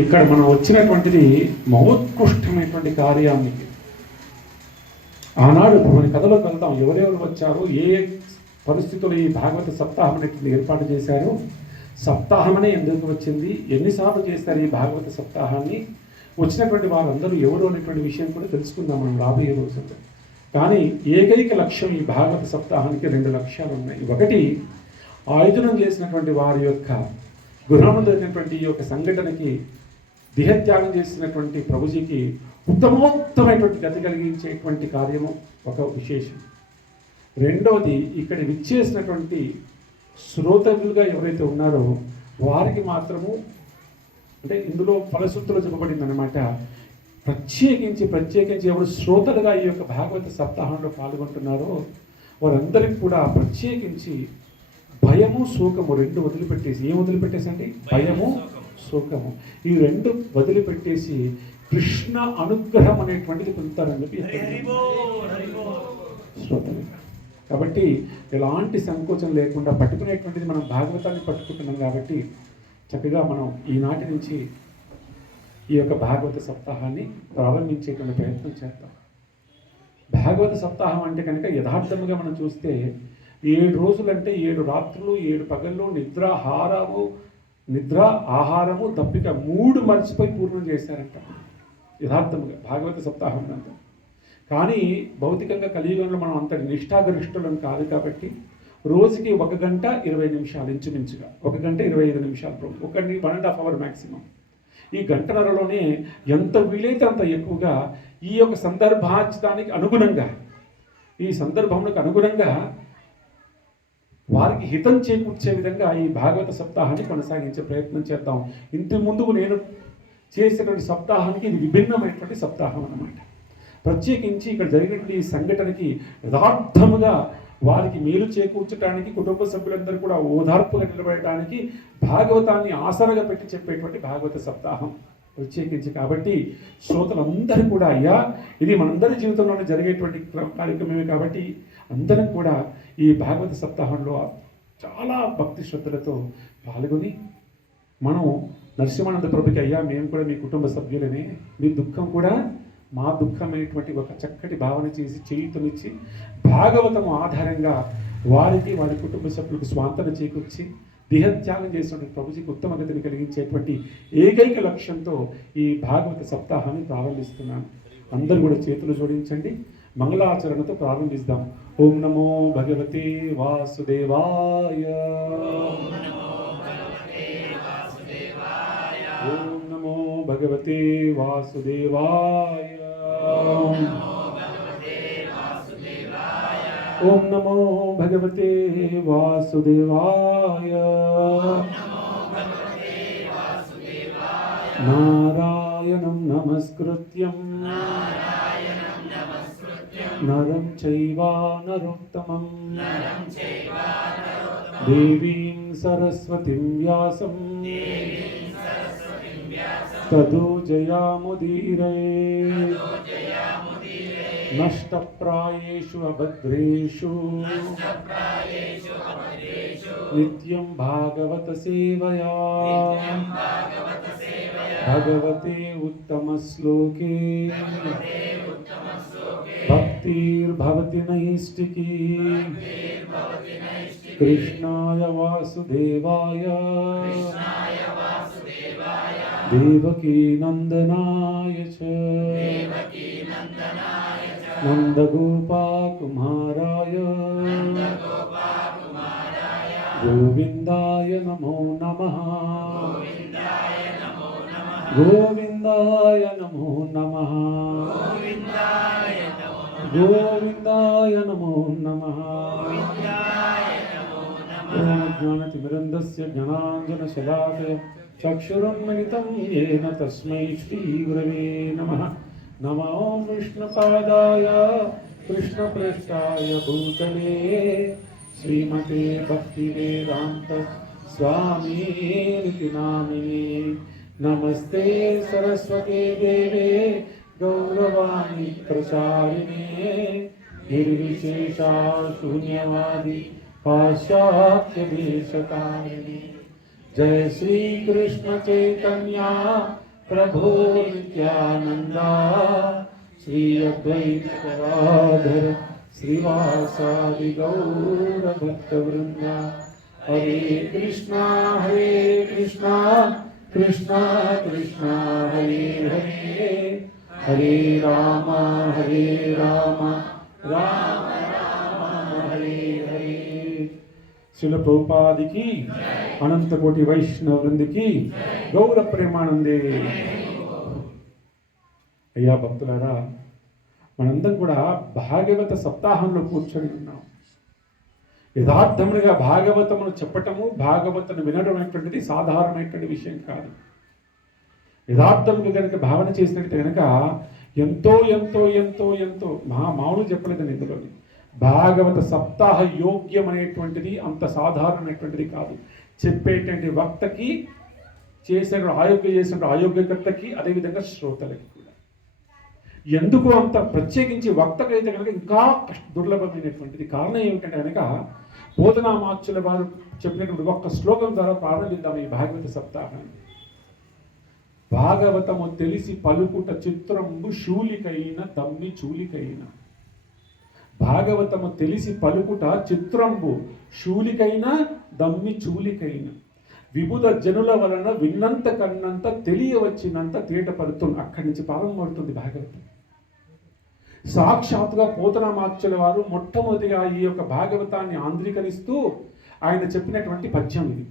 ఇక్కడ మనం వచ్చినటువంటిది మహోత్కృష్టమైనటువంటి కార్యానికి. ఆనాడు మన కథలోకి వెళ్తాం, ఎవరెవరు వచ్చారు, ఏ పరిస్థితులు ఈ భాగవత సప్తాహం అనేటువంటి ఏర్పాటు చేశారు, సప్తాహమనే ఎందుకు వచ్చింది, ఎన్నిసార్లు చేస్తారు ఈ భాగవత సప్తాహాన్ని, వచ్చినటువంటి వారందరూ ఎవరు అనేటువంటి విషయం కూడా తెలుసుకుందాం మనం రాబోయే రోజుల్లో. కానీ ఏకైక లక్ష్యం ఈ భాగవత సప్తాహానికి 2 లక్ష్యాలు ఉన్నాయి. ఒకటి, ఆయుధనం చేసినటువంటి వారి యొక్క గృహంలో జరిగినటువంటి ఈ యొక్క సంఘటనకి దేహత్యాగం చేసినటువంటి ప్రభుజీకి ఉత్తమోత్తమైనటువంటి గతి కలిగించేటువంటి కార్యము ఒక విశేషం. రెండవది, ఇక్కడ విచ్చేసినటువంటి శ్రోతలుగా ఎవరైతే ఉన్నారో వారికి మాత్రము, అంటే ఇందులో ఫలశ్రుతులు చెప్పబడింది అనమాట, ప్రత్యేకించి ఎవరు శ్రోతలుగా ఈ యొక్క భాగవత సప్తాహంలో పాల్గొంటున్నారో వారందరికీ కూడా ప్రత్యేకించి భయము శోకము 2 వదిలిపెట్టేసి, ఏం వదిలిపెట్టేసండి, భయము శోకము, ఈ 2 వదిలిపెట్టేసి కృష్ణ అనుగ్రహం అనేటువంటిది పొందుతారని చెప్పి శ్రోతలు. కాబట్టి ఎలాంటి సంకోచం లేకుండా పట్టుకునేటువంటిది మనం భాగవతాన్ని పట్టుకుంటున్నాం కాబట్టి చక్కగా మనం ఈనాటి నుంచి ఈ యొక్క భాగవత సప్తాహాన్ని ప్రారంభించేటువంటి ప్రయత్నం చేద్దాం. భాగవత సప్తాహం అంటే కనుక యథార్థముగా మనం చూస్తే 7 రోజులంటే 7 రాత్రులు 7 పగళ్ళు నిద్ర ఆహారము దప్పిక 3 మర్చిపోయి పూర్ణం చేశారంట యథార్థముగా భాగవత సప్తాహం అంతా. కానీ భౌతికంగా కలియుగంలో మనం అంత నిష్ఠాగరిష్ఠులం కాదు కాబట్టి రోజుకి 1 గంట 20 నిమిషాలు ఇంచుమించుగా, 1 గంట 25 నిమిషాలు, 1.5 అవర్ మ్యాక్సిమం. ఈ గంటన్నరలోనే ఎంత వీలైతే అంత ఎక్కువగా ఈ యొక్క సందర్భానికి అనుగుణంగా, ఈ సందర్భంలోకి అనుగుణంగా వారికి హితం చేకూర్చే విధంగా ఈ భాగవత సప్తాహాన్ని కొనసాగించే ప్రయత్నం చేద్దాం. ఇంత ముందు నేను చేసినటువంటి సప్తాహానికి ఇది విభిన్నమైనటువంటి సప్తాహం అన్నమాట. ప్రత్యేకించి ఇక్కడ జరిగినటువంటి ఈ సంఘటనకి యథార్థముగా వారికి మేలు చేకూర్చడానికి, కుటుంబ సభ్యులందరూ కూడా ఓదార్పుగా నిలబడటానికి భాగవతాన్ని ఆసరగా పెట్టి చెప్పేటువంటి భాగవత సప్తాహం ప్రత్యేకించి. కాబట్టి శ్రోతలందరూ కూడా అయ్యా ఇది మనందరి జీవితంలోనే జరిగేటువంటి కార్యక్రమమే కాబట్టి అందరం కూడా ఈ భాగవత సప్తాహంలో చాలా భక్తి శ్రద్ధలతో పాల్గొని మనం నరసింహానంద ప్రభుకి, అయ్యా మేము కూడా మీ కుటుంబ సభ్యులనే, మీ దుఃఖం కూడా మా దుఃఖమైనటువంటి ఒక చక్కటి భావన చేసి చేయుతనిచ్చి భాగవతము ఆధారంగా వారికి వారి కుటుంబ సభ్యులకు స్వాంతన చేకూర్చి దేహత్యాగం చేసినటువంటి ప్రభుజీకి ఉత్తమ గతిని కలిగించేటువంటి ఏకైక లక్ష్యంతో ఈ భాగవత సప్తాహాన్ని ప్రారంభిస్తున్నాను. అందరూ కూడా చేతులు జోడించండి, మంగళాచరణతో ప్రారంభిస్తాం. ఓం నమో భగవతే వాసుదేవాయ, ఓం నమో భగవతే వాసుదేవాయ, ఓం నమో భగవతే వాసుదేవాయ. నారాయణం నమస్కృత్యం నరం చైవ నరోత్తమం దేవీం సరస్వతిం వ్యాసం తతో జయాముదీరయే. నష్టప్రాయేషు అభద్రేషు నిత్యం భాగవత సేవయా భగవతే ఉత్తమ శ్లోకే భక్తిర్భవతి నైష్టికీ. కృష్ణాయ వాసుదేవాయ దేవకీ నందనాయ చ నందగోపకుమారాయ గోవిందాయ నమో నమః, గోవిందాయ నమో నమః, గోవిందాయ నమో నమః. జ్ఞానతిమిరంధస్య జ్ఞానాంజనశలాకయ చక్షురున్మిలితం येन తస్మై శ్రీగురవే నమః. నమో విష్ణుపాదాయ కృష్ణప్రేష్ఠాయ భూతలే శ్రీమతే భక్తివేదాంత స్వామినితి నామినే. నమస్తే సరస్వతే దేవే గౌరవాణి ప్రచారిణే నిర్విశేషా శూన్యవాది పాశ్చాత్య దేశకారిణి. जय श्री कृष्ण चैतन्य प्रभो नित्यानंदा श्री अद्वैत गदाधर श्रीवासादि गौर भक्त वृंदा। हरे कृष्णा कृष्णा कृष्णा हरे हरे हरे राम राम राम हरे हरे। श्रील ప్రభుపాది की अनंत कोटि वैष्णव वृंद की गौर प्रेमानंदे। అయ్యా భక్తులారా, మనందరం కూడా భాగవత సప్తాహంలో కూర్చొని ఉన్నాం. యథార్థముగా భాగవతమును చెప్పటము, భాగవతను వినడం అనేటువంటిది సాధారణమైనటువంటి విషయం కాదు. యథార్థముగా కనుక భావన చేసినట్టు కనుక ఎంతో ఎంతో ఎంతో ఎంతో మామూలు చెప్పలేదని ఇందులోని భాగవత సప్తాహ యోగ్యం అనేటువంటిది అంత సాధారణమైనటువంటిది కాదు. చెప్పేటువంటి వక్తకి, చేసిన ఆయోగ్యకర్తకి, అదేవిధంగా శ్రోతలకి కూడా. ఎందుకు అంత ప్రత్యేకించి వక్తకైతే కనుక ఇంకా దుర్లభమైనటువంటిది కారణం ఏమిటంటే కనుక పోతనామాచ్యుల వారు చెప్పినటువంటి ఒక్క శ్లోకం ద్వారా ప్రారంభిద్దాం ఈ భాగవత సప్తాహాన్ని. భాగవతము తెలిసి పలుకుట చిత్రంబు శూలికైన తమ్మి చూలికైన. భాగవతము తెలిసి పలుకుట చిత్రంబు శూలికైన దమ్మి చూలికైన. విబుధ జనుల వలన విన్నంత కన్నంత తెలియవచ్చినంత తేటపడుతుంది. అక్కడి నుంచి ప్రారంభమవుతుంది భాగవతం. సాక్షాత్తుగా పోతనామాచ్యుల వారు మొట్టమొదటిగా ఈ యొక్క భాగవతాన్ని ఆంధ్రీకరిస్తూ ఆయన చెప్పినటువంటి పద్యం ఇది.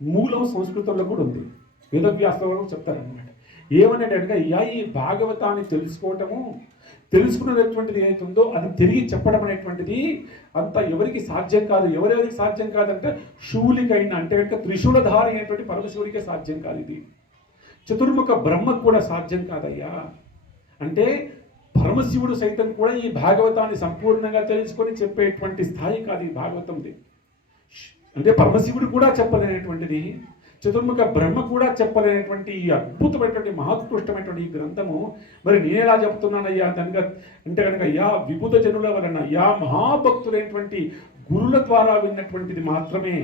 మూలం సంస్కృతంలో కూడా ఉంది, వేదవ్యాసంలో కూడా చెప్తారనమాట. ఏమని అంటే ఈ భాగవతాన్ని తెలుసుకున్నటువంటిది ఏదైతుందో అది తిరిగి చెప్పడం అనేటువంటిది అంత ఎవరికి సాధ్యం కాదు. ఎవరెవరికి సాధ్యం కాదంటే శూలికైన అంటే కనుక త్రిశూలధారి అయినటువంటి పరమశివుడికే సాధ్యం కాదు. ఇది చతుర్ముఖ బ్రహ్మకు కూడా సాధ్యం కాదయ్యా. అంటే పరమశివుడు సైతం కూడా ఈ భాగవతాన్ని సంపూర్ణంగా తెలుసుకొని చెప్పేటువంటి స్థాయి కాదు ఈ భాగవతంది. అంటే పరమశివుడు కూడా చెప్పలేనటువంటిది, చతుర్ముఖ బ్రహ్మ కూడా చెప్పలేనటువంటి ఈ అద్భుతమైనటువంటి మహోత్కృష్టమైనటువంటి ఈ గ్రంథము మరి నేనేలా చెప్తున్నానయ్యా అంటే కనుక విభుత జనుల వలన మహాభక్తులైనటువంటి గురుల ద్వారా విన్నటువంటిది మాత్రమే.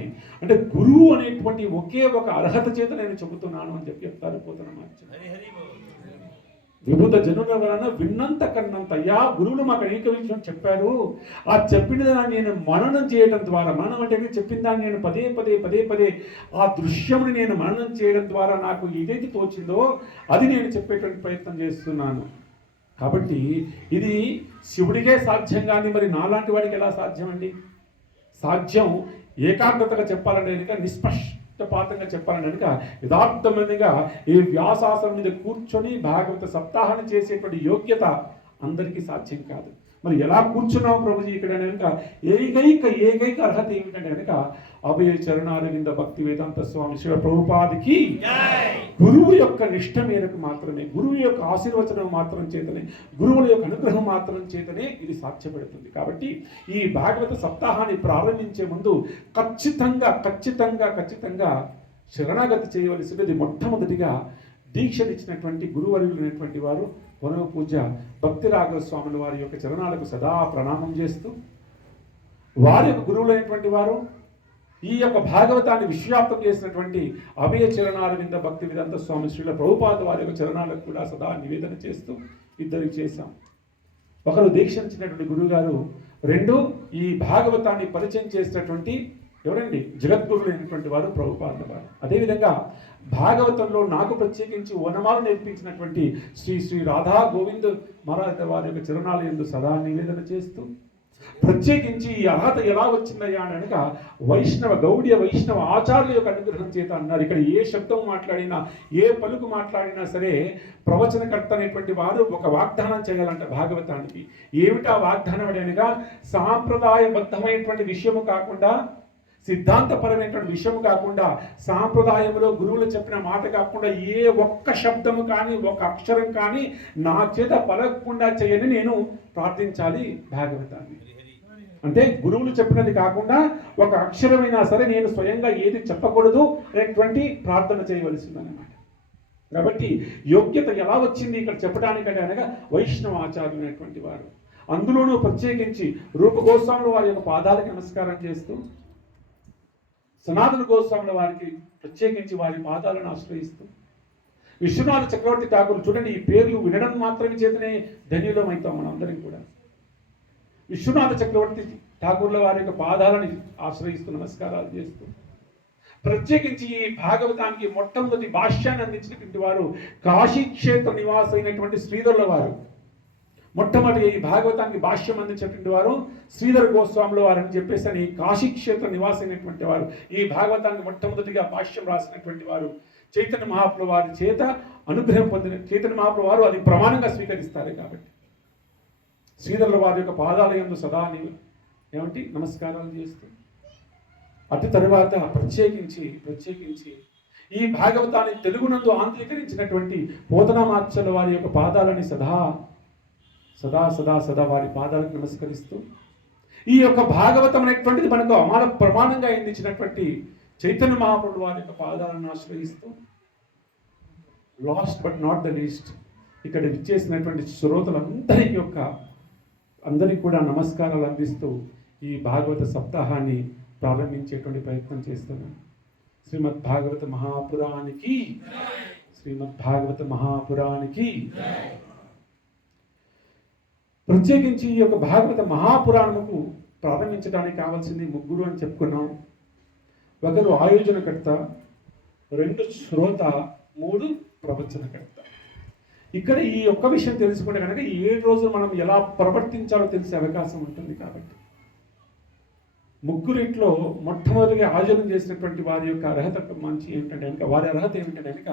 అంటే గురువు అనేటువంటి ఒకే ఒక అర్హత చేత నేను చెబుతున్నాను అని చెప్తారు పోతనామాచ్యులు. విభుత జనుల వలన విన్నంత కన్నంత గురువులు మాకు అనేక విషయం చెప్పారు. ఆ చెప్పిన దాన్ని నేను మననం చేయడం ద్వారా, మననం అంటే చెప్పిన దాన్ని నేను పదే పదే ఆ దృశ్యముని నేను మననం చేయడం ద్వారా నాకు ఏదైతే తోచిందో అది నేను చెప్పేటువంటి ప్రయత్నం చేస్తున్నాను. కాబట్టి ఇది శివుడికే సాధ్యం కానీ మరి నాలాంటి వాడికి ఎలా సాధ్యం అండి? సాధ్యం ఏకాగ్రతగా చెప్పాలంటే కనుక, నిష్పక్షపాతంగా చెప్పాలంటే కనుక యథార్థమైనగా ఈ వ్యాసాసనం మీద కూర్చొని భాగవత సప్తాహాన్ని చేసేటువంటి యోగ్యత అందరికీ సాధ్యం కాదు. మరి ఎలా కూర్చున్నావు ప్రభుజీ ఇక్కడ కనుక ఏకైక అర్హత ఏమిటంటే కనుక అభయ చరణారవింద భక్తి వేదాంత స్వామి శివ ప్రభుపాదికి గురువు యొక్క నిష్ట మేరకు మాత్రమే, గురువు యొక్క ఆశీర్వచనం మాత్రం చేతనే, గురువుల యొక్క అనుగ్రహం మాత్రం చేతనే ఇది సాధ్యపడుతుంది. కాబట్టి ఈ భాగవత సప్తాహాన్ని ప్రారంభించే ముందు ఖచ్చితంగా శరణాగతి చేయవలసినది మొట్టమొదటిగా దీక్షనిచ్చినటువంటి గురువర్యులైనటువంటి వారు పరమ పూజ భక్తి రాఘవ స్వాముల వారి యొక్క చరణాలకు సదా ప్రణామం చేస్తూ, వారి యొక్క గురువులైనటువంటి వారు ఈ యొక్క భాగవతాన్ని విశ్వవ్యాప్తం చేసినటువంటి అభయ చరణారవింద భక్తి వేదాంత స్వామి శ్రీల ప్రభుపాద వారి యొక్క చరణాలకు కూడా సదా నివేదన చేస్తూ ఇద్దరికి చేశాం. ఒకరు దీక్షించినటువంటి గురువుగారు, రెండు ఈ భాగవతాన్ని పరిచయం చేసినటువంటి ఎవరండి జగద్గురులైనటువంటి వారు ప్రభుపాద వారు. అదేవిధంగా భాగవతంలో నాకు ప్రత్యేకించి వనమాలు నేర్పించినటువంటి శ్రీ రాధా గోవింద్ మహారాజ వారి యొక్క చరణాల యందు సదా నివేదన చేస్తూ, ప్రత్యేకించి ఈ అర్హత ఎలా వచ్చిందయ్యా అని అనగా గౌడీయ వైష్ణవ ఆచార్యుల యొక్క అనుగ్రహం చేత అన్నారు. ఇక్కడ ఏ శబ్దం మాట్లాడినా, ఏ పలుకు మాట్లాడినా సరే ప్రవచనకర్త అనేటువంటి వారు ఒక వాగ్దానం చేయాలంట భాగవతానికి. ఏమిటా వాగ్దానం అనగా సాంప్రదాయబద్ధమైనటువంటి విషయము కాకుండా, సిద్ధాంతపరమైనటువంటి విషయం కాకుండా, సాంప్రదాయంలో గురువులు చెప్పిన మాట కాకుండా ఏ ఒక్క శబ్దము కానీ ఒక అక్షరం కానీ నా చేత పలకకుండా చేయని నేను ప్రార్థించాలి భాగవతాన్ని. అంటే గురువులు చెప్పినది కాకుండా ఒక అక్షరమైనా సరే నేను స్వయంగా ఏది చెప్పకూడదు అనేటువంటి ప్రార్థన చేయవలసిందన్నమాట. కాబట్టి యోగ్యత ఎలా వచ్చింది ఇక్కడ చెప్పడానికంటే అనగా వైష్ణవ ఆచార్యులు అనేటువంటి వారు, అందులోనూ ప్రత్యేకించి రూప గోస్వాముల వారి యొక్క పాదాలకు నమస్కారం చేస్తూ, సనాతన గోస్వాముల వారికి ప్రత్యేకించి వారి పాదాలను ఆశ్రయిస్తూ, విశ్వనాథ చక్రవర్తి ఠాకూర్ చూడండి, ఈ పేర్లు వినడం మాత్రమే చేతనే ధన్యులం అవుతాం మనం అందరం కూడా. విశ్వనాథ చక్రవర్తి ఠాకూర్ల వారి యొక్క పాదాలని ఆశ్రయిస్తూ నమస్కారాలు చేస్తూ, ప్రత్యేకించి ఈ భాగవతానికి మొట్టమొదటి భాష్యాన్ని అందించినటువంటి వారు కాశీక్షేత్ర నివాస అయినటువంటి శ్రీధరుల వారు. మొట్టమొదటి ఈ భాగవతానికి భాష్యం అందించినటువంటి వారు శ్రీధర గోస్వాముల వారు అని చెప్పేసి అని కాశీక్షేత్ర నివాస అయినటువంటి వారు. ఈ భాగవతానికి మొట్టమొదటిగా భాష్యం రాసినటువంటి వారు చైతన్య మహాప్రభు వారి చేత అనుగ్రహం పొందిన చైతన్య మహాప్రభు వారు అది ప్రమాణంగా స్వీకరిస్తారు. కాబట్టి శ్రీధరుల వారి యొక్క పాదాలయందు సదా ఏమంటే నమస్కారాలు చేస్తూ, అటు తరువాత ప్రత్యేకించి ఈ భాగవతాన్ని తెలుగునందు ఆంధ్రీకరించినటువంటి పోతనామాచ్యుల వారి యొక్క పాదాలని సదా సదా సదా సదా వారి పాదాలకు నమస్కరిస్తూ, ఈ యొక్క భాగవతం అనేటువంటిది మనకు అమాన ప్రమాణంగా అందించినటువంటి చైతన్య మహాప్రభు వారి యొక్క పాదాలను ఆశ్రయిస్తూ, last but not the least ఇక్కడ విచ్చేసినటువంటి అందరికీ కూడా నమస్కారాలు అందిస్తూ ఈ భాగవత సప్తాహాన్ని ప్రారంభించేటువంటి ప్రయత్నం చేస్తున్నాను. శ్రీమద్ భాగవత మహాపురాణికి ప్రత్యేకించి ఈ యొక్క భాగవత మహాపురాణముకు ప్రారంభించడానికి కావాల్సింది ముగ్గురు అని చెప్పుకున్నాం. ఒకరు ఆయోజనకర్త, 2 శ్రోత, 3 ప్రవచనకర్త. ఇక్కడ ఈ ఒక్క విషయం తెలుసుకుంటే కనుక 7 రోజులు మనం ఎలా ప్రవర్తించాలో తెలిసే అవకాశం ఉంటుంది. కాబట్టి ముగ్గురిట్లో మొట్టమొదటిగా ఆయోజనం చేసినటువంటి వారి యొక్క అర్హత మంచి ఏమిటంటే కనుక వారి అర్హత ఏమిటంటే కనుక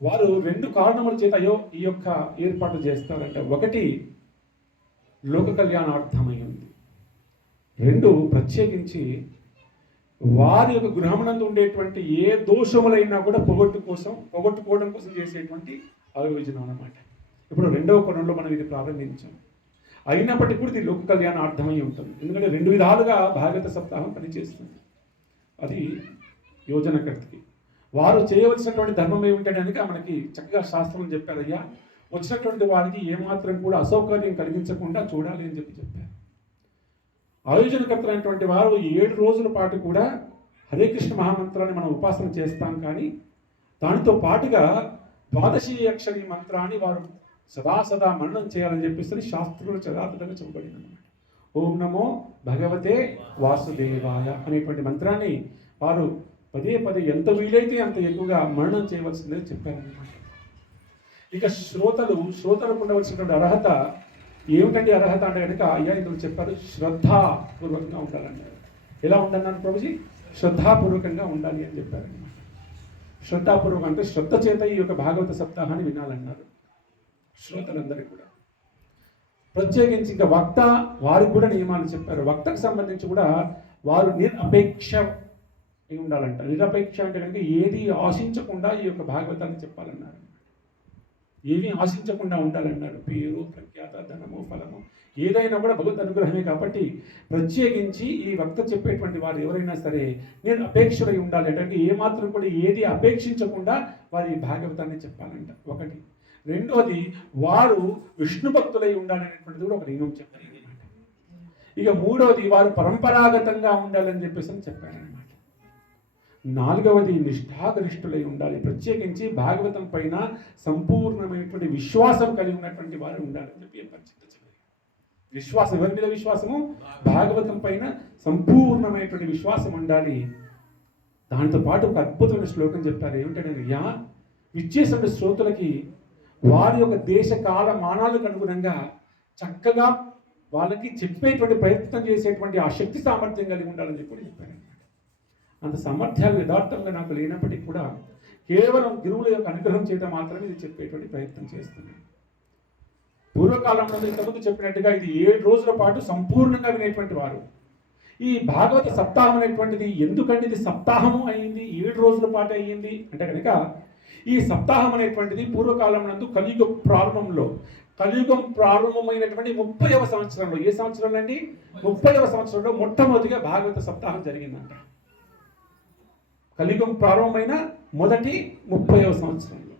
వారు 2 కారణముల చేత ఈ యొక్క ఏర్పాటు చేస్తారంటే, ఒకటి లోక కళ్యాణార్థమై ఉంది, 2 ప్రత్యేకించి వారి యొక్క గృహమునందు ఉండేటువంటి ఏ దోషములైనా కూడా పోగొట్టుకోవడం కోసం చేసేటువంటి ఆయోజనం అన్నమాట. ఇప్పుడు 2వ కోణంలో మనం ఇది ప్రారంభించాం. అయినప్పటికీ కూడా ఇది లోక కళ్యాణార్థమై ఉంటుంది. ఎందుకంటే 2 విధాలుగా భాగవత సప్తాహం పనిచేస్తుంది. అది యోజనకర్తకి వారు చేయవలసినటువంటి ధర్మం ఏమిటంటే కనుక మనకి చక్కగా శాస్త్రం చెప్పారయ్యా, వచ్చినటువంటి వారికి ఏమాత్రం కూడా అసౌకర్యం కలిగించకుండా చూడాలి అని చెప్పారు. ఆయోజనకర్తలైనటువంటి వారు 7 రోజుల పాటు కూడా హరే కృష్ణ మహామంత్రాన్ని మనం ఉపాసన చేస్తాం. కానీ దానితో పాటుగా 12 అక్షరి మంత్రాన్ని వారు సదా మననం చేయాలని చెప్పేసి శాస్త్రంలో చదార్థంగా చెప్పబడింది అన్నమాట. ఓం నమో భగవతే వాసుదేవాయ అనేటువంటి మంత్రాన్ని వారు పదే ఎంత వీలైతే అంత ఎక్కువగా మననం చేయవలసిందని చెప్పారన్నమాట. ఇక శ్రోతలకు ఉండవలసినటువంటి అర్హత ఏమిటండి? అర్హత అంటే కనుక అయ్యా ఇందులో చెప్పారు, శ్రద్ధాపూర్వకంగా ఉండాలన్నారు. ఎలా ఉండాలన్నారు ప్రభుజీ? శ్రద్ధాపూర్వకంగా ఉండాలి అని చెప్పారన్నమాట. శ్రద్ధాపూర్వకం అంటే శ్రద్ధ చేత ఈ యొక్క భాగవత సప్తాహాన్ని వినాలన్నారు శ్రోతలందరికీ కూడా. ప్రత్యేకించి ఇంకా వక్త వారికి కూడా నియమాలు చెప్పారు. వక్తకు సంబంధించి కూడా వారు నిరపేక్ష ఉండాలంట. నిరపేక్ష అంటే కనుక ఏది ఆశించకుండా ఈ యొక్క భాగవతాన్ని చెప్పాలన్నారు. ఏమీ ఆశించకుండా ఉండాలన్నారు. పేరు, ప్రఖ్యాత, ధనము, ఫలము ఏదైనా కూడా భగవద్ అనుగ్రహమే. కాబట్టి ప్రత్యేకించి ఈ వక్త చెప్పేటువంటి వారు ఎవరైనా సరే నేను అపేక్షలై ఉండాలి అంటే ఏమాత్రం కూడా ఏది అపేక్షించకుండా వారి భాగవతాన్ని చెప్పాలంట. ఒకటి. రెండవది వారు విష్ణు భక్తులై ఉండాలనేటువంటిది కూడా ఒక నియమం చెప్పారు అన్నమాట. ఇక మూడవది వారు పరంపరాగతంగా ఉండాలని చెప్పేసి చెప్పారనమాట. నాలుగవది నిష్ఠాగరిష్ఠులై ఉండాలి. ప్రత్యేకించి భాగవతం పైన సంపూర్ణమైనటువంటి విశ్వాసం కలిగి ఉన్నటువంటి వారు ఉండాలని చెప్పి విశ్వాసం. ఎవరి మీద విశ్వాసము? భాగవతం పైన సంపూర్ణమైనటువంటి విశ్వాసం ఉండాలి. దాంతో పాటు ఒక అద్భుతమైన శ్లోకం చెప్పారు. ఏమిటంటే విచ్చేసిన శ్రోతలకి వారి యొక్క దేశ కాల మానాలకు అనుగుణంగా చక్కగా వాళ్ళకి చెప్పేటువంటి ప్రయత్నం చేసేటువంటి ఆ శక్తి సామర్థ్యం కలిగి ఉండాలని చెప్పి చెప్పారు. అంత సామర్థ్యాలు యథార్థంగా నాకు లేనప్పటికీ కూడా కేవలం గురువుల యొక్క అనుగ్రహం చేత మాత్రమే ఇది చెప్పేటువంటి ప్రయత్నం చేస్తున్నాను. పూర్వకాలంలో ఇంతకుముందు చెప్పినట్టుగా ఇది 7 రోజుల పాటు సంపూర్ణంగా వినేటువంటి వారు. ఈ భాగవత సప్తాహం అనేటువంటిది ఎందుకంటే ఇది సప్తాహము అయింది, 7 రోజుల పాటు అయ్యింది అంటే కనుక ఈ సప్తాహం అనేటువంటిది పూర్వకాలం నందు కలియుగ ప్రారంభమైనటువంటి 30వ సంవత్సరంలో, ఏ సంవత్సరంలో అండి? 30వ సంవత్సరంలో మొట్టమొదటిగా భాగవత సప్తాహం జరిగిందంట. కలియుగం ప్రారంభమైన మొదటి 30వ సంవత్సరంలో.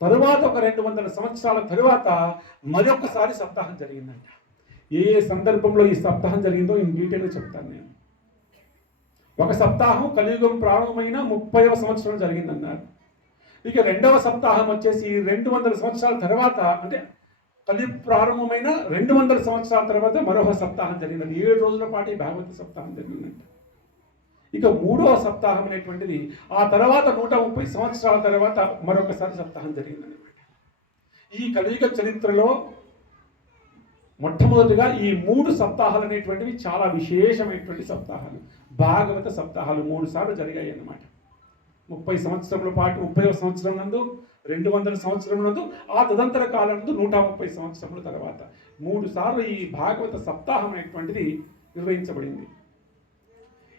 తరువాత ఒక 200 సంవత్సరాల తరువాత మరొకసారి సప్తాహం జరిగిందంట. ఏ సందర్భంలో ఈ సప్తాహం జరిగిందో ఇన్ డీటెయిల్గా చెప్తాను నేను. ఒక సప్తాహం కలియుగం ప్రారంభమైన 30వ సంవత్సరం జరిగిందన్నారు. ఇక రెండవ సప్తాహం వచ్చేసి 200 సంవత్సరాల తర్వాత, అంటే కలియుగ ప్రారంభమైన 200 సంవత్సరాల తర్వాత మరొక సప్తాహం జరిగినది. 7 రోజుల పాటు ఈ భాగవత సప్తాహం జరిగిందంట. ఇక మూడవ సప్తాహం అనేటువంటిది ఆ తర్వాత 130 సంవత్సరాల తర్వాత మరొకసారి సప్తాహం జరిగిందన్నమాట. ఈ కలియుగ చరిత్రలో మొట్టమొదటిగా ఈ 3 సప్తాహాలు అనేటువంటివి చాలా విశేషమైనటువంటి సప్తాహాలు. భాగవత సప్తాహాలు 3 సార్లు జరిగాయి అన్నమాట. 30 సంవత్సరముల పాటు 30వ సంవత్సరం నందు, 200 సంవత్సరం నందు, ఆ తదంతర కాలం నందు 130 సంవత్సరముల తర్వాత 3 సార్లు ఈ భాగవత సప్తాహం అనేటువంటిది నిర్వహించబడింది.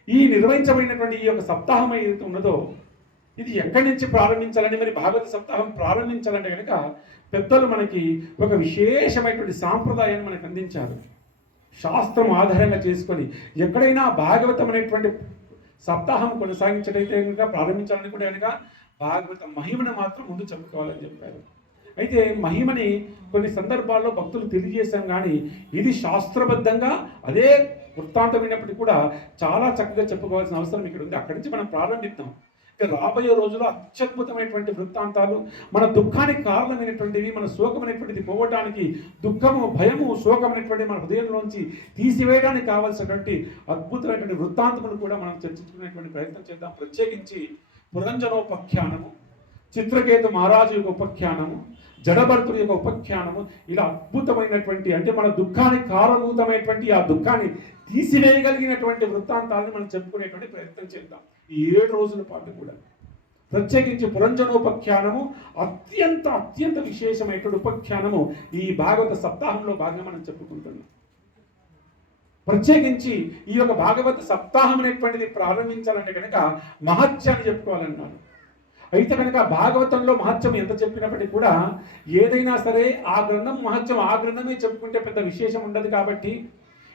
ఈ నిర్వహించబడినటువంటి ఈ యొక్క సప్తాహం ఏదైతే ఉన్నదో ఇది ఎక్కడి నుంచి ప్రారంభించాలని, మరి భాగవత సప్తాహం ప్రారంభించాలంటే కనుక పెద్దలు మనకి ఒక విశేషమైనటువంటి సాంప్రదాయాన్ని మనకు అందించారు. శాస్త్రం ఆధారంగా చేసుకొని ఎక్కడైనా భాగవతం అనేటువంటి సప్తాహం కొనసాగించడైతే కనుక, ప్రారంభించాలనుకుంటే కనుక భాగవత మహిమను మాత్రం ముందు చెప్పుకోవాలని చెప్పారు. అయితే మహిమని కొన్ని సందర్భాల్లో భక్తులు తెలియజేశాం, కానీ ఇది శాస్త్రబద్ధంగా అదే వృత్తాంతమైనప్పటికీ కూడా చాలా చక్కగా చెప్పుకోవాల్సిన అవసరం ఇక్కడ ఉంది. అక్కడి నుంచి మనం ప్రారంభిద్దాం. రాబోయే రోజుల్లో అత్యద్భుతమైనటువంటి వృత్తాంతాలు, మన దుఃఖానికి కారణమైనటువంటివి, మన శోకమైనటువంటిది పోవటానికి, దుఃఖము, భయము, శోకమైనటువంటి మన హృదయంలోంచి తీసివేయడానికి కావాల్సినటువంటి అద్భుతమైనటువంటి వృత్తాంతములు కూడా మనం చర్చించుకునేటువంటి ప్రయత్నం చేద్దాం. ప్రత్యేకించి పురంజనోపాఖ్యానము, చిత్రకేతు మహారాజు యొక్క ఉపాఖ్యానము, జడభర్తుడి యొక్క ఉపాఖ్యానము, ఇలా అద్భుతమైనటువంటి, అంటే మన దుఃఖానికి కారణభూతమైనటువంటి ఆ దుఃఖాన్ని తీసివేయగలిగినటువంటి వృత్తాంతాలను మనం చెప్పుకునేటువంటి ప్రయత్నం చేద్దాం ఈ 7 రోజుల పాటు కూడా. ప్రత్యేకించి పురంజనోపాఖ్యానము అత్యంత అత్యంత విశేషమైనటువంటి ఉపాఖ్యానము ఈ భాగవత సప్తాహంలో భాగంగా మనం చెప్పుకుంటున్నాం. ప్రత్యేకించి ఈ యొక్క భాగవత సప్తాహం అనేటువంటిది ప్రారంభించాలంటే కనుక మహత్యాన్ని చెప్పుకోవాలన్నారు. అయితే కనుక భాగవతంలో మహత్యం ఎంత చెప్పినప్పటికీ కూడా ఏదైనా సరే ఆ గ్రంథం మహత్యం ఆ గ్రంథమే చెప్పుకుంటే పెద్ద విశేషం ఉండదు. కాబట్టి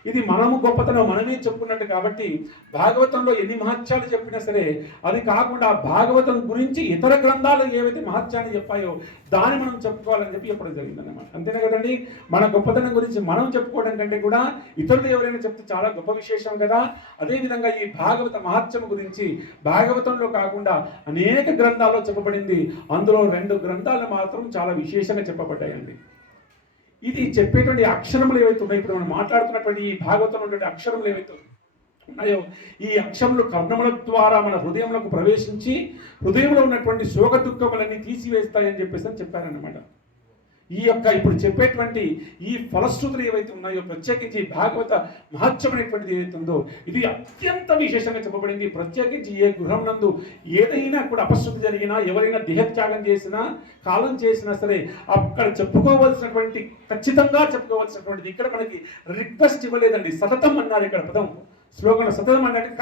ఇది మనము గొప్పతనం మనమే చెప్పుకున్నట్టు. కాబట్టి భాగవతంలో ఎన్ని మహత్యాలు చెప్పినా సరే అది కాకుండా భాగవతం గురించి ఇతర గ్రంథాలు ఏవైతే మహత్యాన్ని చెప్పాయో దాన్ని మనం చెప్పుకోవాలని చెప్పి చెప్పడం జరిగిందన్నమాట. అంతేనా కదండి? మన గొప్పతనం గురించి మనం చెప్పుకోవడం కంటే కూడా ఇతరులు ఎవరైనా చెప్తే చాలా గొప్ప విశేషం కదా. అదేవిధంగా ఈ భాగవత మహత్యం గురించి భాగవతంలో కాకుండా అనేక గ్రంథాల్లో చెప్పబడింది. అందులో 2 గ్రంథాలు మాత్రం చాలా విశేషంగా చెప్పబడ్డాయండి. ఇది చెప్పేటువంటి అక్షరములు ఏవైతే ఉన్నాయో, ఇప్పుడు మనం మాట్లాడుతున్నటువంటి ఈ భాగవతంలో ఉన్నటువంటి అక్షరములు ఏవైతే ఉన్నాయో, ఈ అక్షరములు కర్ణముల ద్వారా మన హృదయంలోకి ప్రవేశించి హృదయంలో ఉన్నటువంటి శోక దుఃఖములన్నీ తీసివేస్తాయని చెప్పేసి చెప్పారన్నమాట. ఈ యొక్క ఇప్పుడు చెప్పేటువంటి ఈ ఫలశ్రుతులు ఏవైతే ఉన్నాయో, ప్రత్యేకించి భాగవత మహత్యం అనేటువంటిది ఏదైతే ఉందో ఇది అత్యంత విశేషంగా చెప్పబడింది. ప్రత్యేకించి ఏ గృహం నందు ఏదైనా కూడా అపశృతి జరిగినా, ఎవరైనా దేహత్యాగం చేసినా, కాలం చేసినా సరే అక్కడ చెప్పుకోవాల్సినటువంటి, ఖచ్చితంగా చెప్పుకోవాల్సినటువంటిది, ఇక్కడ మనకి రిక్వెస్ట్ ఇవ్వలేదండి, సతతం అన్నారు ఇక్కడ పదం, శ్లోకంలో సతతం అన్నట్టు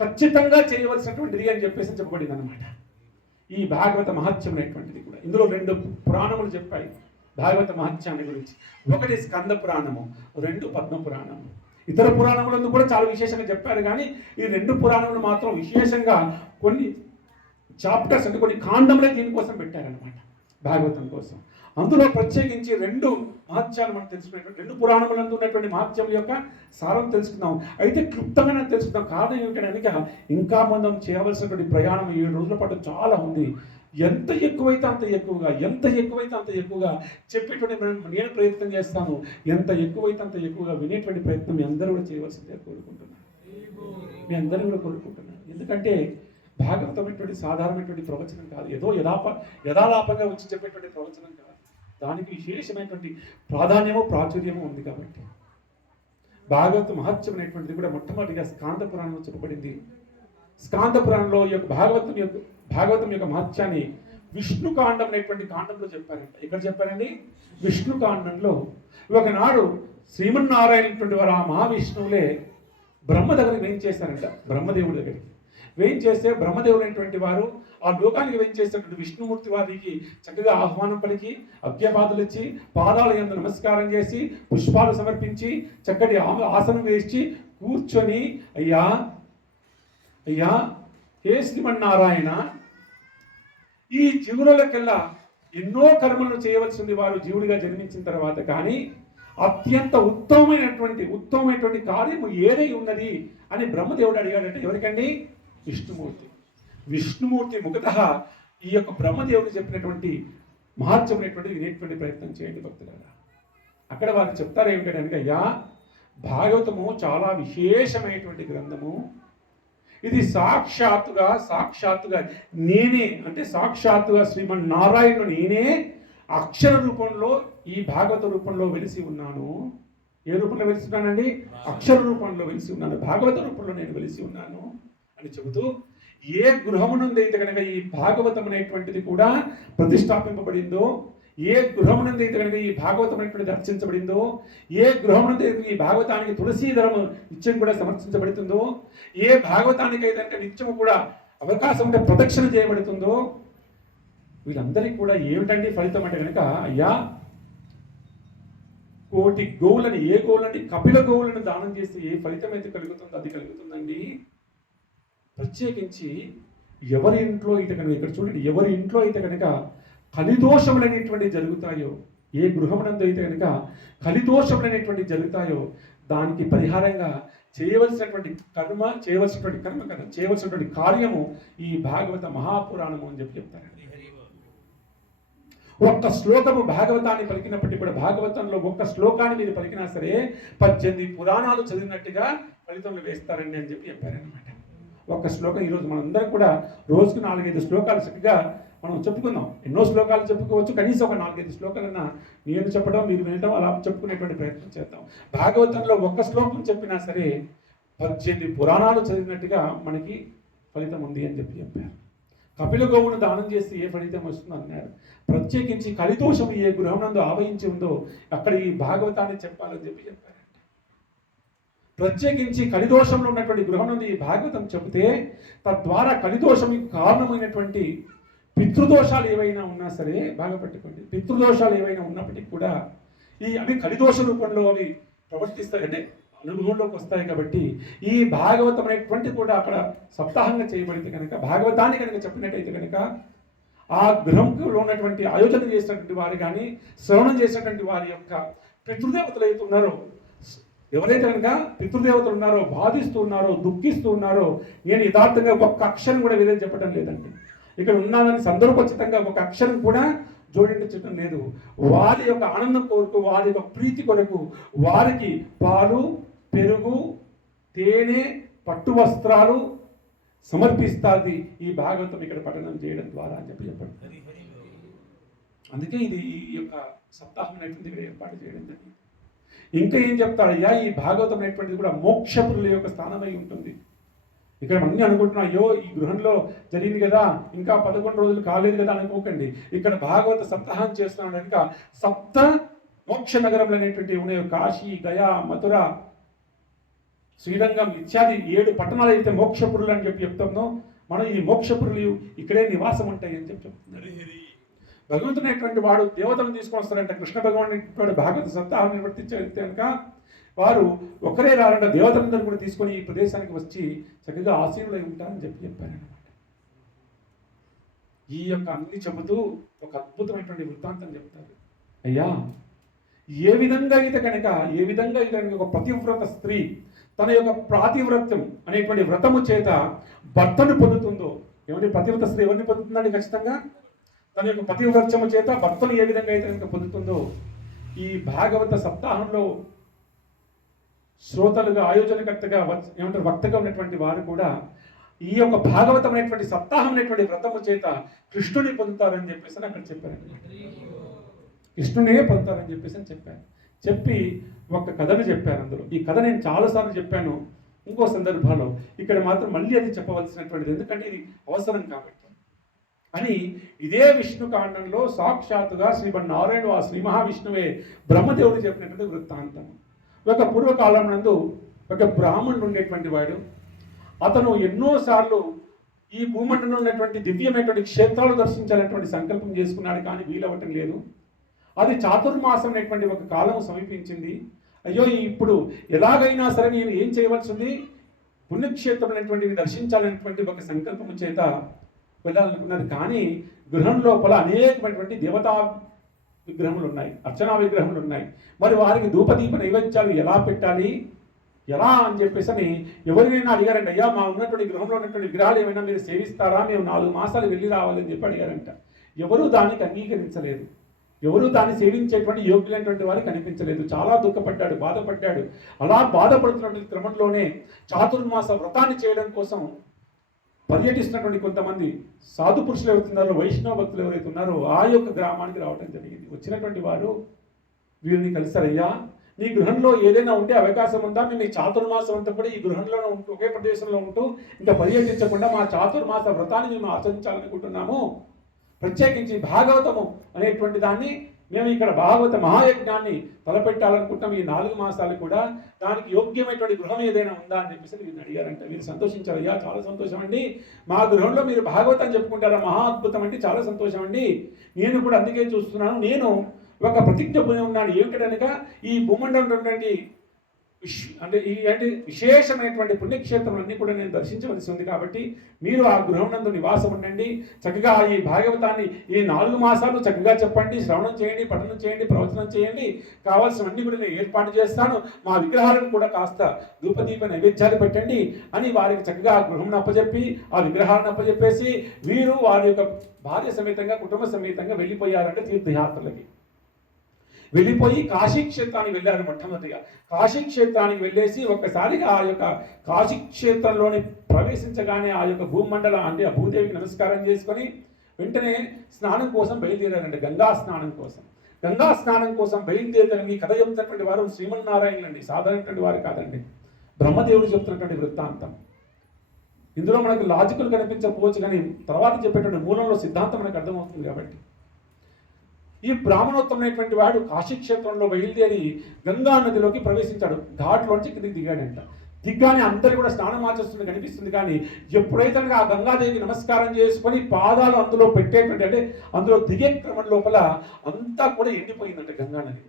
ఖచ్చితంగా చేయవలసినటువంటిది అని చెప్పేసి చెప్పబడింది అనమాట. ఈ భాగవత మహత్యం అనేటువంటిది కూడా ఇందులో 2 పురాణములు చెప్పాయి భాగవత మహత్యాన్ని గురించి. ఒకటి స్కంద పురాణము, 2 పద్మ పురాణము. ఇతర పురాణములందు కూడా చాలా విశేషంగా చెప్పారు, కానీ ఈ 2 పురాణములు మాత్రం విశేషంగా కొన్ని చాప్టర్స్, అంటే కొన్ని కాండములే దీనికోసం పెట్టారనమాట, భాగవతం కోసం. అందులో ప్రత్యేకించి 2 మహత్యాలు మనం తెలుసుకునేటువంటి, 2 పురాణములందు ఉన్నటువంటి మహత్యం యొక్క సారం తెలుసుకుందాం. అయితే క్లుప్తంగా తెలుసుకుందాం. కారణం ఏమిటనక ఇంకా మనం చేయవలసినటువంటి ప్రయాణం 7 రోజుల పాటు చాలా ఉంది. ఎంత ఎక్కువైతే అంత ఎక్కువగా చెప్పేటువంటి నేను ప్రయత్నం చేస్తాను. ఎంత ఎక్కువైతే అంత ఎక్కువగా వినేటువంటి ప్రయత్నం మీ అందరూ కూడా చేయవలసిందే కోరుకుంటున్నాను. మీ అందరూ కూడా కోరుకుంటున్నాను. ఎందుకంటే భాగవతం అనేటువంటి సాధారణమైనటువంటి ప్రవచనం కాదు, ఏదో యథాలాపంగా వచ్చి చెప్పేటువంటి ప్రవచనం కాదు. దానికి విశేషమైనటువంటి ప్రాధాన్యము, ప్రాచుర్యము ఉంది. కాబట్టి భాగవత మహత్యం అనేటువంటిది కూడా మొట్టమొదటిగా స్కాంద పురాణంలో చెప్పబడింది. స్కాంద పురాణంలో ఈ యొక్క భాగవతం యొక్క మహత్యాన్ని విష్ణుకాండం అనేటువంటి కాండంలో చెప్పారంట. ఎక్కడ చెప్పారండి? విష్ణుకాండంలో. ఒకనాడు శ్రీమన్నారాయణ వారు ఆ మహావిష్ణువులే బ్రహ్మ దగ్గరికి వేయించేశారంట. బ్రహ్మదేవుడి దగ్గరికి వేయించేస్తే బ్రహ్మదేవుడు అనేటువంటి వారు ఆ లోకానికి వేయించేసినటువంటి విష్ణుమూర్తి వారికి చక్కగా ఆహ్వానం పలికి, అభ్యపాదులు ఇచ్చి, పాదాల యందు నమస్కారం చేసి, పుష్పాలు సమర్పించి, చక్కటి ఆసనం వేసి కూర్చొని, అయ్యా హే శ్రీమన్నారాయణ, ఈ జీవులకెల్లా ఎన్నో కర్మలను చేయవలసింది వారు జీవుడిగా జన్మించిన తర్వాత, కానీ అత్యంత ఉత్తమమైనటువంటి కార్యము ఏదై ఉన్నది అని బ్రహ్మదేవుడు అడిగాడంటే ఎవరికండి? విష్ణుమూర్తి ముఖతః ఈ యొక్క బ్రహ్మదేవుడు చెప్పినటువంటి మహత్యం వినేటువంటి ప్రయత్నం చేయండి భక్తులారా. అక్కడ వారు చెప్తారు ఏమిటంటే, అయ్యా భాగవతము చాలా విశేషమైనటువంటి గ్రంథము. ఇది సాక్షాత్తుగా నేనే, అంటే సాక్షాత్తుగా శ్రీమన్నారాయణుడు నేనే అక్షర రూపంలో ఈ భాగవత రూపంలో వెలిసి ఉన్నాను. ఏ రూపంలో వెలిసి ఉన్నానండి? అక్షర రూపంలో వెలిసి ఉన్నాను, భాగవత రూపంలో నేను వెలిసి ఉన్నాను అని చెబుతూ, ఏ గృహమునందైతే కనుక ఈ భాగవతం అనేటువంటిది కూడా ప్రతిష్టాపింపబడిందో, ఏ గృహమునందైతే కనుక ఈ భాగవతం అనేటువంటిది అర్చించబడిందో, ఏ గృహమునందైతే ఈ భాగవతానికి తులసీదళము నిత్యం కూడా సమర్పించబడుతుందో, ఏ భాగవతానికి అయితే కనుక నిత్యము కూడా అవకాశం ఉంటే ప్రదక్షిణ చేయబడుతుందో, వీళ్ళందరికీ కూడా ఏమిటండి ఫలితం అంటే కనుక, అయ్యా కోటి గోవులని, ఏ గోవులని? కపిల గోవులను దానం చేస్తే ఏ ఫలితం అయితే కలుగుతుందో అది కలుగుతుందండి. ప్రత్యేకించి ఎవరి ఇంట్లో అయితే కనుక, ఇక్కడ చూడండి, ఎవరి ఇంట్లో అయితే కనుక కలిదోషములు అనేటువంటివి జరుగుతాయో, ఏ గృహమునందు అయితే కనుక కలిదోషములు అనేటువంటివి జరుగుతాయో, దానికి పరిహారంగా చేయవలసినటువంటి కార్యము ఈ భాగవత మహాపురాణము అని చెప్తారండి. ఒక్క శ్లోకము భాగవతాన్ని పలికినప్పటికీ కూడా, భాగవతంలో ఒక్క శ్లోకాన్ని మీరు పలికినా సరే 18 పురాణాలు చదివినట్టుగా ఫలితంలో వేస్తారండి అని చెప్పారనమాట. ఒక్క శ్లోకం ఈరోజు మనందరం కూడా రోజుకు 4-5 శ్లోకాలు చక్కగా మనం చెప్పుకుందాం. ఎన్నో శ్లోకాలు చెప్పుకోవచ్చు, కనీసం ఒక 4-5 శ్లోకాలన్నా నేను చెప్పడం, మీరు వినడం, అలా చెప్పుకునేటువంటి ప్రయత్నం చేద్దాం. భాగవతంలో ఒక్క శ్లోకం చెప్పినా సరే 18 పురాణాలు చదివినట్టుగా మనకి ఫలితం ఉంది అని చెప్పారు. కపిల గోవును దానం చేస్తే ఏ ఫలితం వస్తుందో అన్నారు. ప్రత్యేకించి కలిదోషం ఏ గృహమునందు ఆవహించి ఉందో అక్కడ ఈ భాగవతాన్ని చెప్పాలని చెప్పారంట. ప్రత్యేకించి కలిదోషంలో ఉన్నటువంటి గృహమునందు ఈ భాగవతం చెబితే తద్వారా కలిదోషంకి కారణమైనటువంటి పితృదోషాలు ఏవైనా ఉన్నా సరే బాగా పట్టుకోండి. పితృదోషాలు ఏవైనా ఉన్నప్పటికీ కూడా అవి కలిదోష రూపంలో అవి ప్రవర్తిస్తాయి, అంటే అనుభవంలోకి వస్తాయి. కాబట్టి ఈ భాగవతం అనేటువంటి కూడా అక్కడ సప్తాహంగా చేయబడితే కనుక, భాగవతాన్ని కనుక చెప్పినట్టయితే కనుక, ఆ గృహంలో ఉన్నటువంటి ఆయోజన చేసినటువంటి వారు కానీ, శ్రవణం చేసినటువంటి వారి యొక్క పితృదేవతలు అయితే ఉన్నారో, ఎవరైతే కనుక పితృదేవతలు ఉన్నారో, బాధిస్తూ ఉన్నారో, దుఃఖిస్తూ ఉన్నారో, నేను యథార్థంగా ఒక్క అక్షరం కూడా వేరే చెప్పడం లేదండి. ఇక్కడ ఉన్నానని సందర్భోచితంగా ఒక అక్షరం కూడా జోడించడం లేదు. వారి యొక్క ఆనందం కొరకు, వారి యొక్క ప్రీతి కొరకు వారికి పాలు, పెరుగు, తేనె, పట్టు వస్త్రాలు సమర్పిస్తుంది ఈ భాగవతం ఇక్కడ పఠనం చేయడం ద్వారా అని చెప్పండి. అందుకే ఇది ఈ యొక్క సప్తాహం అనేటువంటి ఏర్పాటు చేయడం జరిగింది. ఇంకా ఏం చెప్తాడయ్యా, ఈ భాగవతం అనేటువంటిది కూడా మోక్షపురుల యొక్క స్థానమై ఉంటుంది. ఇక్కడ అన్నీ అనుకుంటున్నా, అయ్యో ఈ గృహంలో జరిగింది కదా, ఇంకా 11 రోజులు కాలేదు కదా అనుకోకండి. ఇక్కడ భాగవత సప్తాహం చేస్తున్నాడు కనుక సప్త మోక్ష నగరంలో అనేటువంటి ఉన్నాయి. కాశీ, గయా, మథుర, శ్రీరంగం ఇత్యాది 7 పట్టణాలు అయితే మోక్షపురులు అని చెప్తామో, మనం ఈ మోక్షపురులు ఇక్కడే నివాసం ఉంటాయి అని చెప్తున్నారు. భగవంతుడైనటువంటి వాడు దేవతలను తీసుకొని వస్తారంట. కృష్ణ భగవానుడు భాగవత సప్తాహం నిర్వర్తించే కనుక వారు ఒకరే రారంట, దేవతలందరూ కూడా తీసుకొని ఈ ప్రదేశానికి వచ్చి చక్కగా ఆశీనులై ఉంటారని చెప్పారనమాట. ఈ యొక్క అన్ని చెబుతూ ఒక అద్భుతమైనటువంటి వృత్తాంతం చెప్తారు. అయ్యా ఏ విధంగా అయితే కనుక ఒక పతివ్రత స్త్రీ తన యొక్క ప్రాతివ్రత్యం అనేటువంటి వ్రతము చేత భర్తను పొందుతుందో, ఏమంటే పతివ్రత స్త్రీ ఎవరిని పొందుతుందండి? ఖచ్చితంగా తన యొక్క పతివ్రత్యము చేత భర్తను ఏ విధంగా అయితే కనుక పొందుతుందో, ఈ భాగవత సప్తాహంలో శ్రోతలుగా, ఆయోజనకర్తగా, ఏమంటారు వక్తగా ఉన్నటువంటి వారు కూడా ఈ యొక్క భాగవతం అనేటువంటి సప్తాహం అనేటువంటి వ్రతము చేత కృష్ణుని పొందుతారని చెప్పేసి అక్కడ చెప్పారండి. కృష్ణునే పొందుతారని చెప్పేసి చెప్పాను. చెప్పి ఒక కథను చెప్పాను. అందులో ఈ కథ నేను చాలాసార్లు చెప్పాను ఇంకో సందర్భంలో, ఇక్కడ మాత్రం మళ్ళీ అది చెప్పవలసినటువంటిది, ఎందుకంటే ఇది అవసరం కాబట్టి అని. ఇదే విష్ణు కాండంలో సాక్షాత్తుగా శ్రీమన్నారాయణ ఆ శ్రీ మహావిష్ణువే బ్రహ్మదేవుడు చెప్పినటువంటి వృత్తాంతం. ఒక పూర్వకాలం నందు ఒక బ్రాహ్మణుడు ఉండేటువంటి వాడు. అతను ఎన్నోసార్లు ఈ భూమండలంలో ఉన్నటువంటి దివ్యమైనటువంటి క్షేత్రాలు దర్శించాలనేటువంటి సంకల్పం చేసుకున్నాడు, కానీ వీలవ్వటం లేదు. అది చాతుర్మాసం అనేటువంటి ఒక కాలం సమీపించింది. అయ్యో ఇప్పుడు ఎలాగైనా సరే నేను ఏం చేయవలసింది, పుణ్యక్షేత్రం అనేటువంటివి దర్శించాలనేటువంటి ఒక సంకల్పం చేత వెళ్ళాలనుకున్నారు. కానీ గృహం లోపల అనేకమైనటువంటి దేవతా విగ్రహములు ఉన్నాయి, అర్చనా విగ్రహములు ఉన్నాయి. మరి వారికి ధూపదీప నైవేద్యాలు ఎలా పెట్టాలి, ఎలా అని చెప్పేసి అని ఎవరినైనా అడిగారంట, అయ్యా మా ఉన్నటువంటి గృహంలో ఉన్నటువంటి విగ్రహాలు ఏమైనా మీరు సేవిస్తారా, మేము 4 మాసాలు వెళ్ళి రావాలని చెప్పి అడిగారంట. ఎవరూ దానికి అంగీకరించలేదు. ఎవరూ దాన్ని సేవించేటువంటి యోగ్యులైనటువంటి వారు కనిపించలేదు. చాలా దుఃఖపడ్డాడు, బాధపడ్డాడు. అలా బాధపడుతున్నటువంటి క్రమంలోనే చాతుర్మాస వ్రతాన్ని చేయడం కోసం పర్యటిస్తున్నటువంటి కొంతమంది సాధు పురుషులు ఎవరుతున్నారో, వైష్ణవ భక్తులు ఎవరైతే ఉన్నారో ఆ యొక్క గ్రామానికి రావడం జరిగింది. వచ్చినటువంటి వారు వీరిని కలిసారయ్యా, నీ గృహంలో ఏదైనా ఉంటే అవకాశం ఉందా, మేము ఈ చాతుర్మాసం అంతా కూడా ఈ గృహంలోనే ఉంటూ ఒకే ప్రదేశంలో ఉంటూ ఇంకా పర్యటించకుండా మా చాతుర్మాస వ్రతాన్ని మేము ఆచరించాలనుకుంటున్నాము. ప్రత్యేకించి భాగవతము అనేటువంటి దాన్ని మేము ఇక్కడ భాగవత మహాయజ్ఞాన్ని తలపెట్టాలనుకుంటాం. ఈ 4 మాసాలు కూడా దానికి యోగ్యమైనటువంటి గృహం ఏదైనా ఉందా అని చెప్పేసి వీరిని అడిగారంట. వీరు సంతోషించారు. అయ్యా చాలా సంతోషం అండి, మా గృహంలో మీరు భాగవతం చెప్పుకుంటారా, మహా అద్భుతం అండి, చాలా సంతోషం అండి. నేను కూడా అందుకే చూస్తున్నాను, నేను ఒక ప్రతిజ్ఞ పొంది ఉన్నాను. ఏమిటనగా ఈ భూమండలం అంటే విశేషమైనటువంటి పుణ్యక్షేత్రాలన్నీ కూడా నేను దర్శించవలసి ఉంది. కాబట్టి మీరు ఆ గృహం నందు నివాసం ఉండండి, చక్కగా ఈ భాగవతాన్ని ఈ 4 మాసాలు చక్కగా చెప్పండి, శ్రవణం చేయండి, పఠనం చేయండి, ప్రవచనం చేయండి, కావాల్సినవన్నీ కూడా నేను ఏర్పాటు చేస్తాను, మా విగ్రహాలను కూడా కాస్త ధూపదీప నైవేద్యాలు పెట్టండి అని వారికి చక్కగా ఆ గృహం అప్పచెప్పి ఆ విగ్రహాలను అప్పచెప్పేసి వీరు వారి యొక్క భార్య సమేతంగా కుటుంబ సమేతంగా వెళ్ళిపోయారంటే తీర్థయాత్రలకి. వెళ్ళిపోయి కాశీక్షేత్రానికి వెళ్ళారు. మొట్టమొదటిగా కాశీక్షేత్రానికి వెళ్ళేసి ఒక్కసారిగా ఆ యొక్క కాశీక్షేత్రంలోని ప్రవేశించగానే ఆ యొక్క భూమండల అంటే ఆ భూదేవికి నమస్కారం చేసుకొని వెంటనే స్నానం కోసం బయలుదేరారండి, గంగా స్నానం కోసం. గంగా స్నానం కోసం బయలుదేరడానికి కథ చెబుతున్నటువంటి వారు శ్రీమన్నారాయణులు అండి, సాధారణటువంటి వారు కాదండి, బ్రహ్మదేవుడు చెప్తున్నటువంటి వృత్తాంతం. ఇందులో మనకు లాజికల్ కనిపించకపోవచ్చు, కానీ తర్వాత చెప్పేటువంటి మూలంలో సిద్ధాంతం మనకు అర్థమవుతుంది. కాబట్టి ఈ బ్రాహ్మణోత్తమైనటువంటి వాడు కాశీక్షేత్రంలో బయలుదేరి గంగా నదిలోకి ప్రవేశించాడు. ఘాట్లోంచి కిందికి దిగాడంట. దిగ్గానే అందరు కూడా స్నానం ఆచరిస్తుంది కనిపిస్తుంది. కానీ ఎప్పుడైతే ఆ గంగాదేవికి నమస్కారం చేసుకొని పాదాలు అందులో పెట్టేటువంటి అంటే అందులో దిగే క్రమం లోపల అంతా కూడా ఎండిపోయిందంట గంగా నది.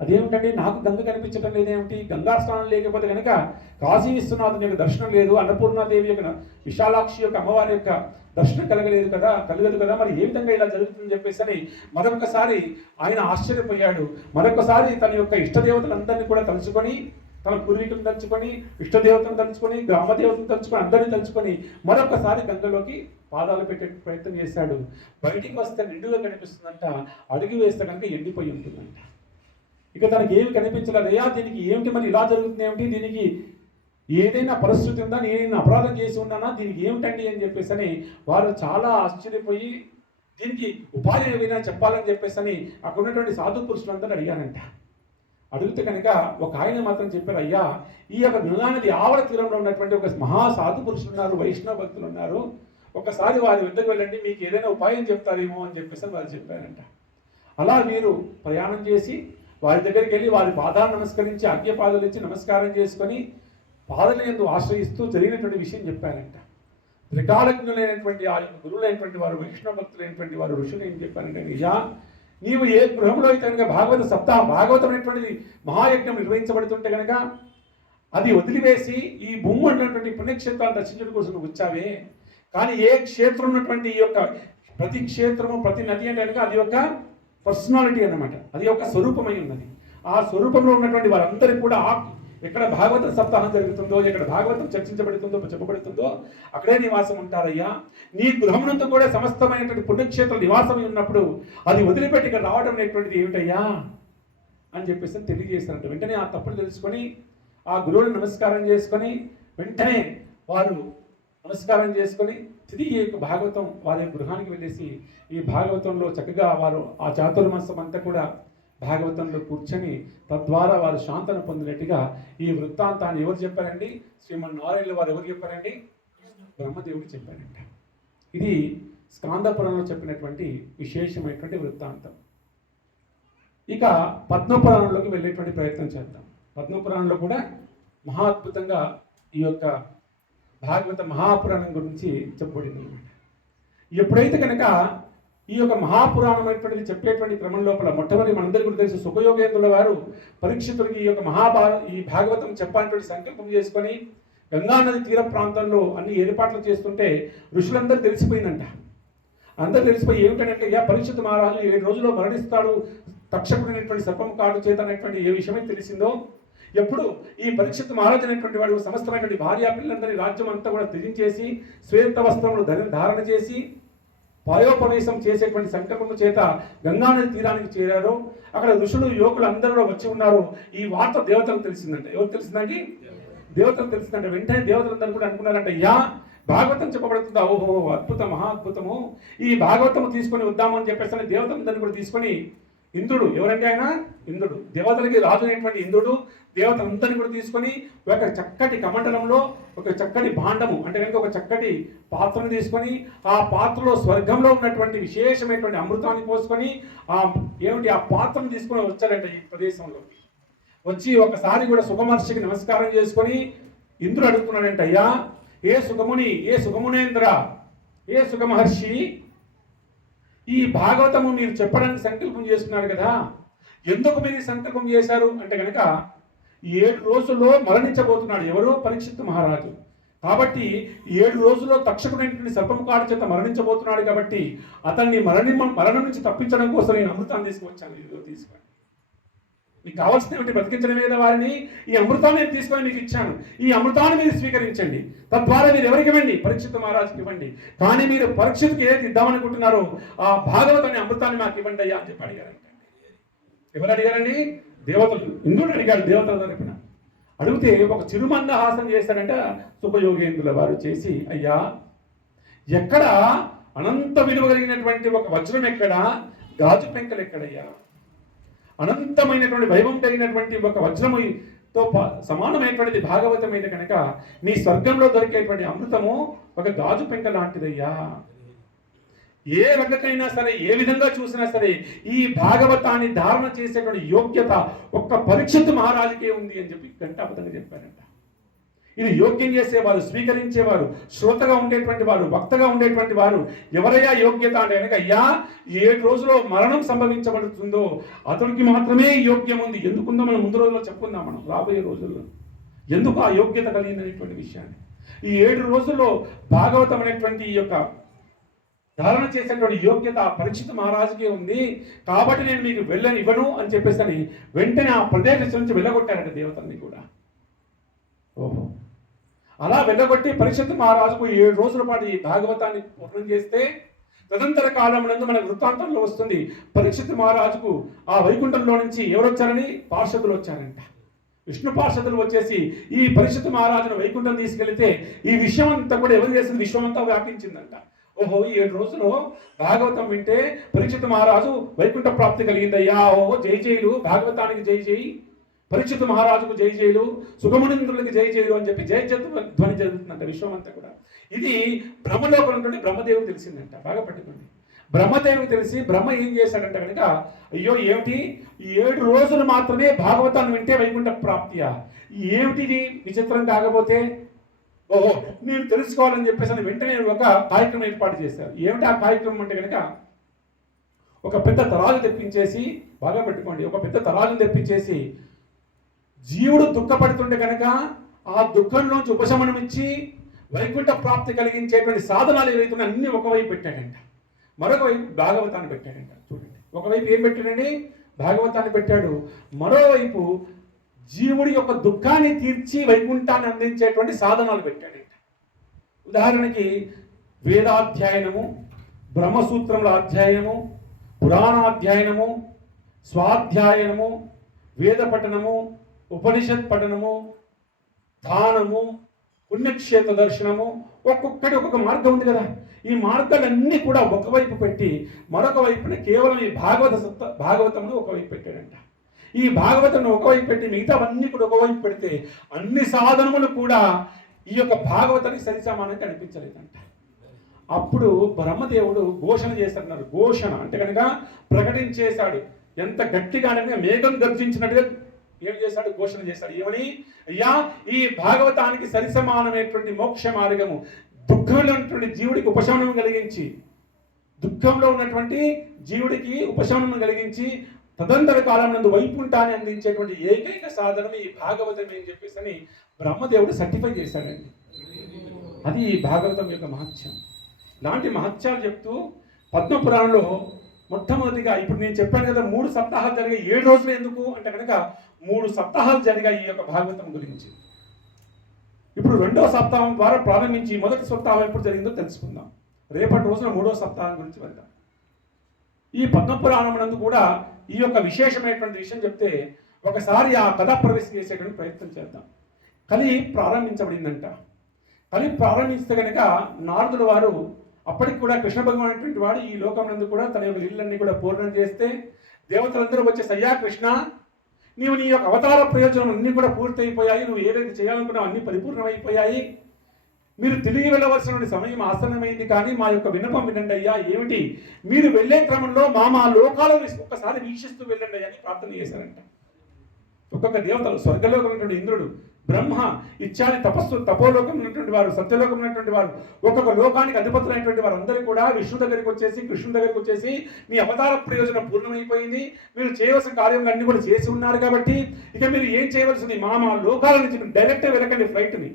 అదేమిటండి నాకు గంగ కనిపించడం లేదేమిటి, గంగా స్నానం లేకపోతే కనుక కాశీ విశ్వనాథుని యొక్క దర్శనం లేదు, అన్నపూర్ణాదేవి యొక్క విశాలాక్షి యొక్క అమ్మవారి యొక్క దర్శనం కలగదు కదా, మరి ఏ విధంగా ఇలా జరుగుతుందని చెప్పేసి అని మరొకసారి ఆయన ఆశ్చర్యపోయాడు. మరొకసారి తన యొక్క ఇష్టదేవతలందరినీ కూడా తలుచుకొని, తన పూర్వీకులను తలుచుకొని, ఇష్టదేవతను తలుచుకొని, గ్రామదేవతను తలుచుకొని, అందరినీ తలుచుకొని మరొకసారి గంగలోకి పాదాలు పెట్టే ప్రయత్నం చేశాడు. బయటికి వస్తే నిండుగా కనిపిస్తుందంట, అడుగు వేస్తే కనుక ఎండిపోయి ఉంటుందంట. ఇక తనకి ఏమి కనిపించలేదు. అయ్యా దీనికి ఏమిటి మరి ఇలా జరుగుతుంది, ఏమిటి దీనికి ఏదైనా పరిస్థితి ఉందా, నేను అపరాధం చేసి ఉన్నానా, దీనికి ఏమిటండి అని చెప్పేసి అని వారు చాలా ఆశ్చర్యపోయి దీనికి ఉపాయం ఏమైనా చెప్పాలని చెప్పేసి అని అక్కడ ఉన్నటువంటి సాధు పురుషులందరూ అడిగానంట. అడిగితే కనుక ఒక ఆయన మాత్రం చెప్పారు, అయ్యా ఈ యొక్క గంగానది ఆవల తీరంలో ఉన్నటువంటి ఒక మహా సాధు పురుషులు ఉన్నారు, వైష్ణవ భక్తులు ఉన్నారు, ఒకసారి వారి వద్దకు వెళ్ళండి, మీకు ఏదైనా ఉపాయం చెప్తారేమో అని చెప్పేసి వారు చెప్పారంట. అలా వీరు ప్రయాణం చేసి వారి దగ్గరికి వెళ్ళి వారి పాదాలు నమస్కరించి అర్ఘ్యపాదాలు ఇచ్చి నమస్కారం చేసుకొని పాదల యందు ఆశ్రయిస్తూ జరిగినటువంటి విషయం చెప్పారంట. త్రికాలజ్ఞులైనటువంటి ఆ యొక్క గురువులైనటువంటి వారు, వైష్ణవ భక్తులైనటువంటి వారు, ఋషులు ఏం చెప్పారంటే, అయ్యా నీవు ఏ గృహంలో అయితే కనుక భాగవతం అనేటువంటిది మహాయజ్ఞం నిర్వహించబడుతుంటే కనుక అది వదిలివేసి ఈ భూమి ఉన్నటువంటి పుణ్యక్షేత్రాలు దర్శించడం కోసం నువ్వు వచ్చావే, కానీ ఏ క్షేత్రం ఉన్నటువంటి ఈ యొక్క ప్రతి క్షేత్రము ప్రతి నది అంటే కనుక అది యొక్క పర్సనాలిటీ అన్నమాట, అది ఒక స్వరూపమై ఉన్నది. ఆ స్వరూపంలో ఉన్నటువంటి వారందరికీ కూడా ఎక్కడ భాగవత సప్తాహం జరుగుతుందో, ఎక్కడ భాగవతం చర్చించబడుతుందో చెప్పబడుతుందో అక్కడే నివాసం ఉంటారయ్యా. నీ గృహమునందు కూడా సమస్తమైనటువంటి పుణ్యక్షేత్రం నివాసం ఉన్నప్పుడు అది వదిలిపెట్టి ఇక్కడ రావడం అనేటువంటిది ఏమిటయ్యా అని చెప్పేసి తెలియజేస్తారంట. వెంటనే ఆ తప్పులు తెలుసుకొని ఆ గురువుని నమస్కారం చేసుకొని వెంటనే వారు నమస్కారం చేసుకొని తిరిగి భాగవతం వారి గృహానికి వెళ్ళేసి ఈ భాగవతంలో చక్కగా వారు ఆ చాతుర్మాసం అంతా కూడా భాగవతంలో కూర్చొని తద్వారా వారు శాంతను పొందినట్టుగా ఈ వృత్తాంతాన్ని ఎవరు చెప్పారండి? శ్రీమన్నారాయణుల వారు ఎవరు చెప్పారండి? బ్రహ్మదేవుడు చెప్పారంట. ఇది స్కాందపురంలో చెప్పినటువంటి విశేషమైనటువంటి వృత్తాంతం. ఇక పద్మపురాణంలోకి వెళ్ళేటువంటి ప్రయత్నం చేద్దాం. పద్మపురాణంలో కూడా మహా అద్భుతంగా ఈ యొక్క భాగవత మహాపురాణం గురించి చెప్పబడింది అనమాట. ఎప్పుడైతే కనుక ఈ యొక్క మహాపురాణం అనేటువంటిది చెప్పేటువంటి క్రమం లోపల మొట్టమొదటి మనందరికీ కూడా తెలుసు, సుఖయోగేంద్రుల వారు పరీక్షితుడికి ఈ యొక్క ఈ భాగవతం చెప్పాలనేటువంటి సంకల్పం చేసుకొని గంగానది తీర ప్రాంతంలో అన్ని ఏర్పాట్లు చేస్తుంటే ఋషులందరూ తెలిసిపోయిందంట. అందరూ తెలిసిపోయి ఏమిటంటే, పరీక్షిత్ మహారాజు 7 రోజుల్లో మరణిస్తాడు, తక్షకుడు అనేటువంటి సర్పం కాడు చేత అనేటువంటి ఏ విషయమే తెలిసిందో ఎప్పుడు ఈ పరీక్షిత్ మహారాజు అనేటువంటి వాడు సమస్తమైనటువంటి భార్యా పిల్లలందరి రాజ్యం అంతా కూడా త్యజించేసి శ్వేత వస్త్రములు ధారణ చేసి పాయోపవేశం చేసేటువంటి సంకల్పము చేత గంగానది తీరానికి చేరారు. అక్కడ ఋషులు యోగులు అందరూ కూడా వచ్చి ఉన్నారు. ఈ వార్త దేవతలకు తెలిసిందంట. ఎవరు తెలిసిందండి? దేవతలకు తెలిసిందంట. వెంటనే దేవతలందరూ కూడా అనుకున్నారంట, యా భాగవతం చెప్పబడుతుందా? ఓహో అద్భుతం, మహా అద్భుతము. ఈ భాగవతము తీసుకొని వద్దామని చెప్పేసి దేవతలందరినీ కూడా తీసుకొని ఇంద్రుడు, ఎవరంటే ఆయన ఇంద్రుడు, దేవతలకి రాజు అయినటువంటి ఇంద్రుడు దేవతలందరినీ కూడా తీసుకొని ఒక చక్కటి కమండలంలో ఒక చక్కటి భాండము అంటే కనుక ఒక చక్కటి పాత్రను తీసుకొని ఆ పాత్రలో స్వర్గంలో ఉన్నటువంటి విశేషమైనటువంటి అమృతాన్ని పోసుకొని ఆ పాత్రను తీసుకొని వచ్చారంట ఈ ప్రదేశంలో. వచ్చి ఒకసారి కూడా సుఖమహర్షికి నమస్కారం చేసుకొని ఇంద్రుడు అడుగుతున్నాడంట, అయ్యా ఏ సుఖమునేంద్ర, ఏ సుఖమహర్షి, ఈ భాగవతము మీరు చెప్పడానికి సంకల్పం చేస్తున్నారు కదా, ఎందుకు మీరు సంకల్పం చేశారు అంటే కనుక 7 రోజుల్లో మరణించబోతున్నాడు ఎవరు? పరీక్షిత్ మహారాజు. కాబట్టి 7 రోజుల్లో తక్షకుడైనటువంటి సర్పము కాడి చేత మరణించబోతున్నాడు కాబట్టి అతన్ని మరణం నుంచి తప్పించడం కోసం నేను అమృతాన్ని తీసుకువచ్చాను. ఇదిగో తీసుకొని మీకు కావాల్సినటువంటి బ్రతికించడమే కదా వారిని. ఈ అమృతాన్ని నేను తీసుకొని మీకు ఇచ్చాను. ఈ అమృతాన్ని మీరు స్వీకరించండి. తద్వారా మీరు ఎవరికి ఇవ్వండి? పరీక్షిత్ మహారాజుకి ఇవ్వండి. కానీ మీరు పరీక్షిత్కి ఏది ఇద్దామనుకుంటున్నారో ఆ భాగవతాన్ని అమృతాన్ని మాకు ఇవ్వండి అయ్యా అని చెప్పి అడిగారంట. ఎవరు అడిగారండి? దేవతలు. ఇంద్రుడు అడిగాడు దేవతల తరపున. అడిగితే ఒక చిరుమందహాసం చేశాడంట సుఖయోగేంద్రుల వారు చేసి, అయ్యా ఎక్కడ అనంత విలువ కలిగినటువంటి ఒక వజ్రం ఎక్కడ, గాజు పెంకలు ఎక్కడయ్యా, అనంతమైనటువంటి వైభవం కలిగినటువంటి ఒక వజ్రముతో సమానమైనటువంటిది భాగవతం అయితే కనుక నీ స్వర్గంలో దొరికేటువంటి అమృతము ఒక గాజు పెంక లాంటిదయ్యా. ఏ రకమైనా సరే, ఏ విధంగా చూసినా సరే ఈ భాగవతాన్ని ధారణ చేసేటువంటి యోగ్యత ఒక్క పరీక్షిత్ మహారాజుకే ఉంది అని చెప్పి ఘంటాపథంగా చెప్పారంట. ఇది యోగ్యం చేసేవారు, స్వీకరించేవారు, శ్రోతగా ఉండేటువంటి వారు, వక్తగా ఉండేటువంటి వారు ఎవరయ్యా యోగ్యత అంటే కనుక అయ్యా 7 రోజుల్లో మరణం సంభవించబడుతుందో అతనికి మాత్రమే యోగ్యం ఉంది. ఎందుకుందో మనం ముందు రోజుల్లో చెప్పుకుందాం, మనం రాబోయే రోజుల్లో ఎందుకు ఆ యోగ్యత కలిగినటువంటి విషయాన్ని. ఈ 7 రోజుల్లో భాగవతం అనేటువంటి ఈ యొక్క ధారణ చేసేటువంటి యోగ్యత పరీక్షిత్ మహారాజుకే ఉంది. కాబట్టి నేను మీకు వెళ్ళనివ్వను అని చెప్పేసి అని వెంటనే ఆ ప్రదేశం నుంచి వెళ్ళగొట్టారంట దేవతల్ని కూడా. ఓహో, అలా వెళ్ళగొట్టి పరీక్షిత్ మహారాజుకు 7 రోజుల పాటు ఈ భాగవతాన్ని పూర్ణం చేస్తే తదంతర కాలమునందు మన వృత్తాంతంలో వస్తుంది. పరీక్షిత్ మహారాజుకు ఆ వైకుంఠంలో నుంచి ఎవరు వచ్చారని? పార్షదులు వచ్చారంట. విష్ణు పార్షదులు వచ్చేసి ఈ పరీక్షిత్ మహారాజును వైకుంఠం తీసుకెళ్తే ఈ విషయం అంతా కూడా ఎవరు చేసింది? విశ్వమంతా వ్యాపించిందంట. ఓహో, ఈ 7 రోజులు భాగవతం వింటే పరీక్షిత్ మహారాజు వైకుంఠ ప్రాప్తి కలిగిందయ్యా. ఓహో, జై జైలు, భాగవతానికి జై జై, పరీక్షిత్ మహారాజుకు జై జైలు, సుఖమునింద్రులకి జై జైలు అని చెప్పి జై ధ్వని జరుగుతుందంట విశ్వమంతా కూడా. ఇది బ్రహ్మలోకంలో నుండి బ్రహ్మదేవుడు తెలిసిందంట. బాగా పట్టుకోండి. బ్రహ్మదేవుడు తెలిసి బ్రహ్మ ఏం చేశాడంట కనుక, అయ్యో ఏమిటి 7 రోజులు మాత్రమే భాగవతాన్ని వింటే వైకుంఠ ప్రాప్తియా, ఏమిటిది విచిత్రం కాకపోతే, ఓహో నేను తెలుసుకోవాలని చెప్పేసి వెంటనే ఒక కార్యక్రమం ఏర్పాటు చేశారు. ఏమిటి ఆ కార్యక్రమం అంటే కనుక ఒక పెద్ద తరాజు తెప్పించేసి, బాగా పెట్టుకోండి, ఒక పెద్ద తరాజును తెప్పించేసి జీవుడు దుఃఖపడుతుంటే కనుక ఆ దుఃఖంలోంచి ఉపశమనం ఇచ్చి వైకుంఠ ప్రాప్తి కలిగించేటువంటి సాధనాలు ఏవైతే అన్ని ఒకవైపు పెట్టాడంట. మరొక వైపు భాగవతాన్ని పెట్టాడంట. చూడండి, ఒకవైపు ఏం పెట్టాడండి? భాగవతాన్ని పెట్టాడు. మరోవైపు జీవుడి యొక్క దుఃఖాన్ని తీర్చి వైకుంఠాన్ని అందించేటువంటి సాధనాలు పెట్టాడంట. ఉదాహరణకి వేదాధ్యయనము, బ్రహ్మసూత్రముల అధ్యయనము, పురాణాధ్యయనము, స్వాధ్యాయనము, వేద పఠనము, ఉపనిషత్ పఠనము, దానము, పుణ్యక్షేత్ర దర్శనము, ఒక్కొక్కటి ఒక్కొక్క మార్గం ఉంది కదా. ఈ మార్గాలన్నీ కూడా ఒకవైపు పెట్టి మరొక వైపున కేవలం ఈ భాగవతమును ఒకవైపు పెట్టాడంట. ఈ భాగవతమును ఒకవైపు పెట్టి మిగతావన్నీ కూడా ఒకవైపు పెడితే అన్ని సాధనములు కూడా ఈ యొక్క భాగవతానికి సరిసమానంగా కనిపించలేదంట. అప్పుడు బ్రహ్మదేవుడు ఘోషణ చేస్తాడు. ఘోషణ అంటే కనుక ప్రకటించేశాడు. ఎంత గట్టిగా అంటే మేఘం గర్జించినట్టుగా ఏం చేశాడు? ఘోషణ చేశాడు. ఏమని? అయ్యా, ఈ భాగవతానికి సరిసమానమైనటువంటి మోక్ష మార్గము, దుఃఖంలో ఉన్నటువంటి జీవుడికి ఉపశమనం కలిగించి, దుఃఖంలో ఉన్నటువంటి జీవుడికి ఉపశమనం కలిగించి తదంతర కాలం నందు వైకుంఠాన్ని అందించేటువంటి ఏకైక సాధనం ఈ భాగవతం అని చెప్పేసి అని బ్రహ్మదేవుడు సర్టిఫై చేశాడండి. అది ఈ భాగవతం యొక్క మహత్యం. ఇలాంటి మహత్యాలు చెప్తూ పద్మపురాణంలో మొట్టమొదటిగా ఇప్పుడు నేను చెప్పాను కదా 3 సప్తాహాలు జరిగాయి, 7 రోజులు ఎందుకు అంటే కనుక 3 సప్తాహాలు జరిగాయి ఈ యొక్క భాగవతం గురించి. ఇప్పుడు 2వ సప్తాహం ద్వారా ప్రారంభించి మొదటి సప్తాహం ఎప్పుడు జరిగిందో తెలుసుకుందాం. రేపటి రోజున 3వ సప్తాహం గురించి వెళ్దాం. ఈ పద్మపురాణం నందు కూడా ఈ యొక్క విశేషమైనటువంటి విషయం చెప్తే ఒకసారి ఆ కథ ప్రవేశం చేసేటువంటి ప్రయత్నం చేద్దాం. కలి ప్రారంభించబడిందంట. కలి ప్రారంభిస్తే కనుక నారదుల వారు అప్పటికి కూడా కృష్ణ భగవాన్ అనేటువంటి వాడు ఈ లోకం నందు కూడా తన యొక్క లీలన్నీ కూడా పూర్ణం చేస్తే దేవతలందరూ వచ్చేసి అయ్యా కృష్ణ, నీవు నీ యొక్క అవతార ప్రయోజనం అన్నీ కూడా పూర్తయిపోయాయి, నువ్వు ఏదైతే చేయాలనుకున్నావు అన్నీ పరిపూర్ణమైపోయాయి, మీరు తిరిగి వెళ్ళవలసిన సమయం ఆసన్నమైంది, కానీ మా యొక్క విన్నపం వినండి అయ్యా. ఏమిటి? మీరు వెళ్ళే క్రమంలో మా లోకాలను ఒక్కసారి వీక్షిస్తూ వెళ్ళండి అని ప్రార్థన చేశారంట. ఒక్కొక్క దేవతలు, స్వర్గలోకం ఉన్నటువంటి ఇంద్రుడు, బ్రహ్మ ఇత్యాది తపోలోకం ఉన్నటువంటి వారు, సత్యలోకం ఉన్నటువంటి వారు, ఒక్కొక్క లోకానికి అధిపతులైనటువంటి వారు అందరూ కూడా విష్ణు దగ్గరికి వచ్చేసి, కృష్ణుడి దగ్గరికి వచ్చేసి మీ అవతార ప్రయోజనం పూర్ణమైపోయింది, మీరు చేయవలసిన కార్యములన్నీ కూడా చేసి ఉన్నారు కాబట్టి ఇక మీరు ఏం చేయవలసింది, మా లోకాల నుంచి డైరెక్ట్గా వెళ్ళకండి ఫ్లైట్ని,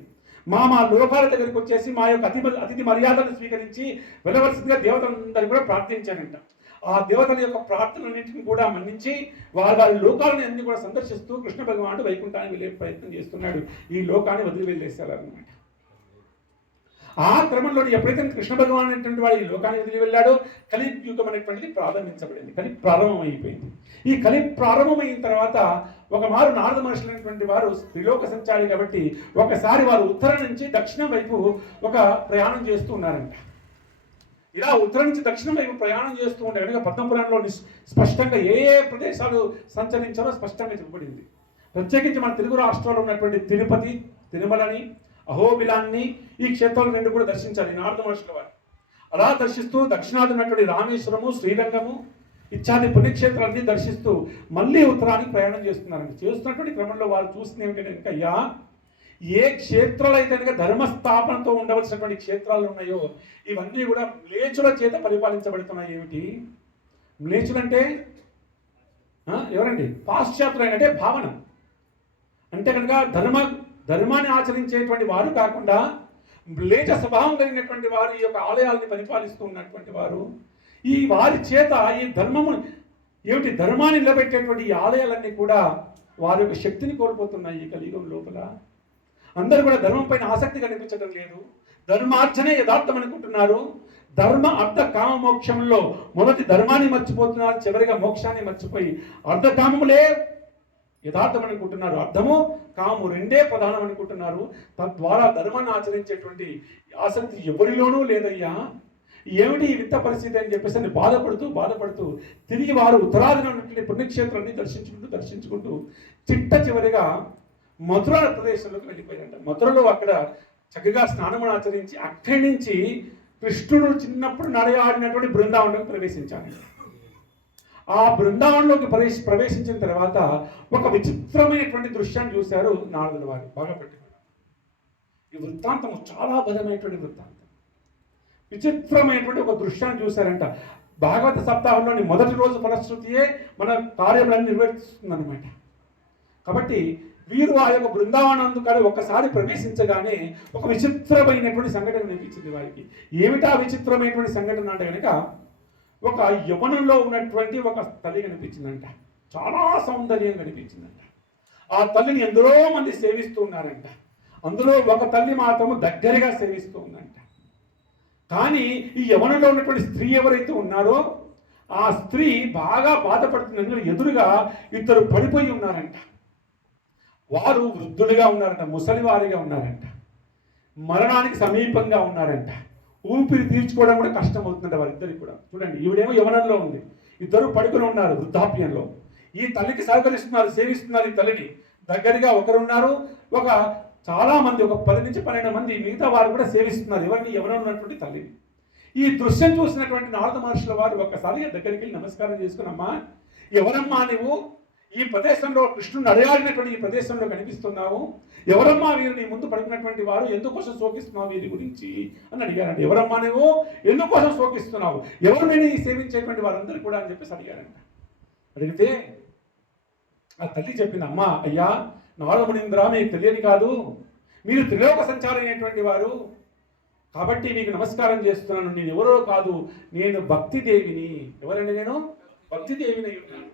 మా లోకాల దగ్గరికి వచ్చేసి మా యొక్క అతిథి మర్యాదను స్వీకరించి వెళ్ళవలసిందిగా దేవతలందరూ కూడా ప్రార్థించారంట. ఆ దేవతల యొక్క ప్రార్థనలన్నింటినీ కూడా మన్నించి వారి లోకాలను అన్ని కూడా సందర్శిస్తూ కృష్ణ భగవానుడు వైకుంఠానికి వెళ్ళే ప్రయత్నం చేస్తున్నాడు. ఈ లోకాన్ని వదిలి వెళ్ళేశారు అనమాట. ఆ క్రమంలో ఎప్పుడైతే కృష్ణ భగవాన్ అనేటువంటి వాడు ఈ లోకాన్ని వదిలి వెళ్ళాడో కలియుగం అనేటువంటిది ప్రారంభించబడింది. కలి ప్రారంభం అయిపోయింది. ఈ కలి ప్రారంభమైన తర్వాత ఒక మారు నారద మహర్షులు అనేటువంటి వారు త్రిలోక సంచారి కాబట్టి ఒకసారి వారు ఉత్తరం నుంచి దక్షిణం వైపు ఒక ప్రయాణం చేస్తూ ఉన్నారంట. ఇలా ఉత్తరం నుంచి దక్షిణం వైపు ప్రయాణం చేస్తూ ఉంటే కనుక పద్మపురాణంలో స్పష్టంగా ఏ ప్రదేశాలు సంచరించాలో స్పష్టంగా చెప్పబడింది. ప్రత్యేకించి మన తెలుగు రాష్ట్రాల్లో ఉన్నటువంటి తిరుపతి, తిరుమలని, అహోబిలాన్ని ఈ క్షేత్రాలు రెండు కూడా దర్శించాలి నారద మహర్షుల వారు. అలా దర్శిస్తూ దక్షిణాది ఉన్నటువంటి రామేశ్వరము, శ్రీరంగము ఇత్యాది పుణ్యక్షేత్రాన్ని దర్శిస్తూ మళ్ళీ ఉత్తరానికి ప్రయాణం చేస్తున్నారండి. చేస్తున్నటువంటి క్రమంలో వారు చూసింది ఏమిటంటే కనుక అయ్యా, ఏ క్షేత్రాలు అయితే కనుక ధర్మస్థాపనతో ఉండవలసినటువంటి క్షేత్రాలు ఉన్నాయో ఇవన్నీ కూడా మ్లేచ్చుల చేత పరిపాలించబడుతున్నాయి. ఏమిటి మ్లేచ్చులు అంటే? ఎవరండి? పాశ్చాత్యులు అంటే భావన అంటే కనుక ధర్మాన్ని ఆచరించేటువంటి వారు కాకుండా మ్లేచ స్వభావం కలిగినటువంటి వారు ఈ యొక్క ఆలయాల్ని పరిపాలిస్తూ ఉన్నటువంటి వారు, ఈ వారి చేత ఈ ధర్మము ఏమిటి ధర్మాన్ని నిలబెట్టేటువంటి ఈ ఆలయాలన్నీ కూడా వారి యొక్క శక్తిని కోల్పోతున్నాయి. ఈ కలియుగం లోపల అందరూ కూడా ధర్మం పైన ఆసక్తి కనిపించడం లేదు. ధర్మార్జనే యథార్థం అనుకుంటున్నారు. ధర్మ అర్థ కామ మోక్షంలో మొదటి ధర్మాన్ని మర్చిపోతున్నారు, చివరిగా మోక్షాన్ని మర్చిపోయి అర్థకామములే యథార్థం అనుకుంటున్నారు. అర్థము కాము రెండే ప్రధానం అనుకుంటున్నారు. తద్వారా ధర్మాన్ని ఆచరించేటువంటి ఆసక్తి ఎవరిలోనూ లేదయ్యా. ఏమిటి ఈ వింత పరిస్థితి అని చెప్పేసి బాధపడుతూ తిరిగి వారు ఉత్తరాదిన ఉన్నటువంటి పుణ్యక్షేత్రాన్ని దర్శించుకుంటూ చిట్ట చివరిగా మధుర ప్రదేశంలోకి వెళ్ళిపోయారంట. మధురలో అక్కడ చక్కగా స్నానమును ఆచరించి అక్కడి నుంచి కృష్ణుడు చిన్నప్పుడు నడయాడినటువంటి బృందావనంలోకి ప్రవేశించాడు. ఆ బృందావనంలోకి ప్రవేశించిన తర్వాత ఒక విచిత్రమైనటువంటి దృశ్యాన్ని చూశారు నారదుల వారు. బాగా పెట్టుకున్నారు. ఈ వృత్తాంతం చాలా బలమైనటువంటి వృత్తాంతం. విచిత్రమైనటువంటి ఒక దృశ్యాన్ని చూశారంట. భాగవత సప్తాహంలోని మొదటి రోజు ఫలశ్రుతియే మన కార్యములను నిర్వర్తిస్తుంది అనమాట. కాబట్టి వీరు ఆ యొక్క బృందావనందు కాదు ఒకసారి ప్రవేశించగానే ఒక విచిత్రమైనటువంటి సంఘటన కనిపించింది వారికి. ఏమిటా విచిత్రమైనటువంటి సంఘటన అంటే కనుక ఒక యవనంలో ఉన్నటువంటి ఒక తల్లి కనిపించిందంట. చాలా సౌందర్యం కనిపించిందంట. ఆ తల్లిని ఎందరో మంది సేవిస్తూ ఉన్నారంట. అందులో ఒక తల్లి మాత్రము దగ్గరగా సేవిస్తూ ఉందంట. కానీ ఈ యవనంలో ఉన్నటువంటి స్త్రీ ఎవరైతే ఉన్నారో ఆ స్త్రీ బాగా బాధపడుతున్నందుకు ఎదురుగా ఇద్దరు పడిపోయి ఉన్నారంట. వారు వృద్ధులుగా ఉన్నారంట, ముసలివారిగా ఉన్నారంట, మరణానికి సమీపంగా ఉన్నారంట. ఊపిరి తీర్చుకోవడం కూడా కష్టం అవుతుందంట వారిద్దరికి కూడా. చూడండి, ఈవిడేమో యవనంలో ఉంది, ఇద్దరు పడుకుని ఉన్నారు వృద్ధాప్యంలో. ఈ తల్లికి సహకరిస్తున్నారు, సేవిస్తున్నారు. ఈ తల్లిని దగ్గరగా ఒకరున్నారు, ఒక చాలా మంది, ఒక 10 నుంచి 12 మంది మిగతా వారు కూడా సేవిస్తున్నారు ఎవరిని? ఎవరైనా ఉన్నటువంటి తల్లిని. ఈ దృశ్యం చూసినటువంటి నారద మహర్షుల వారు ఒక్కసారిగా దగ్గరికి వెళ్ళి నమస్కారం చేసుకున్నమ్మా, ఎవరమ్మా నువ్వు? ఈ ప్రదేశంలో కృష్ణుడు నడయాడినటువంటి ఈ ప్రదేశంలో కనిపిస్తున్నావు, ఎవరమ్మా వీరు నీ ముందు పడుకున్నటువంటి వారు? ఎందుకోసం శోకిస్తున్నావు వీరి గురించి అని అడిగారంట. ఎవరమ్మా నువ్వు? ఎందుకోసం శోకిస్తున్నావు? ఎవరు నేను ఈ సేవించేటువంటి వారందరూ కూడా అని చెప్పేసి అడిగారంట. అడిగితే ఆ తల్లి చెప్పింది, అమ్మా అయ్యా నారదమునీంద్ర, మీకు తెలియని కాదు, మీరు త్రిలోక సంచారం అయినటువంటి వారు, కాబట్టి నీకు నమస్కారం చేస్తున్నాను. నేను ఎవరో కాదు, నేను భక్తిదేవిని. ఎవరండి? నేను భక్తిదేవిని అయి ఉన్నాను.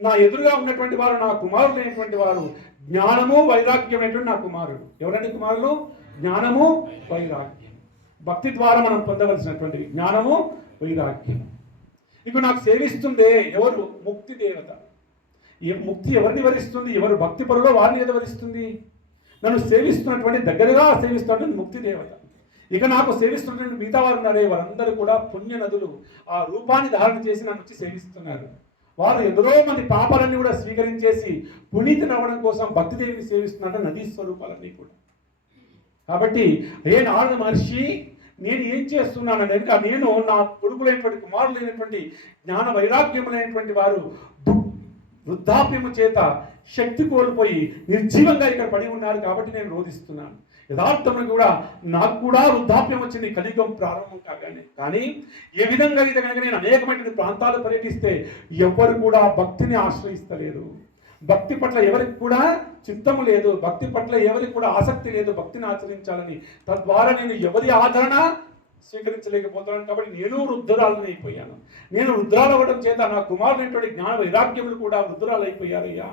నా ఎదురుగా ఉన్నటువంటి వారు నా కుమారులు అయినటువంటి వారు జ్ఞానము వైరాగ్యం అనేటువంటి నా కుమారుడు. ఎవరండి కుమారులు? జ్ఞానము వైరాగ్యం. భక్తి ద్వారా మనం పొందవలసినటువంటివి జ్ఞానము వైరాగ్యం. ఇప్పుడు నాకు సేవిస్తుందే ఎవరు? ముక్తి దేవత. ఈ ముక్తి ఎవరిని వరిస్తుంది? ఎవరు భక్తి పరులో వారిని ఏదో వరిస్తుంది. నన్ను సేవిస్తున్నటువంటి దగ్గరగా సేవిస్తున్నటువంటి ముక్తి దేవత. ఇక నాకు సేవిస్తున్నటువంటి మిగతా వారు ఉన్నారే, వారందరూ కూడా పుణ్య నదులు. ఆ రూపాన్ని ధారణ చేసి నన్ను వచ్చి సేవిస్తున్నారు. వారు ఎందరో మంది పాపాలన్నీ కూడా స్వీకరించేసి పునీతులు అవ్వడం కోసం భక్తిదేవిని సేవిస్తున్నారు, నదీ స్వరూపాలన్నీ కూడా. కాబట్టి నారద మహర్షి నేను ఏం చేస్తున్నానంటే నేను నా కొడుకులైనటువంటి కుమారులైనటువంటి జ్ఞాన వైరాగ్యములైనటువంటి వారు వృద్ధాప్యము చేత శక్తి కోల్పోయి నిర్జీవంగా ఇక్కడ పడి ఉన్నారు కాబట్టి నేను రోధిస్తున్నాను. యథార్థమును కూడా నాకు కూడా వృద్ధాప్యం వచ్చింది కలియుగం ప్రారంభం కాగానే. కానీ ఏ విధంగా అయితే కనుక నేను అనేకమైన ప్రాంతాలు పర్యటిస్తే ఎవరు కూడా భక్తిని ఆశ్రయిస్తలేరు. భక్తి పట్ల ఎవరికి కూడా చిత్తము లేదు, భక్తి పట్ల ఎవరికి కూడా ఆసక్తి లేదు భక్తిని ఆచరించాలని. తద్వారా నేను ఎవరి ఆదరణ స్వీకరించలేకపోతున్నాను. కాబట్టి నేను వృద్ధురాలని అయిపోయాను. నేను వృద్ధురాలు అవ్వడం చేత నా కుమారులైనటువంటి జ్ఞాన వైరాగ్యములు కూడా వృద్ధురాలు అయిపోయారయ్యా.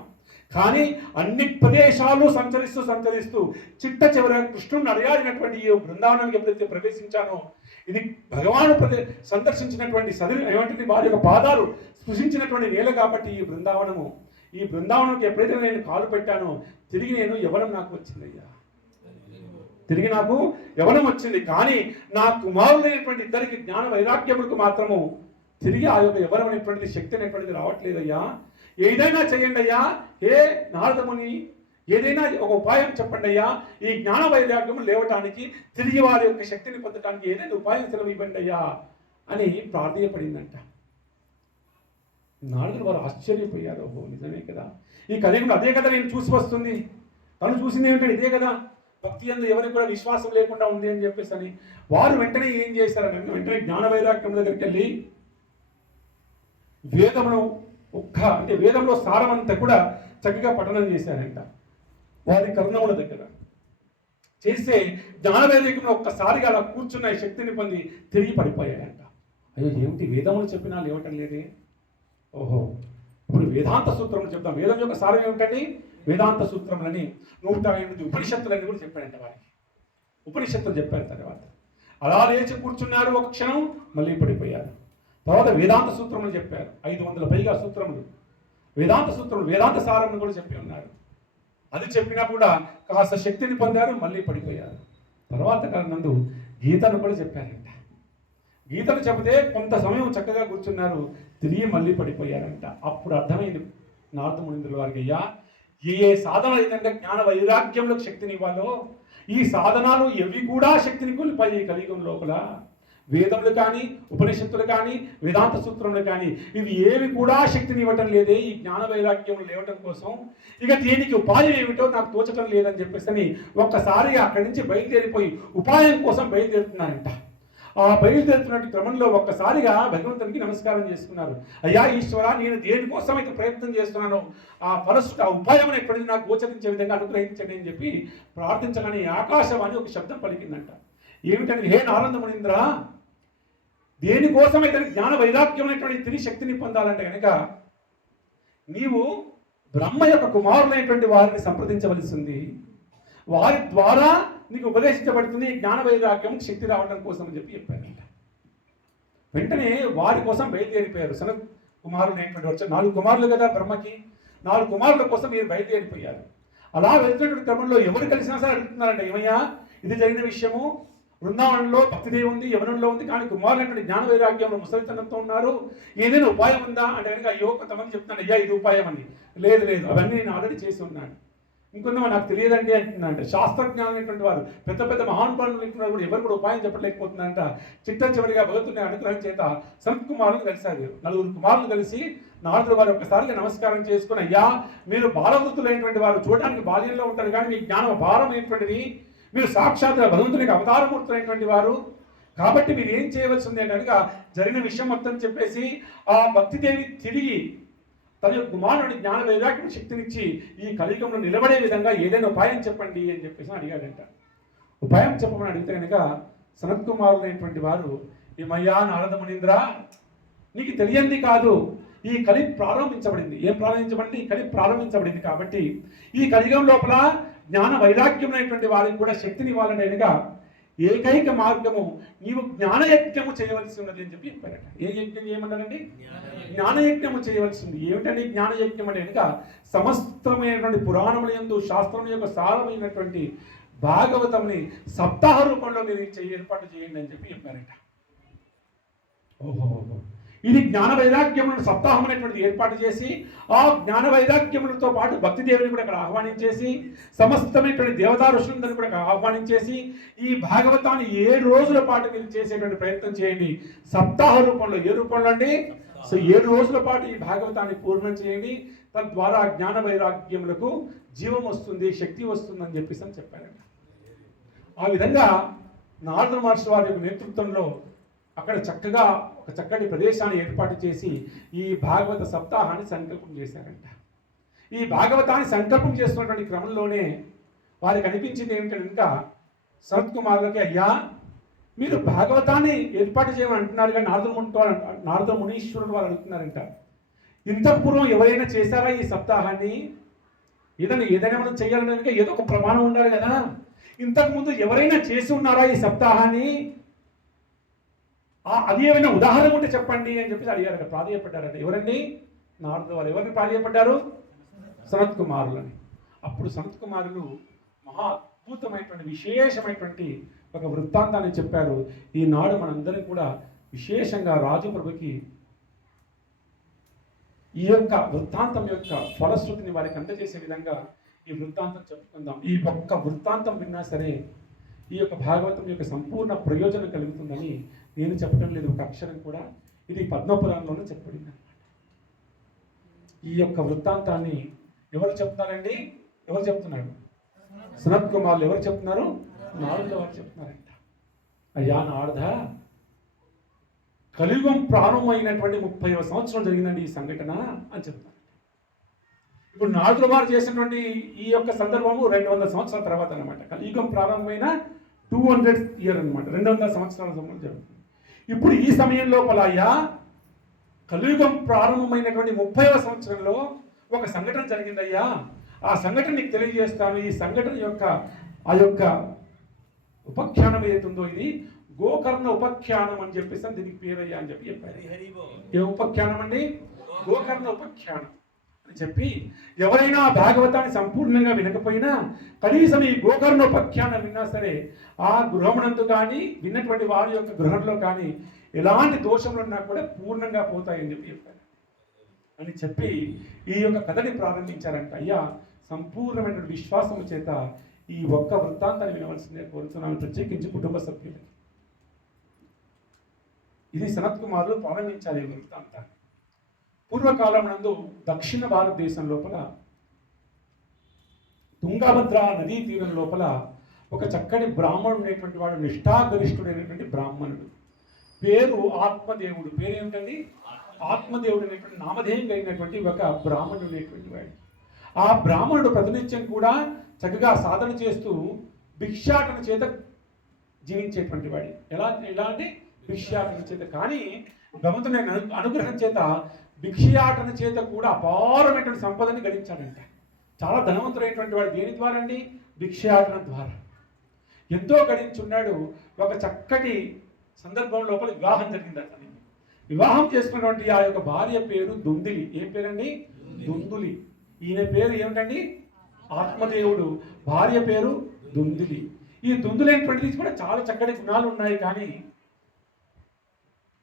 కానీ అన్ని ప్రదేశాలు సంచరిస్తూ చిట్ట చివర కృష్ణుని అడిగాడినటువంటి ఈ బృందావనానికి ఎప్పుడైతే ప్రవేశించానో, ఇది భగవాను సందర్శించినటువంటి ఏమంటుంది వారి యొక్క పాదాలు స్పృశించినటువంటి నేల కాబట్టి ఈ బృందావనంకి ఎప్పుడైతే నేను కాలు పెట్టానో తిరిగి నేను యవ్వనం నాకు వచ్చిందయ్యా. తిరిగి నాకు యవ్వనం వచ్చింది. కానీ నా కుమారులైనటువంటి ఇద్దరికి జ్ఞాన వైరాగ్యములకు మాత్రము తిరిగి ఆ యొక్క యవ్వనం అనేటువంటిది శక్తి అనేటువంటిది రావట్లేదయ్యా. ఏదైనా చేయండి అయ్యా, నారదముని ఏదైనా ఒక ఉపాయం చెప్పండి అయ్యా, ఈ జ్ఞాన వైరాగ్యము లేవటానికి తిరిగి వారి యొక్క శక్తిని పొందటానికి ఏదైనా ఉపాయం సెలవు ఇవ్వండి అయ్యా అని ప్రార్థయపడిందంట. నారదులు వారు ఆశ్చర్యపోయారు. ఓహో నిజమే కదా, ఈ కలియుగంలో అదే కదా నేను చూసి వస్తుంది. తను చూసింది ఏమిటంటే ఇదే కదా, భక్తి అందు ఎవరికి కూడా విశ్వాసం లేకుండా ఉంది అని చెప్పేసి అని వారు వెంటనే ఏం చేశారంటే వెంటనే జ్ఞాన వైరాగ్యం దగ్గరికి వెళ్ళి వేదమును అంటే వేదంలో సారమంతా కూడా చక్కగా పఠనం చేశారంట. వారి కర్ణముల దగ్గర చేస్తే జ్ఞాన వైరాగ్యంలో ఒక్కసారిగా అలా కూర్చున్న శక్తిని పొంది తిరిగి పడిపోయాడంట. అయ్యో ఏమిటి వేదములు చెప్పినా లేవటం లేదే. ఓహో ఇప్పుడు వేదాంత సూత్రములు చెప్తాం. వేదం యొక్క సారం ఏమిటండి? వేదాంత సూత్రములని 108 ఉపనిషత్తులన్నీ కూడా చెప్పాడంట. వారికి ఉపనిషత్తులు చెప్పారు. తర్వాత అలా లేచి కూర్చున్నారు, ఒక క్షణం మళ్ళీ పడిపోయారు. తర్వాత వేదాంత సూత్రములు చెప్పారు. 500 పైగా సూత్రములు, వేదాంత సూత్రములు, వేదాంత సారములు కూడా చెప్పి ఉన్నారు. అది చెప్పినా కూడా కాస్త శక్తిని పొందారు, మళ్ళీ పడిపోయారు. తర్వాత కాలంలో గీతను కూడా చెప్పారంట. గీతను చెబితే కొంత సమయం చక్కగా కూర్చున్నారు, తిరిగి మళ్ళీ పడిపోయారంట. అప్పుడు అర్థమైంది నారద మునీంద్రుల వారికి, అయ్యా ఏ సాధన ఏదంటే జ్ఞాన వైరాగ్యంలోకి శక్తిని ఇవ్వాలో ఈ సాధనాలు ఎవి కూడా శక్తిని కోల్పోయి కలియుగం లోపల. వేదములు కానీ ఉపనిషత్తులు కానీ వేదాంత సూత్రములు కానీ ఇవి ఏవి కూడా శక్తిని ఇవ్వటం లేదే ఈ జ్ఞాన వైరాగ్యం లేవటం కోసం. ఇక దీనికి ఉపాయం ఏమిటో నాకు తోచటం లేదని చెప్పేసి అని ఒక్కసారిగా అక్కడి నుంచి బయలుదేరిపోయి ఉపాయం కోసం బయలుదేరుతున్నారంట. ఆ బయలుదేరుతున్నట్టు క్రమంలో ఒక్కసారిగా భగవంతునికి నమస్కారం చేసుకున్నారు. అయ్యా ఈశ్వర, నేను దేనికోసం అయితే ప్రయత్నం చేస్తున్నానో ఆ ఫలస్సు ఆ ఉపాయం ఎప్పటికీ నాకు గోచరించే విధంగా అనుగ్రహించండి అని చెప్పి ప్రార్థించగానే ఆకాశవాణి ఒక శబ్దం పలికిందంట. ఏమిటంటే, హే నారద మునీంద్ర, దేనికోసం అయితే జ్ఞాన వైరాగ్యం అనేటువంటి తిరిగి శక్తిని పొందాలంటే కనుక నీవు బ్రహ్మ యొక్క కుమారులైనటువంటి వారిని సంప్రదించవలసింది. వారి ద్వారా నీకు ఉపదేశించబడుతుంది జ్ఞాన వైరాగ్యం శక్తి రావడం కోసం అని చెప్పారంట. వెంటనే వారి కోసం బయలుదేరిపోయారు. సనత్ కుమారులైనటువంటి వచ్చారు. 4 కుమారులు కదా బ్రహ్మకి, 4 కుమారుల కోసం మీరు బయలుదేరిపోయారు. అలా వెళ్తున్నటువంటి క్రమంలో ఎవరు కలిసినా సరే అడుగుతున్నారంట, ఏమయ్యా ఇది జరిగిన విషయము, బృందావనంలో భక్తిదేవి ఉంది, యవనంలో ఉంది, కానీ కుమారులైనటువంటి జ్ఞాన వైరాగ్యంలో ముసలితనంతో ఉన్నారు, ఏదైనా ఉపాయం ఉందా అంటే కనుక అయ్యో కొంతమంది చెప్తున్నాను, అయ్యా ఇది ఉపాయం అని. లేదు అవన్నీ నేను ఆల్రెడీ చేసి ఉన్నాను. ఇంకొంతమంది నాకు తెలియదండి అంటున్నారంట. శాస్త్రజ్ఞానమైనటువంటి వారు పెద్ద పెద్ద మహానుభావులు కూడా ఎవరు కూడా ఉపాయం చెప్పలేకపోతున్నారంట. చిట్ట చివరిగా భగవంతుని అనుగ్రహం చేత సనత్ కుమారులు కలిశారు. 4 కుమారులు కలిసి నారదుల వారు ఒకసారిగా నమస్కారం చేసుకుని, అయ్యా మీరు బాలవృత్తులైనటువంటి వారు, చూడడానికి బాల్యంలో ఉంటారు కానీ మీ జ్ఞానం అపారమైనటువంటిది, మీరు సాక్షాత్ భగవంతునికి అవతారమూర్తులైనటువంటి వారు, కాబట్టి మీరు ఏం చేయవలసి ఉంది అంటే జరిగిన విషయం మొత్తం చెప్పేసి ఆ భక్తిదేవి తిరిగి తన యొక్క కుమారుడి జ్ఞాన వైరాగ్యం శక్తినిచ్చి ఈ కలియుగంలో నిలబడే విధంగా ఏదైనా ఉపాయం చెప్పండి అని చెప్పేసి అడిగాడంట. ఉపాయం చెప్పమని అడిగితే కనుక సనత్కుమారులైనటువంటి వారు, ఏమయ్యా నారద మునీంద్ర, నీకు తెలియంది కాదు, ఈ కలి ప్రారంభించబడింది. ఏం ప్రారంభించబడింది? ఈ కలి ప్రారంభించబడింది. కాబట్టి ఈ కలియుగం లోపల జ్ఞాన వైరాగ్యం అనేటువంటి వారికి కూడా శక్తిని ఇవ్వాలనేదిగా ఏకైక మార్గము నీవు జ్ఞానయజ్ఞము చేయవలసి ఉన్నది అని చెప్పి చెప్పారట. ఏ యజ్ఞం ఏమన్నారండి? జ్ఞానయజ్ఞము చేయవలసింది. ఏమిటండి జ్ఞానయజ్ఞం అనేదిగా సమస్తమైనటువంటి పురాణముల యందు శాస్త్రం యొక్క సారమైనటువంటి భాగవతంని సప్తాహ రూపంలో మీరు ఏర్పాటు చేయండి అని చెప్పి చెప్పారట. ఓహో, ఇది జ్ఞాన వైరాగ్యములను సప్తాహం అనేటువంటిది ఏర్పాటు చేసి, ఆ జ్ఞాన వైరాగ్యములతో పాటు భక్తి దేవుని కూడా ఇక్కడ ఆహ్వానించేసి, సమస్తమైనటువంటి దేవతా ఋషులందరినీ కూడా ఆహ్వానించేసి, ఈ భాగవతాన్ని 7 రోజుల పాటు మీరు చేసేటువంటి ప్రయత్నం చేయండి. సప్తాహ రూపంలో. ఏ రూపంలో అండి? సో 7 రోజుల పాటు ఈ భాగవతాన్ని పూర్ణం చేయండి. తద్వారా జ్ఞాన వైరాగ్యములకు జీవం వస్తుంది, శక్తి వస్తుంది అని చెప్పేసి అని చెప్పారంట. ఆ విధంగా నారద మహర్షి వారి యొక్క నేతృత్వంలో అక్కడ చక్కగా ఒక చక్కటి ప్రదేశాన్ని ఏర్పాటు చేసి ఈ భాగవత సప్తాహాన్ని సంకల్పం చేశారంట. ఈ భాగవతాన్ని సంకల్పం చేస్తున్నటువంటి క్రమంలోనే వారికి అనిపించింది ఏమిటంటే, సనత్కుమారులకి, అయ్యా మీరు భాగవతాన్ని ఏర్పాటు చేయమని అంటున్నారు కానీ నారద మునీశ్వరుడు వారు అడుగుతున్నారంట, ఇంతకు పూర్వం ఎవరైనా చేశారా ఈ సప్తాహాన్ని? ఏదైనా మనం చేయాలనే ఏదో ఒక ప్రమాణం ఉండాలి కదా. ఇంతకు ముందు ఎవరైనా చేసి ఉన్నారా ఈ సప్తాహాన్ని? అది ఏమైనా ఉదాహరణ ఉంటే చెప్పండి అని చెప్పి అడిగారట. ప్రాధేయపడ్డారట. ఎవరండి? నారద వారు. ఎవరిని ప్రాధేయపడ్డారు? సనత్కుమారులని. అప్పుడు సనత్కుమారులు మహా అద్భుతమైనటువంటి విశేషమైనటువంటి ఒక వృత్తాంతాన్ని చెప్పారు. ఈనాడు మనందరం కూడా విశేషంగా రాజు ప్రభుకి ఈ యొక్క వృత్తాంతం యొక్క ఫలశ్రుతిని వారికి అందజేసే విధంగా ఈ వృత్తాంతం చెప్పుకుందాం. ఈ ఒక్క వృత్తాంతం విన్నా సరే ఈ యొక్క భాగవతం యొక్క సంపూర్ణ ప్రయోజనం కలుగుతుందని నేను చెప్పడం లేదు ఒక అక్షరం కూడా. ఇది పద్మపురాణంలోనే చెప్పబడింది అన్నమాట. ఈ యొక్క వృత్తాంతాన్ని ఎవరు చెప్తున్నారండి? ఎవరు చెప్తున్నారు? సనత్కుమారులు. ఎవరు చెప్తున్నారు? నారద వారు చెప్తున్నారంట. అయ్యా నారద, కలియుగం ప్రారంభమైనటువంటి 30వ సంవత్సరం జరిగిందండి ఈ సంఘటన అని చెప్తున్నారు. ఇప్పుడు నారదుల వారు చేసినటువంటి ఈ యొక్క సందర్భము 200 సంవత్సరాల తర్వాత అనమాట. కలియుగం ప్రారంభమైన 200th ఇయర్ అనమాట. 200 సంవత్సరాల సమయం జరుగుతుంది. ఇప్పుడు ఈ సమయం లోపల అయ్యా కలియుగం ప్రారంభమైనటువంటి 30వ సంవత్సరంలో ఒక సంఘటన జరిగిందయ్యా. ఆ సంఘటన నీకు తెలియజేస్తాను. ఈ సంఘటన యొక్క ఆ యొక్క ఉపాఖ్యానం ఏతుందో ఇది గోకర్ణ ఉపాఖ్యానం అని చెప్పేసి దీనికి పేరయ్యా అని చెప్పి చెప్పారు. ఏ ఉపాఖ్యానం అండి? గోకర్ణ ఉపాఖ్యానం అని చెప్పి, ఎవరైనా భాగవతాన్ని సంపూర్ణంగా వినకపోయినా కనీసం ఈ గోకర్ణోపాఖ్యానం విన్నా సరే ఆ గృహమునందు కానీ విన్నటువంటి వారి యొక్క గృహంలో కానీ ఎలాంటి దోషములు ఉన్నా కూడా పూర్ణంగా పోతాయని చెప్పి చెప్పారు అని చెప్పి ఈ యొక్క కథని ప్రారంభించారంట. అయ్యా సంపూర్ణమైనటువంటి విశ్వాసము చేత ఈ ఒక్క వృత్తాంతాన్ని వినవలసిందే కోరుతున్నాను, ప్రత్యేకించి కుటుంబ సభ్యులకి. ఇది సనత్కుమారులు ప్రారంభించాలి ఈ వృత్తాంతాన్ని. పూర్వకాలం నందు దక్షిణ భారతదేశం లోపల తుంగభద్ర నదీ తీరం లోపల ఒక చక్కటి బ్రాహ్మణుడు ఉండేటువంటి వాడు, నిష్ఠాగరిష్ఠుడైనటువంటి బ్రాహ్మణుడు. పేరు ఆత్మదేవుడు. పేరు ఏమిటండి? ఆత్మదేవుడు అనేటువంటి నామధేయం కలిగినటువంటి ఒక బ్రాహ్మణుడు ఉండేటువంటి వాడు. ఆ బ్రాహ్మణుడు ప్రతినిత్యం కూడా చక్కగా సాధన చేస్తూ భిక్షాటన చేత జీవించేటువంటి వాడు. ఎలా అంటే భిక్షాటన చేత. కానీ భగవంతుని అనుగ్రహం చేత భిక్షాటన చేత కూడా అపారమైనటువంటి సంపదని గడించాడంట. చాలా ధనవంతుడైనటువంటి వాడు. దేని ద్వారా అండి? భిక్షాటన ద్వారా ఎంతో గడించున్నాడు. ఒక చక్కటి సందర్భం లోపల వివాహం జరిగింది అతనికి. వివాహం చేసుకున్నటువంటి ఆ యొక్క భార్య పేరు దుందులి. ఏం పేరండి? దుందులి. ఈయన పేరు ఏమిటండి? ఆత్మదేవుడు. భార్య పేరు దుందులి. ఈ దుందులైనటువంటిది కూడా చాలా చక్కటి గుణాలు ఉన్నాయి, కానీ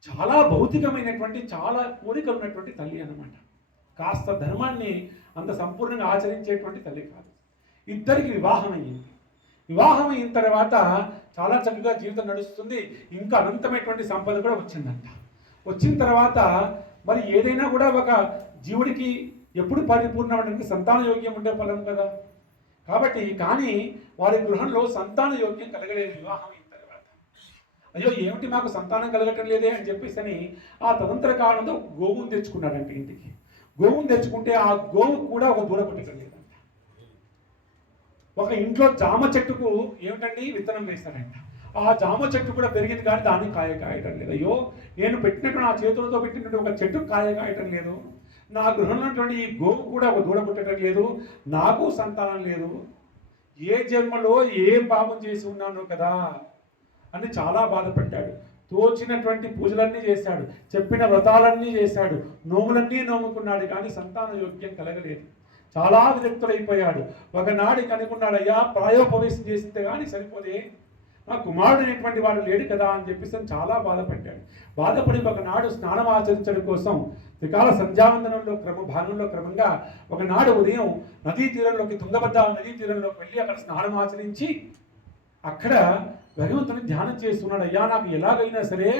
చాలా భౌతికమైనటువంటి చాలా కోరికలు ఉన్నటువంటి తల్లి అన్నమాట. కాస్త ధర్మాన్ని అంత సంపూర్ణంగా ఆచరించేటువంటి తల్లి కాదు. ఇద్దరికి వివాహం అయ్యింది. వివాహం అయిన తర్వాత చాలా చక్కగా జీవితం నడుస్తుంది. ఇంకా అనంతమైనటువంటి సంపద కూడా వచ్చిందంట. వచ్చిన తర్వాత మరి ఏదైనా కూడా ఒక జీవుడికి ఎప్పుడు పరిపూర్ణమైనటువంటి సంతాన యోగ్యం ఉండే ఫలం కదా. కాబట్టి కానీ వారి గృహంలో సంతాన యోగ్యం కలగలేదు వివాహం అయిన తర్వాత. అయ్యో ఏమిటి మాకు సంతానం కలగటం లేదే అని చెప్పేసి అని ఆ తదంతర కాలంలో గోవును తెచ్చుకున్నాడంట ఇంటికి. గోవును తెచ్చుకుంటే ఆ గోవు కూడా ఒక దూడ కొట్టడం లేదంట. ఒక ఇంట్లో జామ చెట్టుకు ఏమిటండి విత్తనం వేస్తారంట. ఆ జామ చెట్టు కూడా పెరిగింది కానీ దాన్ని కాయ కాయటం లేదు. అయ్యో, నేను పెట్టినట్టు నా చేతులతో పెట్టినట్టు ఒక చెట్టు కాయ కాయటం లేదు. నా గృహంలో ఉన్నటువంటి ఈ గోవు కూడా ఒక దూడ పుట్టడం లేదు. నాకు సంతానం లేదు. ఏ జన్మలో ఏం పాపం చేసి ఉన్నాను కదా అని చాలా బాధపడ్డాడు. తోచినటువంటి పూజలన్నీ చేశాడు, చెప్పిన వ్రతాలన్నీ చేశాడు, నోములన్నీ నోముకున్నాడు, కానీ సంతాన యోగ్యం కలగలేదు. చాలా విరక్తుడైపోయాడు. ఒకనాడికి అనుకున్నాడు, అయ్యా ప్రాయోపవేశం చేస్తే కానీ సరిపోదే, నా కుమారుడు అనేటువంటి వాడు లేడు కదా అని చెప్పేసి చాలా బాధపడ్డాడు. బాధపడి ఒకనాడు స్నానం ఆచరించడం కోసం త్రికాల సంధ్యావందనంలో భాగంలో క్రమంగా ఒకనాడు ఉదయం నదీ తీరంలోకి, తుంగభద్ర నదీ తీరంలోకి వెళ్ళి అక్కడ స్నానం ఆచరించి అక్కడ భగవంతుని ధ్యానం చేస్తున్నాడు. అయ్యా, నాకు ఎలాగైనా సరే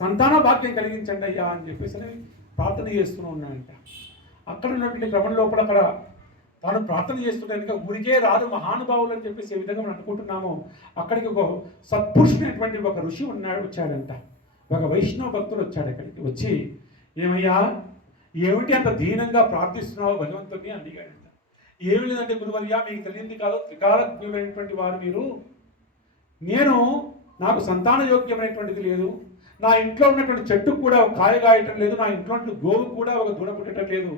సంతాన భాగ్యం కలిగించండి అయ్యా అని చెప్పేసి ప్రార్థన చేస్తూ ఉన్నాడంట. అక్కడ ఉన్నటువంటి క్రమం లోపల అక్కడ తాను ప్రార్థన చేస్తుంటే ఊరికే రాదు మహానుభావులు అని చెప్పేసి ఏ విధంగా మనం అనుకుంటున్నామో, అక్కడికి ఒక సత్పురుషుడైనటువంటి ఒక ఋషి వచ్చాడంట. ఒక వైష్ణవ భక్తుడు వచ్చాడు. అక్కడికి వచ్చి, ఏమయ్యా, ఏమిటి అంత దీనంగా ప్రార్థిస్తున్నావు భగవంతుని అని అడిగాడంట. ఏమి లేదంటే గురువర్యా, మీకు తెలియంది కాదు, త్రికాలజ్ఞమైనటువంటి వారు మీరు. నాకు సంతాన యోగ్యమైనటువంటిది లేదు. నా ఇంట్లో ఉన్నటువంటి చెట్టుకు కూడా ఒక కాయ కాయటం లేదు. నా ఇంట్లో గోవు కూడా ఒక దూడ పుట్టడం లేదు.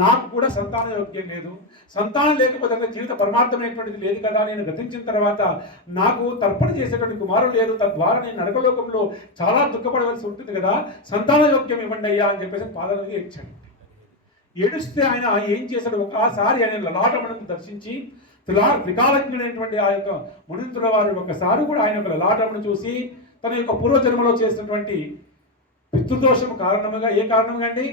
నాకు కూడా సంతాన యోగ్యం లేదు. సంతానం లేకపోతే జీవిత పరమార్థమైనటువంటిది లేదు కదా. నేను గతించిన తర్వాత నాకు తర్పణ చేసేటువంటి కుమారుడు లేదు. తద్వారా నేను నరకలోకంలో చాలా దుఃఖపడవలసి ఉంటుంది కదా. సంతాన యోగ్యం ఇవ్వండి అయ్యా అని చెప్పేసి పాదాలకి ఏడ్చాడు. ఏడుస్తే ఆయన ఏం చేశాడు, ఒకసారి ఆయన లలాటమును దర్శించి త్రికాలజ్ఞుడైనటువంటి ఆ యొక్క మునీంద్రుల వారు ఒకసారి కూడా ఆయన యొక్క లలాటమును చూసి తన యొక్క పూర్వజన్మలో చేసినటువంటి పితృదోషము కారణముగా, ఏ కారణముగా అండి,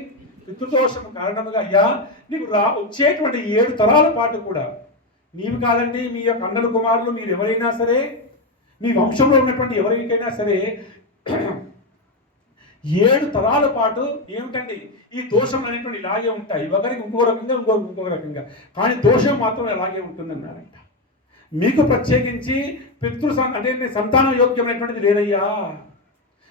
పితృదోషము కారణముగా, అయ్యా నీకు వచ్చేటువంటి 7 తరాల పాటు కూడా నీవు కాదండి, మీ యొక్క అన్నల కుమారులు మీరు ఎవరైనా సరే, మీ వంశంలో ఉన్నటువంటి ఎవరికైనా సరే 7 తరాల పాటు ఏమిటండి ఈ దోషం అనేటువంటి ఇలాగే ఉంటాయి. ఒకరికి ఇంకో రకంగా, ఇంకొక రకంగా, కానీ దోషం మాత్రం అలాగే ఉంటుందన్నారంట. మీకు ప్రత్యేకించి అంటే సంతాన యోగ్యమైనటువంటిది లేదయ్యా.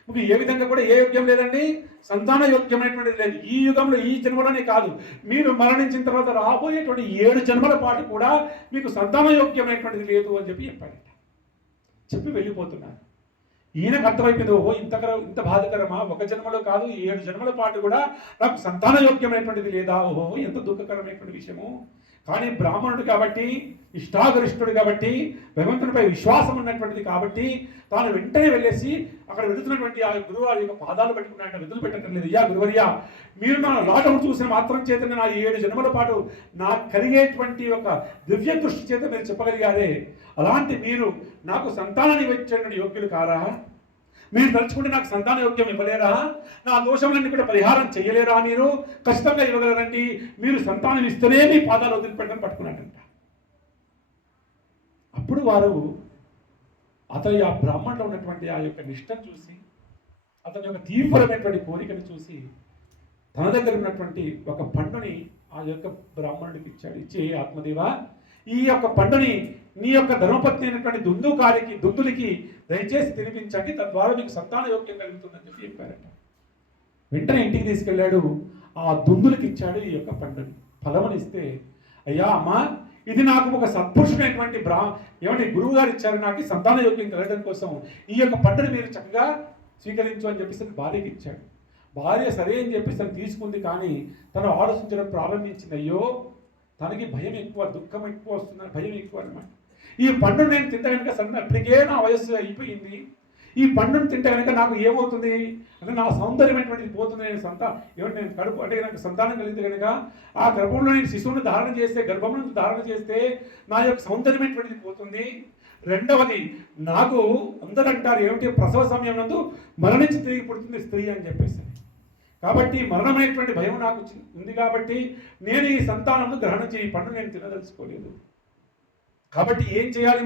మీకు ఏ విధంగా కూడా ఏ యోగ్యం లేదండి, సంతాన యోగ్యమైనటువంటిది లేదు. ఈ యుగంలో ఈ జన్మలోనే కాదు, మీరు మరణించిన తర్వాత రాబోయేటువంటి 7 జన్మల పాటు కూడా మీకు సంతాన యోగ్యమైనటువంటిది లేదు అని చెప్పాడంట. చెప్పి వెళ్ళిపోతున్నారు. ఈయనకు అర్థమైపోయింది, ఓహో ఇంత బాధకరమా, ఒక జన్మలో కాదు 7 జన్మల పాటు కూడా నాకు సంతాన యోగ్యమైనటువంటిది లేదా, ఓహో ఎంత దుఃఖకరమైనటువంటి విషయము. కానీ బ్రాహ్మణుడు కాబట్టి, ఇష్టాగరిష్ఠుడు కాబట్టి, భగవంతునిపై విశ్వాసం ఉన్నటువంటిది కాబట్టి తాను వెంటనే వెళ్ళేసి అక్కడ వెళుతున్నటువంటి ఆ గురువారి యొక్క పాదాలు పెట్టుకున్నాయంటే వెతులు పెట్టడం లేదు. అయ్యా గురువర్యా, మీరు నా లాటము చూసిన మాత్రం చేత నా 7 జన్మల పాటు నాకు కలిగేటువంటి ఒక దివ్య దృష్టి చేత మీరు చెప్పగలిగారే, అలాంటి మీరు నాకు సంతానాన్ని ఇచ్చేటువంటి యోగ్యులు కారా? మీరు తలుచుకుంటే నాకు సంతాన యోగ్యం ఇవ్వలేరా? నా దోషములన్నీ కూడా పరిహారం చేయలేరా? మీరు ఖచ్చితంగా ఇవ్వగలరండి. మీరు సంతానం ఇస్తేనే మీ పాదాలు వదిలిపెట్టని పట్టుకున్నాడంట. అప్పుడు వారు అతని ఆ బ్రాహ్మణులో ఉన్నటువంటి ఆ యొక్క నిష్టను చూసి, అతని యొక్క తీవ్రమైనటువంటి కోరికను చూసి తన దగ్గర ఉన్నటువంటి ఒక పండుని ఆ యొక్క బ్రాహ్మణుడికి ఇచ్చాడు. ఇచ్చి, ఆత్మదేవా, ఈ యొక్క పండుని నీ యొక్క ధర్మపత్ని అయినటువంటి దుందులికి దయచేసి తినిపించండి, తద్వారా మీకు సంతాన యోగ్యం కలుగుతుందని చెప్పారట. వెంటనే ఇంటికి తీసుకెళ్ళాడు. ఆ దుందులకి ఇచ్చాడు ఈ యొక్క పండుని. ఫలమనిస్తే, అయ్యా అమ్మా, ఇది నాకు ఒక సత్పురుషుడైనటువంటి ఏమంటే గురువు గారు ఇచ్చారు, నాకు సంతాన యోగ్యం కలగడం కోసం ఈ యొక్క పండుని మీరు చక్కగా స్వీకరించు అని చెప్పేసి భార్యకి ఇచ్చాడు. భార్య సరే అని చెప్పేసి తను తీసుకుంది. కానీ తను ఆలోచించడం ప్రారంభించింది. అయ్యో, తనకి భయం ఎక్కువ, దుఃఖం ఎక్కువ వస్తుందని భయం ఎక్కువ అనమాట. ఈ పండును నేను తింటే కనుక అప్పటికే నా వయస్సు అయిపోయింది. ఈ పండును తింటే కనుక నాకు ఏమవుతుంది అంటే నా సౌందర్యమైనటువంటిది పోతుంది. నేను కడుపు అంటే నాకు సంతానం కలిగితే కనుక ఆ గర్భంలో నేను శిశువుని ధారణ చేస్తే, గర్భం నుంచి ధారణ చేస్తే నా యొక్క సౌందర్యమైనటువంటిది పోతుంది. రెండవది, నాకు అందరూ అంటారు ఏమిటి, ప్రసవ సమయం నందు మరణించి తిరిగి పుడుతుంది స్త్రీ అని చెప్పేసి. కాబట్టి మరణమైనటువంటి భయం నాకు ఉంది కాబట్టి నేను ఈ సంతానంను గ్రహణం చేయి పండు నేను తినదలుచుకోలేదు. కాబట్టి ఏం చేయాలి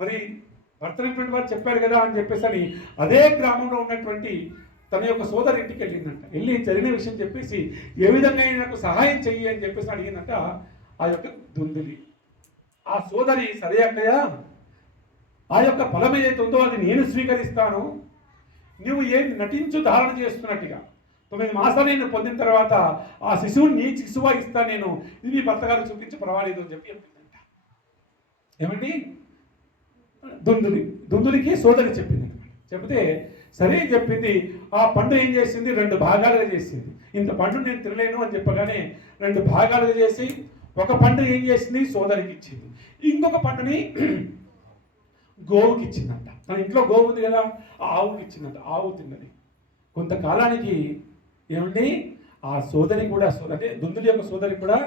మరి భర్తనటువంటి వారు చెప్పారు కదా అని చెప్పేసి అదే గ్రామంలో ఉన్నటువంటి తన యొక్క సోదరి ఇంటికి వెళ్ళిందంట. వెళ్ళి జరిగిన విషయం చెప్పేసి ఏ విధంగా నాకు సహాయం చెయ్యి అని చెప్పేసి అడిగిందంట ఆ యొక్క దుందులి. ఆ సోదరి, సరే అక్కయ్య, ఆ యొక్క ఫలం ఏదైతే ఉందో అది నేను స్వీకరిస్తాను, నువ్వు ఏం నటించు ధారణ చేస్తున్నట్టుగా 9 మాసాలు నేను పొందిన తర్వాత ఆ శిశువుని నీ శిశువా ఇస్తాను నేను, ఇది మీ భర్త గారు చూపించి పర్వాలేదు అని చెప్పిందంట. ఏమండి, దుందులికి సోదరి చెప్పింది. చెప్తే సరే అని చెప్పింది. ఆ పండు ఏం చేసింది, 2 భాగాలుగా చేసింది. ఇంత పండు నేను తినలేను అని చెప్పగానే 2 భాగాలుగా చేసి ఒక పండు ఏం చేసింది, సోదరికి ఇచ్చింది. ఇంకొక పండుని గోవుకి ఇచ్చిందంట. తన ఇంట్లో గోవు ఉంది కదా, ఆ ఆవుకి ఇచ్చిందంట. ఆవు తిన్నది. కొంతకాలానికి ఏమండి ఆ సోదరి కూడా అంటే దుందులి యొక్క సోదరి కూడా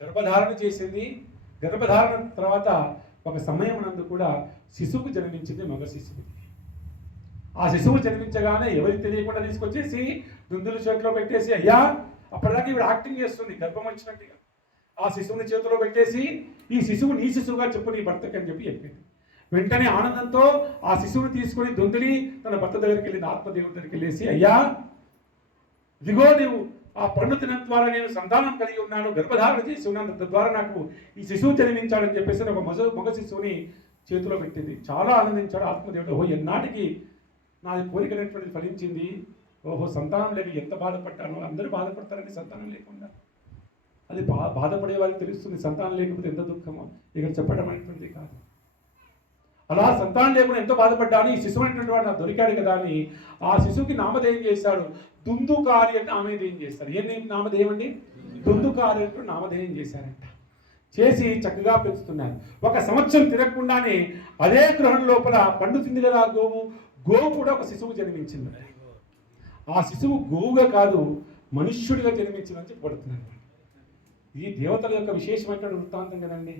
గర్భధారణ చేసింది. గర్భధారణ తర్వాత ఒక సమయం నందు కూడా శిశువుకు జన్మించింది, మగ శిశువు. ఆ శిశువు జన్మించగానే ఎవరికి తెలియకుండా తీసుకొచ్చేసి దుందుల చేతిలో పెట్టేసి, అయ్యా అప్పటిదాకా ఇవి యాక్టింగ్ చేస్తుంది గర్భం వచ్చినట్టుగా, ఆ శిశువుని చేతిలో పెట్టేసి ఈ శిశువు నీ శిశువుగా చెప్పు నీ భర్తకి అని చెప్పింది. వెంటనే ఆనందంతో ఆ శిశువుని తీసుకొని దుందులి తన భర్త దగ్గరికి వెళ్ళింది. ఆత్మదేవుడి దగ్గరికి వెళ్ళేసి, అయ్యా ఇదిగో నీవు ఆ పండు తినడం ద్వారా నేను సంతానం కలిగి ఉన్నాను, గర్భధారణ చేసి ఉన్నాను, తద్వారా నాకు ఈ శిశువు జన్మించాడని చెప్పేసి ఒక మగ శిశువుని చేతిలో పెట్టింది. చాలా ఆనందించాడు ఆత్మదేవుడు. ఓహో ఎన్నాటికి నా కోరిక అనేటువంటిది ఫలించింది, ఓహో సంతానం లేక ఎంత బాధపడ్డానో. అందరూ బాధపడతారని సంతానం లేకుండా, అది బాధపడే వారికి తెలుస్తుంది సంతానం లేకపోతే ఎంత దుఃఖమో. ఇక్కడ చెప్పడం అనేటువంటిది కాదు. అలా సంతానం లేకుండా ఎంతో బాధపడ్డాను, ఈ శిశువు అనేటువంటి వాడు నాకు దొరికాడు కదా అని ఆ శిశువుకి నామధేయం చేశాడు. దుందుకారి అంటే నామధేయం చేస్తారు. ఏం నామధేయం అండి, దుందుకారి అంటే నామధేయం చేశారంట. చేసి చక్కగా పెంచుతున్నారు. 1 సంవత్సరం తిరగకుండానే అదే గృహం లోపల పండుతుంది కదా గోవు కూడా ఒక శిశువు జన్మించింది. ఆ శిశువు గోవుగా కాదు మనుష్యుడిగా జన్మించిందని చెప్పబడుతున్నాడు. ఈ దేవతల యొక్క విశేషమైనటువంటి వృత్తాంతం కదండి.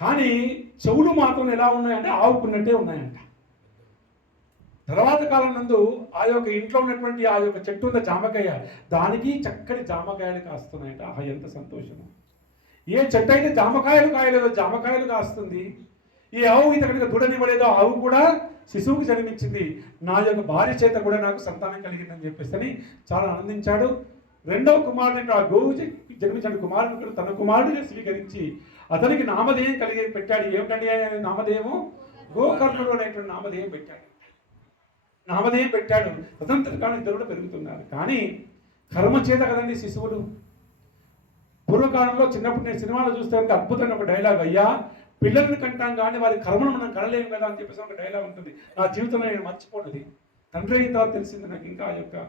కానీ చెవులు మాత్రం ఎలా ఉన్నాయంటే ఆవుకున్నట్టే ఉన్నాయంట. తర్వాత కాలం నందు ఆ యొక్క ఇంట్లో ఉన్నటువంటి ఆ యొక్క చెట్టు ఉన్న జామకాయ, దానికి చక్కటి జామకాయలు కాస్తున్నాయంట. ఆహా ఎంత సంతోషము. ఏ చెట్టు అయితే జామకాయలు కాయలేదో జామకాయలు కాస్తుంది. ఈ ఆవు ఇతడికి దూడనివ్వలేదో ఆవు కూడా శిశువుకి జన్మించింది. నా యొక్క భార్య చేత కూడా నాకు సంతానం కలిగిందని చెప్పేసి చాలా ఆనందించాడు. రెండవ కుమారుడు ఆ గోవు జన్మించిన కుమారుడు తన కుమారుడిగా స్వీకరించి అతనికి నామధేయం కలిగి పెట్టాడు. ఏమిటండి నామధేయము, గోకర్ణుడు అనేటువంటి నామధేయం పెట్టాడు. నామధేయం పెట్టాడు. స్వతంత్ర కాలం ఇద్దరు కూడా పెరుగుతున్నారు. కానీ కర్మ చేత కదండి శిశువులు. పూర్వకాలంలో చిన్నప్పుడు నేను సినిమాలో చూస్తే అద్భుతమైన ఒక డైలాగ్, అయ్యా పిల్లల్ని కంటాం కానీ వారి కర్మను మనం కనలేము కదా అని చెప్పేసి ఒక డైలాగ్ ఉంటుంది. నా జీవితంలో నేను మర్చిపోనది. తండ్రి అయిన తర్వాత తెలిసింది నాకు ఇంకా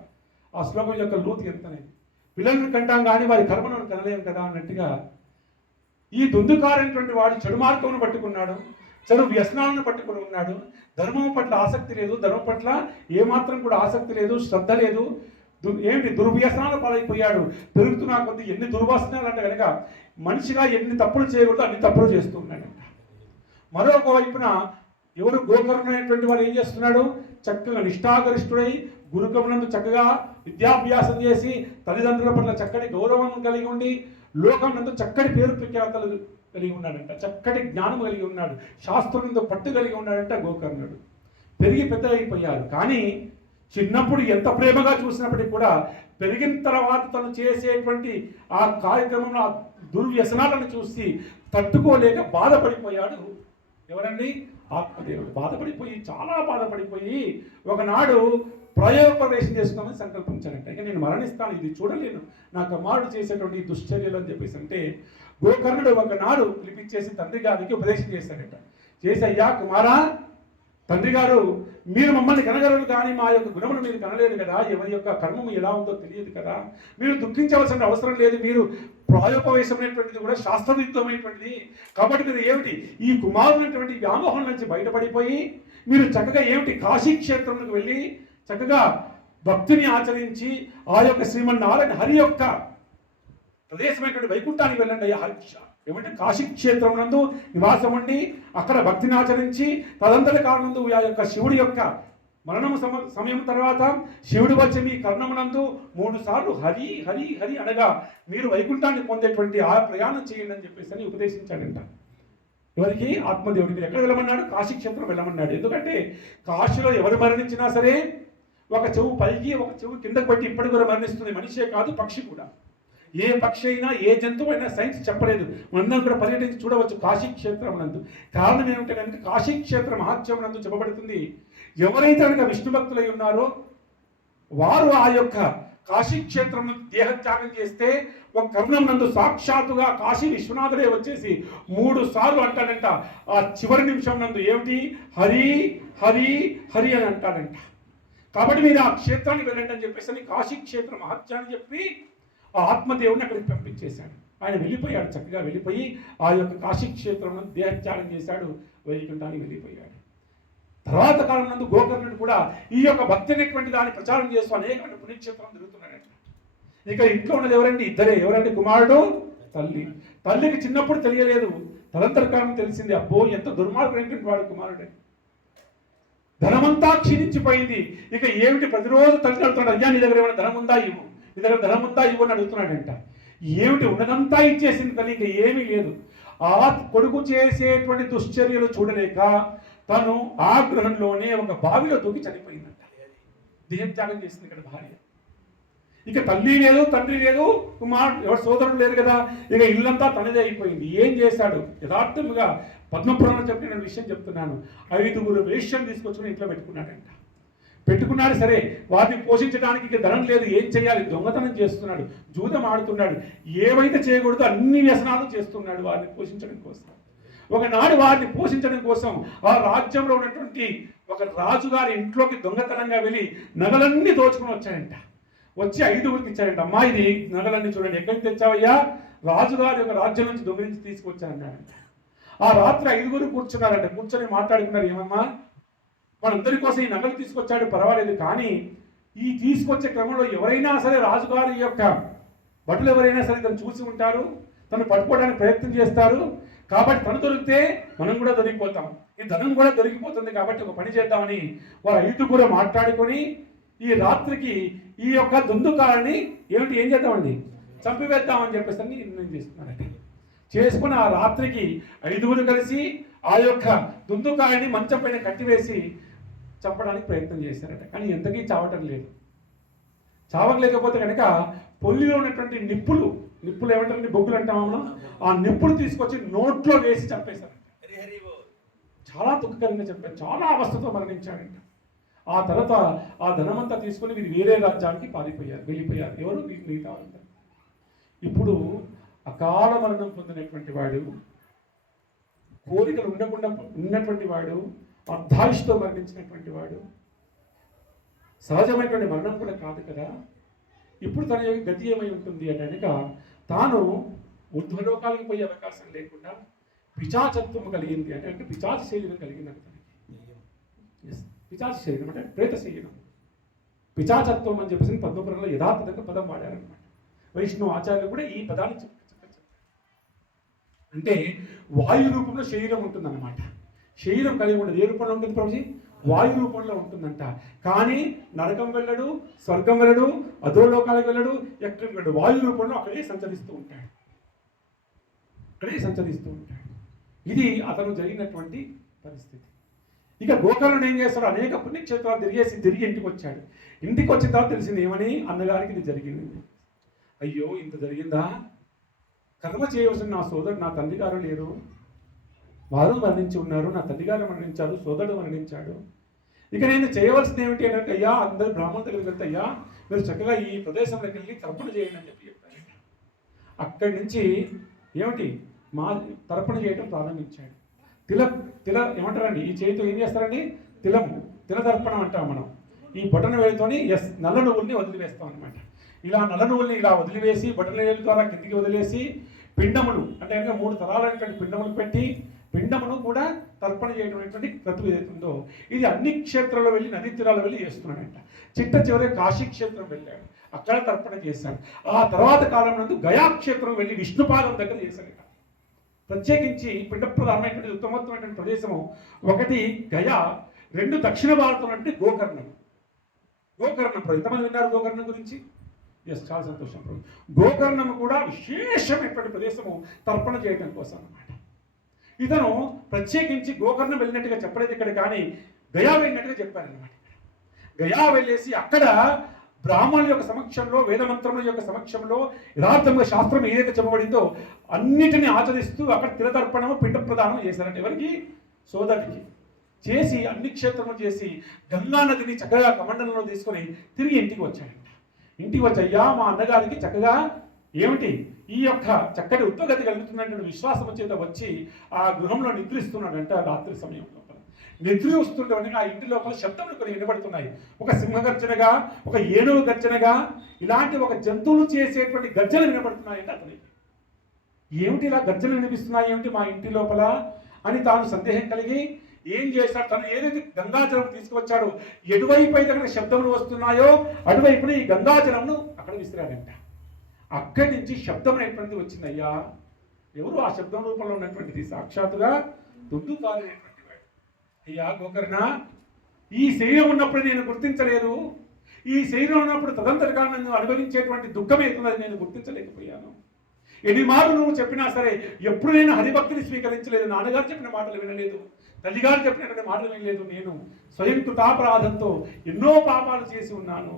ఆ శ్లోకం యొక్క లోతు ఎంతనేది. పిల్లల్ని కంటాం కానీ వారి కర్మను మనం కనలేము కదా అన్నట్టుగా ఈ దుందుకారైనటువంటి వాడు చెడు మార్గమును పట్టుకున్నాడు, చెడు వ్యసనాలను పట్టుకుని ఉన్నాడు. ధర్మం పట్ల ఆసక్తి లేదు, ధర్మం పట్ల ఏమాత్రం కూడా ఆసక్తి లేదు, శ్రద్ధ లేదు. ఏమిటి దుర్వ్యసనాల పాలైపోయాడు. పెరుగుతున్నా కొద్ది ఎన్ని దుర్వాసనాలు అంటే కనుక మనిషిగా ఎన్ని తప్పులు చేయకూడదు అన్ని తప్పులు చేస్తూ ఉన్నాడంట. మరొక వైపున ఎవరు గోకర్ణమైనటువంటి వారు ఏం చేస్తున్నాడు, చక్కగా నిష్ఠాగరిష్ఠుడై గురుకులందు చక్కగా విద్యాభ్యాసం చేసి తల్లిదండ్రుల పట్ల చక్కటి గౌరవం కలిగి ఉండి లోకం నందు చక్కటి పేరు ప్రఖ్యాతలు కలిగి ఉన్నాడంట. చక్కటి జ్ఞానం కలిగి ఉన్నాడు, శాస్త్రంతో పట్టు కలిగి ఉన్నాడంట గోకర్ణుడు. పెరిగి పెద్దగైపోయారు. కానీ చిన్నప్పుడు ఎంత ప్రేమగా చూసినప్పటికీ కూడా పెరిగిన తర్వాత తను చేసేటువంటి ఆ కార్యక్రమంలో ఆ దుర్వ్యసనాలను చూసి తట్టుకోలేక బాధపడిపోయాడు. ఎవరండి, ఆత్మదేవుడు. బాధపడిపోయి చాలా బాధపడిపోయి ఒకనాడు ప్రయోగప్రవేశం చేసుకున్నామని సంకల్పించాడంట. ఇక నేను మరణిస్తాను, ఇది చూడలేను, నా కుమారుడు చేసేటువంటి దుశ్చర్యలు అని చెప్పేసి అంటే గోకర్ణుడు ఒకనాడు పిలిపించేసి తండ్రి గారికి ఉపదేశం చేశాడట. చేసి, అయ్యా కుమారా, తండ్రి గారు మీరు మమ్మల్ని కనగలరు కానీ మా యొక్క గుణమును మీరు కనలేరు కదా, ఎవరి యొక్క కర్మము ఎలా ఉందో తెలియదు కదా, మీరు దుఃఖించవలసిన అవసరం లేదు, మీరు ప్రాయోపవేశమైనటువంటిది కూడా శాస్త్రవిరుద్ధమైనటువంటిది. కాబట్టి మీరు ఏమిటి ఈ కుమారునటువంటి వ్యామోహం నుంచి బయటపడిపోయి మీరు చక్కగా ఏమిటి కాశీ క్షేత్రంలోకి వెళ్ళి చక్కగా భక్తిని ఆచరించి ఆ యొక్క శ్రీమన్నారాయణ హరి యొక్క ప్రదేశమైనటువంటి వైకుంఠానికి వెళ్ళండి. ఏమంటే కాశీక్షేత్రం నందు నివాసం ఉండి అక్కడ భక్తిని ఆచరించి తదంతర కారణందు ఆ యొక్క శివుడి యొక్క మరణము సమయం తర్వాత శివుడు వచ్చి మీ కర్ణమునందు 3 సార్లు హరి హరి హరి అనగా మీరు వైకుంఠాన్ని పొందేటువంటి ఆ ప్రయాణం చేయండి అని చెప్పేసి అని ఉపదేశించాడంట. ఎవరికి, ఆత్మదేవుడికి. ఎక్కడ వెళ్ళమన్నాడు, కాశీక్షేత్రం వెళ్ళమన్నాడు. ఎందుకంటే కాశీలో ఎవరు మరణించినా సరే ఒక చెవు పైకి ఒక చెవు కిందకు బట్టి ఇప్పటి కూడా మరణిస్తుంది. మనిషే కాదు, పక్షి కూడా. ఏ పక్షి అయినా ఏ జంతువు అయినా సైన్స్ చెప్పలేదు. మనందరం కూడా పర్యటించి చూడవచ్చు కాశీక్షేత్రం నందు. కారణం ఏమిటంటే కనుక కాశీక్షేత్ర మహాత్మ్యం నందు చెప్పబడుతుంది, ఎవరైతే కనుక విష్ణు భక్తులై ఉన్నారో వారు ఆ యొక్క కాశీ క్షేత్రం దేహత్యాగం చేస్తే ఒక కర్ణం నందు సాక్షాత్తుగా కాశీ విశ్వనాథుడే వచ్చేసి 3 సార్లు అంటాడంట. ఆ చివరి నిమిషం నందు ఏమిటి, హరి హరి హరి అని అంటాడంట. కాబట్టి మీరు ఆ క్షేత్రానికి వెళ్ళండి అని చెప్పేసి కాశీ క్షేత్ర మహత్యాన్ని చెప్పి ఆ ఆత్మదేవుని అక్కడికి పంపించేశాడు. ఆయన వెళ్ళిపోయాడు, చక్కగా వెళ్ళిపోయి ఆ యొక్క కాశీ క్షేత్రం దేహత్యాగం చేశాడు, వైకుంఠానికి వెళ్ళిపోయాడు. తర్వాత కాలం నందు గోకర్ణుడు కూడా ఈ యొక్క భక్తి అనేటువంటి దాన్ని ప్రచారం చేస్తూ అనేకమైన పుణ్యక్షేత్రం తిరుగుతున్నాడంట. ఇక ఇంట్లో ఉన్నది ఎవరండి, ఇద్దరే. ఎవరండి, కుమారుడు, తల్లి. తల్లికి చిన్నప్పుడు తెలియలేదు, తదంతర కాలం తెలిసింది. అబ్బో ఎంత దుర్మార్గుడైనటువంటి వాడు కుమారుడే. ధనమంతా క్షీణించిపోయింది. ఇక ఏమిటి, ప్రతిరోజు తల్లి అడుగుతున్నాడు, అయ్యా నీ దగ్గర ఏమైనా ధనం ఉందా ఇవ్వు, నీ దగ్గర ధనం ఉందా ఇవ్వు అని అడుగుతున్నాడంట. ఏమిటి, ఉన్నదంతా ఇచ్చేసింది తల్లి, ఇంకా ఏమీ లేదు. ఆ కొడుకు చేసేటువంటి దుశ్చర్యలు చూడలేక తను ఆ గృహంలోనే ఒక బావిలో దూకి చనిపోయిందంట. దేహత్యాగం చేసింది ఇక్కడ భార్య. ఇక తల్లి లేదు, తండ్రి లేదు, కుమారుడు ఎవరు సోదరుడు లేరు కదా. ఇక ఇల్లంతా తనదే అయిపోయింది. ఏం చేశాడు, యథార్థముగా పద్మపురాణం చెప్పిన నేను విషయం చెప్తున్నాను. 5 వేశ్యలు తీసుకొచ్చుకుని ఇంట్లో పెట్టుకున్నాడంట. పెట్టుకున్నాడు, సరే వారిని పోషించడానికి ఇక ధనం లేదు, ఏం చేయాలి, దొంగతనం చేస్తున్నాడు, జూదం ఆడుతున్నాడు, ఏవైతే చేయకూడదో అన్ని వ్యసనాలు చేస్తున్నాడు వారిని పోషించడం కోసం. ఒకనాడు వారిని పోషించడం కోసం ఆ రాజ్యంలో ఉన్నటువంటి ఒక రాజుగారి ఇంట్లోకి దొంగతనంగా వెళ్ళి నగలన్నీ దోచుకుని వచ్చాయంట. వచ్చి 5గురికి ఇచ్చారంట. అమ్మా ఇది నగలన్నీ చూడండి, ఎక్కడికి తెచ్చావయ్యా, రాజుగారి యొక్క రాజ్యం నుంచి దొంగిలించి తీసుకొచ్చారన్నారంట. ఆ రాత్రి 5గురు కూర్చున్నారంట. కూర్చొని మాట్లాడుకున్నారు, ఏమమ్మా మనందరి కోసం ఈ నగలు తీసుకొచ్చాడు, పర్వాలేదు, కానీ ఈ తీసుకొచ్చే క్రమంలో ఎవరైనా సరే రాజుగారి యొక్క భటులు ఎవరైనా సరే తను చూసి ఉంటారు, తను పట్టుకోవడానికి ప్రయత్నం చేస్తారు. కాబట్టి తను దొరికితే మనం కూడా దొరికిపోతాం, ఈ ధనం కూడా దొరికిపోతుంది. కాబట్టి ఒక పని చేద్దామని వారు 5 మాట్లాడుకొని ఈ రాత్రికి ఈ యొక్క దుందుకాలని ఏం చేద్దామండి, చంపివేద్దామని చెప్పేసి నిర్ణయం చేసుకున్నారండి. చేసుకుని ఆ రాత్రికి 5 కలిసి ఆ యొక్క దుందుకాయని మంచం పైన కట్టివేసి చంపడానికి ప్రయత్నం చేశారట. కానీ ఎంతకీ చావటం లేదు. చావలేకపోతే కనుక పొల్లిలో ఉన్నటువంటి నిప్పులు ఏమంటారండి, బొగ్గులు అంటాం మనం, ఆ నిప్పులు తీసుకొచ్చి నోట్లో వేసి చంపేశారంట. చాలా దుఃఖకరంగా చెప్పారు, చాలా అవస్థతో మరణించాడంట. ఆ తర్వాత ఆ ధనమంతా తీసుకొని వీరు వేరే రాజ్యానికి వెళ్ళిపోయారు. ఎవరు, మిగతా వాళ్ళంతా. ఇప్పుడు అకాల మరణం పొందినటువంటి వాడు, కోరికలు ఉండకుండా ఉన్నటువంటి వాడు, అర్ధాయుష్తో మరణించినటువంటి వాడు, సహజమైనటువంటి మరణం కూడా కాదు కదా. ఇప్పుడు తన యొక్క గతి ఏమై ఉంటుంది అని అనక తాను ఊర్ధ్వలోకాలకు పోయే అవకాశం లేకుండా పిశాచత్వం కలిగింది అంటే పిశాచ శరీరం కలిగింది తనకి. పిశాచ శరీరం అంటే ప్రేత శరీరం. పిశాచత్వం అని చెప్పేసి పద్మపురంలో యథార్థంగా పదం వాడారనమాట. వైష్ణవ ఆచార్యులు కూడా ఈ పదాన్ని చెప్పారు. అంటే వాయు రూపంలో శరీరం ఉంటుందన్నమాట. శరీరం కలిగి ఉండదు. ఏ రూపంలో ఉంటుంది ప్రభుజీ? వాయు రూపంలో ఉంటుందంట. కానీ నరకం వెళ్ళడు, స్వర్గం వెళ్ళడు, అధోలోకాలకు వెళ్ళడు, ఎక్కడికి వెళ్ళడు. వాయు రూపంలో అక్కడే సంచరిస్తూ ఉంటాడు. ఇది అతను జరిగినటువంటి పరిస్థితి. ఇక గోకర్ణుడు ఏం చేస్తాడు, అనేక పుణ్యక్షేత్రాలు తిరిగి ఇంటికి వచ్చాడు. ఇంటికి వచ్చిన తర్వాత తెలిసింది ఏమని, అన్నగారికి ఇది జరిగింది. అయ్యో ఇంత జరిగిందా, కర్మ చేయవలసిన నా సోదరుడు, నా తండ్రి గారు లేరు, వారు మరణించి ఉన్నారు, నా తండ్రిగారు మరణించారు, సోదరుడు మరణించాడు. ఇక నేను చేయవలసింది ఏమిటి అంటే, అయ్యా అందరు బ్రాహ్మణుల దగ్గరికి వెళ్తే, అయ్యా మీరు చక్కగా ఈ ప్రదేశంలోకి వెళ్ళి తర్పణ చేయండి అని చెప్పారు. అక్కడి నుంచి ఏమిటి మా తర్పణ చేయడం ప్రారంభించాడు. తిల ఏమంటారండి, ఈ చేతితో ఏం చేస్తారండి, తిల తర్పణం అంటాం మనం. ఈ బొటన వేలుతోని నల్ల నువ్వుల్ని వదిలివేస్తాం అనమాట. ఇలా నల్ల నువ్వుల్ని ఇలా వదిలివేసి బొటన వేలు ద్వారా కిందికి వదిలేసి పిండములు అంటే కనుక 3 తరాలైనటువంటి పిండములు పెట్టి పిండమును కూడా తర్పణ చేయడం క్రతువు ఏదైతుందో ఇది అన్ని క్షేత్రాల్లో వెళ్ళి నదీ తీరాలు వెళ్ళి చేస్తున్నాడంట. చివరి కాశీ క్షేత్రం వెళ్ళాడు, అక్కడ తర్పణ చేశాడు. ఆ తర్వాత కాలం నందు గయా క్షేత్రం వెళ్ళి విష్ణుపాదం దగ్గర చేశాడు. ప్రత్యేకించి పిండ ప్రధానమైనటువంటి ఉత్తమోత్తమైనటువంటి ప్రదేశము ఒకటి గయా, 2 దక్షిణ భారతం అంటే గోకర్ణం. ఎంతమంది విన్నారు గోకర్ణం గురించి? చాలా సంతోషం. గోకర్ణము కూడా విశేషమైనటువంటి ప్రదేశము తర్పణ చేయడం కోసం అన్నమాట. ఇతను ప్రత్యేకించి గోకర్ణం వెళ్ళినట్టుగా చెప్పలేదు ఇక్కడ, కానీ గయా వెళ్ళినట్టుగా చెప్పారనమాట. గయా వెళ్ళేసి అక్కడ బ్రాహ్మణుల యొక్క సమక్షంలో, వేదమంత్రముల యొక్క సమక్షంలో యథార్థంగా శాస్త్రం ఏదైతే చెప్పబడిందో అన్నిటినీ ఆచరిస్తూ అక్కడ తిలతర్పణము పిండ ప్రదానం చేశారంటే ఎవరికి? సోదరుడికి చేసి అన్ని క్షేత్రములు చేసి గంగా నదిని చక్కగా కమండలంలో తీసుకొని తిరిగి ఇంటికి వచ్చాడంట. ఇంటికి వచ్చి అయ్యా మా అన్నగారికి చక్కగా ఏమిటి ఈ యొక్క చక్కటి ఉద్యోగతి కలుగుతున్నటువంటి విశ్వాసం చేత వచ్చి ఆ గృహంలో నిద్రిస్తున్నాడంట రాత్రి సమయంలో. నిద్ర వస్తుంటే ఆ ఇంటి లోపల శబ్దములు కొన్ని వినబడుతున్నాయి. ఒక సింహగర్జనగా, ఒక ఏనుగు గర్జనగా, ఇలాంటి ఒక జంతువులు చేసేటువంటి గర్జనలు వినబడుతున్నాయంటే అతనికి ఏమిటి ఇలా గర్జనలు వినిపిస్తున్నాయి ఏమిటి మా ఇంటి లోపల అని తాను సందేహం కలిగి ఏం చేశాడు, తను ఏదైతే గంగాజలం తీసుకువచ్చాడో ఎటువైపు అయితే అక్కడ శబ్దములు వస్తున్నాయో అటువైపున ఈ గంగాజలంను అక్కడ విసిరాడంట. అక్కడి నుంచి శబ్దం అనేటువంటిది వచ్చిందయ్యా. ఎవరు ఆ శబ్దం రూపంలో ఉన్నటువంటిది? సాక్షాత్తుగా దుందుకారు అనేటువంటి వాడు. అయ్యా గోకర్ణ, ఈ శరీరం ఉన్నప్పుడు నేను గుర్తించలేదు, ఈ శరీరం ఉన్నప్పుడు తదంతరగా నన్ను అనుభవించేటువంటి దుఃఖం అవుతున్నది నేను గుర్తించలేకపోయాను. ఎన్ని మార్లు నువ్వు చెప్పినా సరే ఎప్పుడు నేను హరిభక్తిని స్వీకరించలేదు, నాన్నగారు చెప్పిన మాటలు వినలేదు, తల్లిగారు చెప్పినటువంటి మాటలు వినలేదు. నేను స్వయం కృతాపరాధంతో ఎన్నో పాపాలు చేసి ఉన్నాను.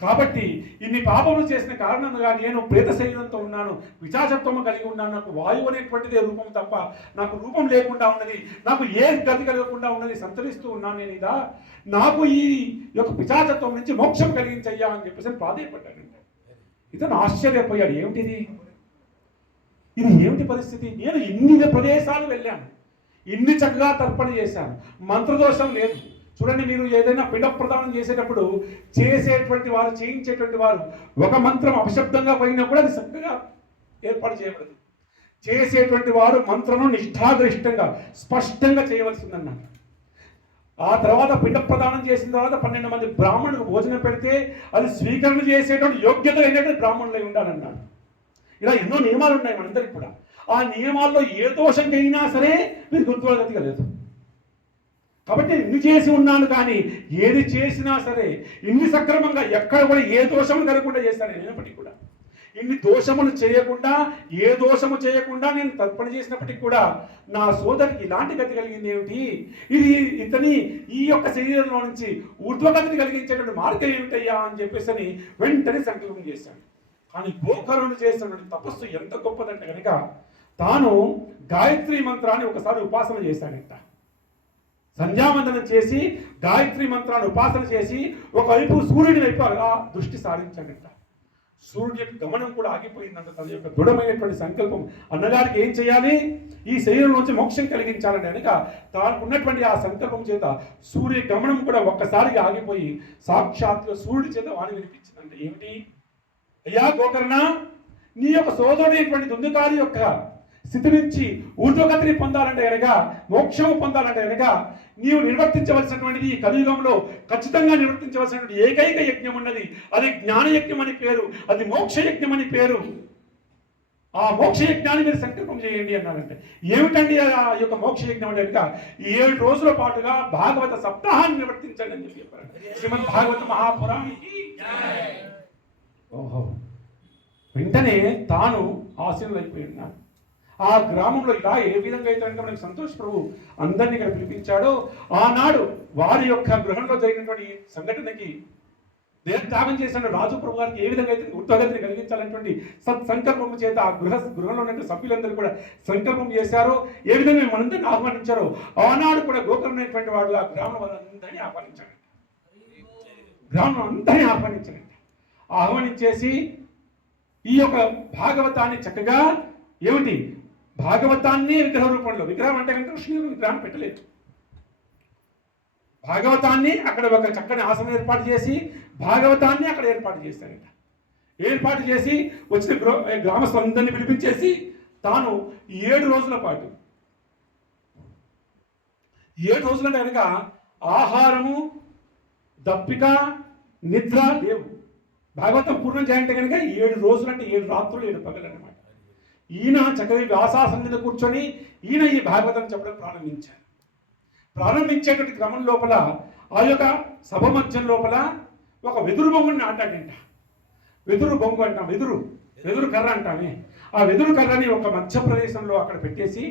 కాబట్టి ఇన్ని పాపములు చేసిన కారణంగా నేను ప్రేత శరీరంతో ఉన్నాను, విచాచత్వము కలిగి ఉన్నాను. నాకు వాయువు అనేటువంటిదే రూపం తప్ప నాకు రూపం లేకుండా ఉన్నది, నాకు ఏ గతి కలగకుండా ఉన్నది, సంతరిస్తూ ఉన్నాను నేను. ఇదా నాకు ఈ యొక్క పిశాచత్వం నుంచి మోక్షం కలిగించయ్యా అని చెప్పేసి ప్రాధేయపడ్డాడండి. ఇతను ఆశ్చర్యపోయాడు. ఏమిటిది, ఇది ఏమిటి పరిస్థితి? నేను ఇన్ని ప్రదేశాలు వెళ్ళాను, ఇన్ని చక్కగా తర్పణ చేశాను, మంత్రదోషం లేదు. చూడండి, మీరు ఏదైనా పిండ ప్రదానం చేసేటప్పుడు చేసేటువంటి వారు, చేయించేటువంటి వారు ఒక మంత్రం అపశబ్దంగా పోయినా కూడా అది చక్కగా ఏర్పాటు చేయబడదు. చేసేటువంటి వారు మంత్రము నిష్ఠాగరిష్టంగా స్పష్టంగా చేయవలసిందన్నారు. ఆ తర్వాత పిండ ప్రదానం చేసిన తర్వాత 12 మంది బ్రాహ్మణులకు భోజనం పెడితే అది స్వీకరణ చేసేటువంటి యోగ్యత అయినటువంటి బ్రాహ్మణులై ఉండాలన్నారు. ఇలా ఎన్నో నియమాలు ఉన్నాయి మనందరికి కూడా. ఆ నియమాల్లో ఏ దోషం చేయినా సరే మీరు గుర్తుపడగతి కలదు. కాబట్టి ఇన్ని చేసి ఉన్నాను, కానీ ఏది చేసినా సరే ఇన్ని సక్రమంగా ఎక్కడ కూడా ఏ దోషములు కలగకుండా చేస్తాను. నేనప్పటికీ కూడా ఇన్ని దోషములు చేయకుండా, ఏ దోషము చేయకుండా నేను తర్పణ చేసినప్పటికీ కూడా నా సోదరికి ఇలాంటి గతి కలిగింది ఏమిటి, ఇది ఇతని ఈ యొక్క శరీరంలో నుంచి ఊర్ధ్వగతిని కలిగించేటువంటి మార్గం ఏమిటయ్యా అని చెప్పేసి వెంటనే సంకల్పం చేశాడు. కానీ గోకర్ణుడు చేసినటువంటి తపస్సు ఎంత గొప్పదంటే కనుక తాను గాయత్రి మంత్రాన్ని ఒకసారి ఉపాసన చేశాడంట. సంధ్యావందనం చేసి గాయత్రి మంత్రాన్ని ఉపాసన చేసి ఒకవైపు సూర్యుడి వైపు అలా దృష్టి సారించాడంట. సూర్యుడి యొక్క గమనం కూడా ఆగిపోయిందంట. తన యొక్క దృఢమైనటువంటి సంకల్పం, అన్నగారికి ఏం చేయాలి, ఈ శరీరం నుంచి మోక్షం కలిగించాలని కనుక తానుకున్నటువంటి ఆ సంకల్పం చేత సూర్య గమనం కూడా ఒక్కసారిగా ఆగిపోయి సాక్షాత్తుగా సూర్యుడి చేత వాణి వినిపించిందంట. ఏమిటి, అయ్యా గోకర్ణ, నీ యొక్క సోదరుడైనటువంటి దుందుకారి యొక్క స్థితి నుంచి ఊర్ధ్వగతిని పొందాలంటే కనుక, మోక్షము పొందాలంటే కనుక నీవు నిర్వర్తించవలసినటువంటిది ఈ కలియుగంలో ఖచ్చితంగా నిర్వర్తించవలసినటువంటి ఏకైక యజ్ఞం ఉన్నది. అది జ్ఞానయజ్ఞం అని పేరు, అది మోక్షయజ్ఞం అని పేరు. ఆ మోక్షయజ్ఞాన్ని మీరు సంకల్పం చేయండి అన్నారంటే. ఏమిటండి ఆ యొక్క మోక్షయజ్ఞం అంటే కనుక 7 రోజుల పాటుగా భాగవత సప్తాహాన్ని నిర్వర్తించండి అని చెప్పారు. శ్రీమద్ భాగవత మహాపురాణానికి ఓహో. వెంటనే తాను ఆశీనులైపోయి ఉన్నాడు. ఆ గ్రామంలో ఇలా ఏ విధంగా అయితే కనుక మనకి సంతోష్ ప్రభు అందరినీ ఇక్కడ పిలిపించాడో, ఆనాడు వారి యొక్క గృహంలో జరిగినటువంటి సంఘటనకి దేహత్యాగం చేసిన రాజు ప్రభు గారికి ఏ విధంగా అయితే ఉత్తగతిని కలిగించాలనేటువంటి సత్సంకల్పం చేత ఆ గృహంలో ఉన్నటువంటి సభ్యులందరూ కూడా సంకల్పం చేశారో, ఏ విధంగా మనందరినీ ఆహ్వానించారో, ఆనాడు కూడా గోకర్ణ అనేటువంటి వాడు ఆ గ్రామం అందరినీ ఆహ్వానించాడంట. గ్రామం అందరినీ ఆహ్వానించేసి ఈ యొక్క భాగవతాన్ని చక్కగా ఏమిటి, భాగవతాన్ని విగ్రహ రూపంలో, విగ్రహం అంటే కనుక కృష్ణుడు విగ్రహం పెట్టలేదు, భాగవతాన్ని అక్కడ ఒక చక్కని ఆసనం ఏర్పాటు చేసి భాగవతాన్ని అక్కడ ఏర్పాటు చేశాడంట. ఏర్పాటు చేసి వచ్చిన గ్రామస్తులందరినీ పిలిపించేసి తాను 7 రోజుల పాటు 7 రోజుల కనుక ఆహారము, దప్పిక, నిద్ర లేవు. భాగవతం పూర్ణం చేయాలంటే కనుక 7 రోజులు అంటే 7 రాత్రులు 7 పగలు అన్నమాట. ఈయన చక్కగా వ్యాసాసనం మీద కూర్చొని ఈయన ఈ భాగవతం చెప్పడం ప్రారంభించారు. ప్రారంభించేటువంటి క్రమం లోపల ఆ యొక్క సభ మధ్యం లోపల ఒక వెదురు బొంగుని నాటాడంట. వెదురు బొంగు అంటాం, వెదురు కర్ర అంటామే. ఆ వెదురు కర్రని ఒక మధ్య ప్రదేశంలో అక్కడ పెట్టేసి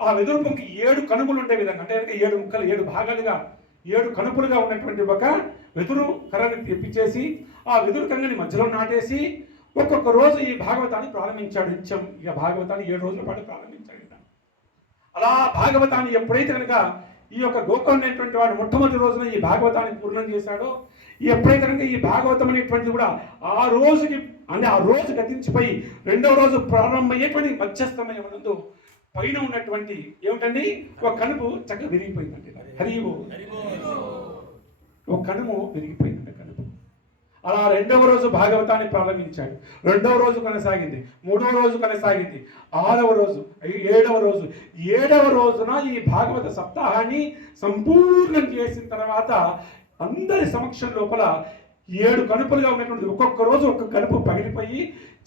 ఆ వెదురు బొంగు 7 కనుపులు ఉండే విధంగా, అంటే 7 ముక్కలు 7 భాగాలుగా 7 కనుపులుగా ఉన్నటువంటి ఒక వెదురు కర్రని తెప్పించేసి ఆ వెదురు కర్రని మధ్యలో నాటేసి ఒక్కొక్క రోజు ఈ భాగవతాన్ని ప్రారంభించాడు. నిత్యం ఇక భాగవతాన్ని 7 రోజుల పాటు ప్రారంభించాడు. అలా భాగవతాన్ని ఎప్పుడైతే కనుక ఈ యొక్క గోకర్ణ అనేటువంటి వాడు మొట్టమొదటి రోజున ఈ భాగవతాన్ని పూర్ణం చేశాడో, ఎప్పుడైతే కనుక ఈ భాగవతం అనేటువంటిది కూడా ఆ రోజుకి అంటే ఆ రోజు గతించిపోయి రెండవ రోజు ప్రారంభమయ్యేటువంటి మధ్యస్థమయమునందు పైన ఉన్నటువంటి ఏమిటండి ఒక కనుపు చక్కగా విరిగిపోయిందండి. హరివో ఒక కనుము విరిగిపోయిందండి కనుపు. అలా రెండవ రోజు భాగవతాన్ని ప్రారంభించాడు. రెండవ రోజు కొనసాగింది, మూడవ రోజు కొనసాగింది, ఆరవ రోజు, ఏడవ రోజున ఈ భాగవత సప్తాహాన్ని సంపూర్ణం చేసిన తర్వాత అందరి సమక్షం లోపల 7 కనుపులుగా ఉన్నటువంటి ఒక్కొక్క రోజు ఒక్కొక్క కనుపు పగిలిపోయి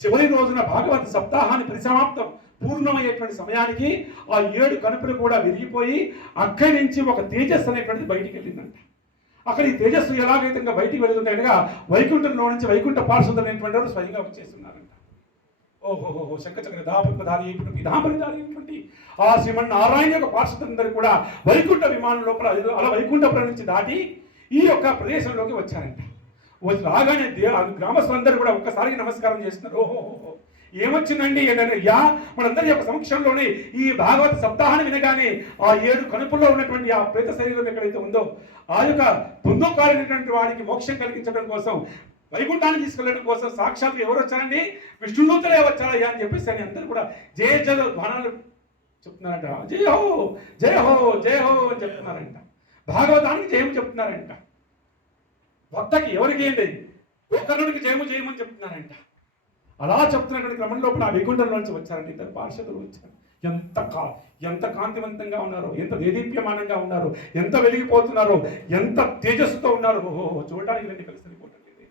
చివరి రోజున భాగవత సప్తాహాన్ని పరిసమాప్తం పూర్ణమయ్యేటువంటి సమయానికి ఆ 7 కనుపులు కూడా విరిగిపోయి అక్కడి నుంచి ఒక తేజస్సు అనేటువంటిది బయటికి వెళ్ళిందంట. అక్కడ ఈ తేజస్సు ఎలాగైతే ఇంకా బయటికి వెళుతుంటాయనగా వైకుంఠంలో నుంచి వైకుంఠ పార్షదులు అనేటువంటి వారు స్వయంగా వచ్చేస్తున్నారంట. ఓహోహో శంఖచక్ర దాపద్మధారి ఇప్పుడు పిధాంబరిధారి అయినటువంటి ఆ శ్రీమన్నారాయణ యొక్క పార్షదులందరూ కూడా వైకుంఠ విమానం లోపల అలా వైకుంఠపురం నుంచి దాటి ఈ యొక్క ప్రదేశంలోకి వచ్చారంట. రాగానే గ్రామస్తులందరూ కూడా ఒక్కసారికి నమస్కారం చేస్తున్నారు. ఓహోహో ఏమొచ్చిందండి యా మనందరి యొక్క సమక్షంలోనే ఈ భాగవత సప్తాహాన్ని వినగానే ఆ 7 కనుపుల్లో ఉన్నటువంటి ఆ ప్రేత శరీరం ఎక్కడైతే ఉందో ఆ యొక్క పొందుకారైనటువంటి వాడికి మోక్షం కలిగించడం కోసం వైకుంఠాన్ని తీసుకెళ్ళడం కోసం సాక్షాత్ ఎవరు వచ్చారండి? విష్ణుదూతలే వచ్చారయ్యా అని చెప్పేసి అని అందరూ కూడా జయ జయ బాణాలు చెప్తున్నారంట. జయ హో జయ హో జయ హో అని చెప్తున్నారంట. భాగవతానికి జయము చెప్తున్నారంట. భక్తకి ఎవరికి ఏంటి గోకర్ణుడికి జయము జయమని చెప్తున్నారంట. అలా చెప్తున్నటువంటి క్రమం లోపల ఆ వైకుంఠంలోంచి వచ్చారండి ఇద్దరు పార్షదులు వచ్చారు. ఎంత కాంతివంతంగా ఉన్నారో, ఎంత దేదీప్యమానంగా ఉన్నారో, ఎంత వెలిగిపోతున్నారో, ఎంత తేజస్సుతో ఉన్నారో. ఓహో చూడడానికి రెండు కలిసి సరిపోవటం లేదు.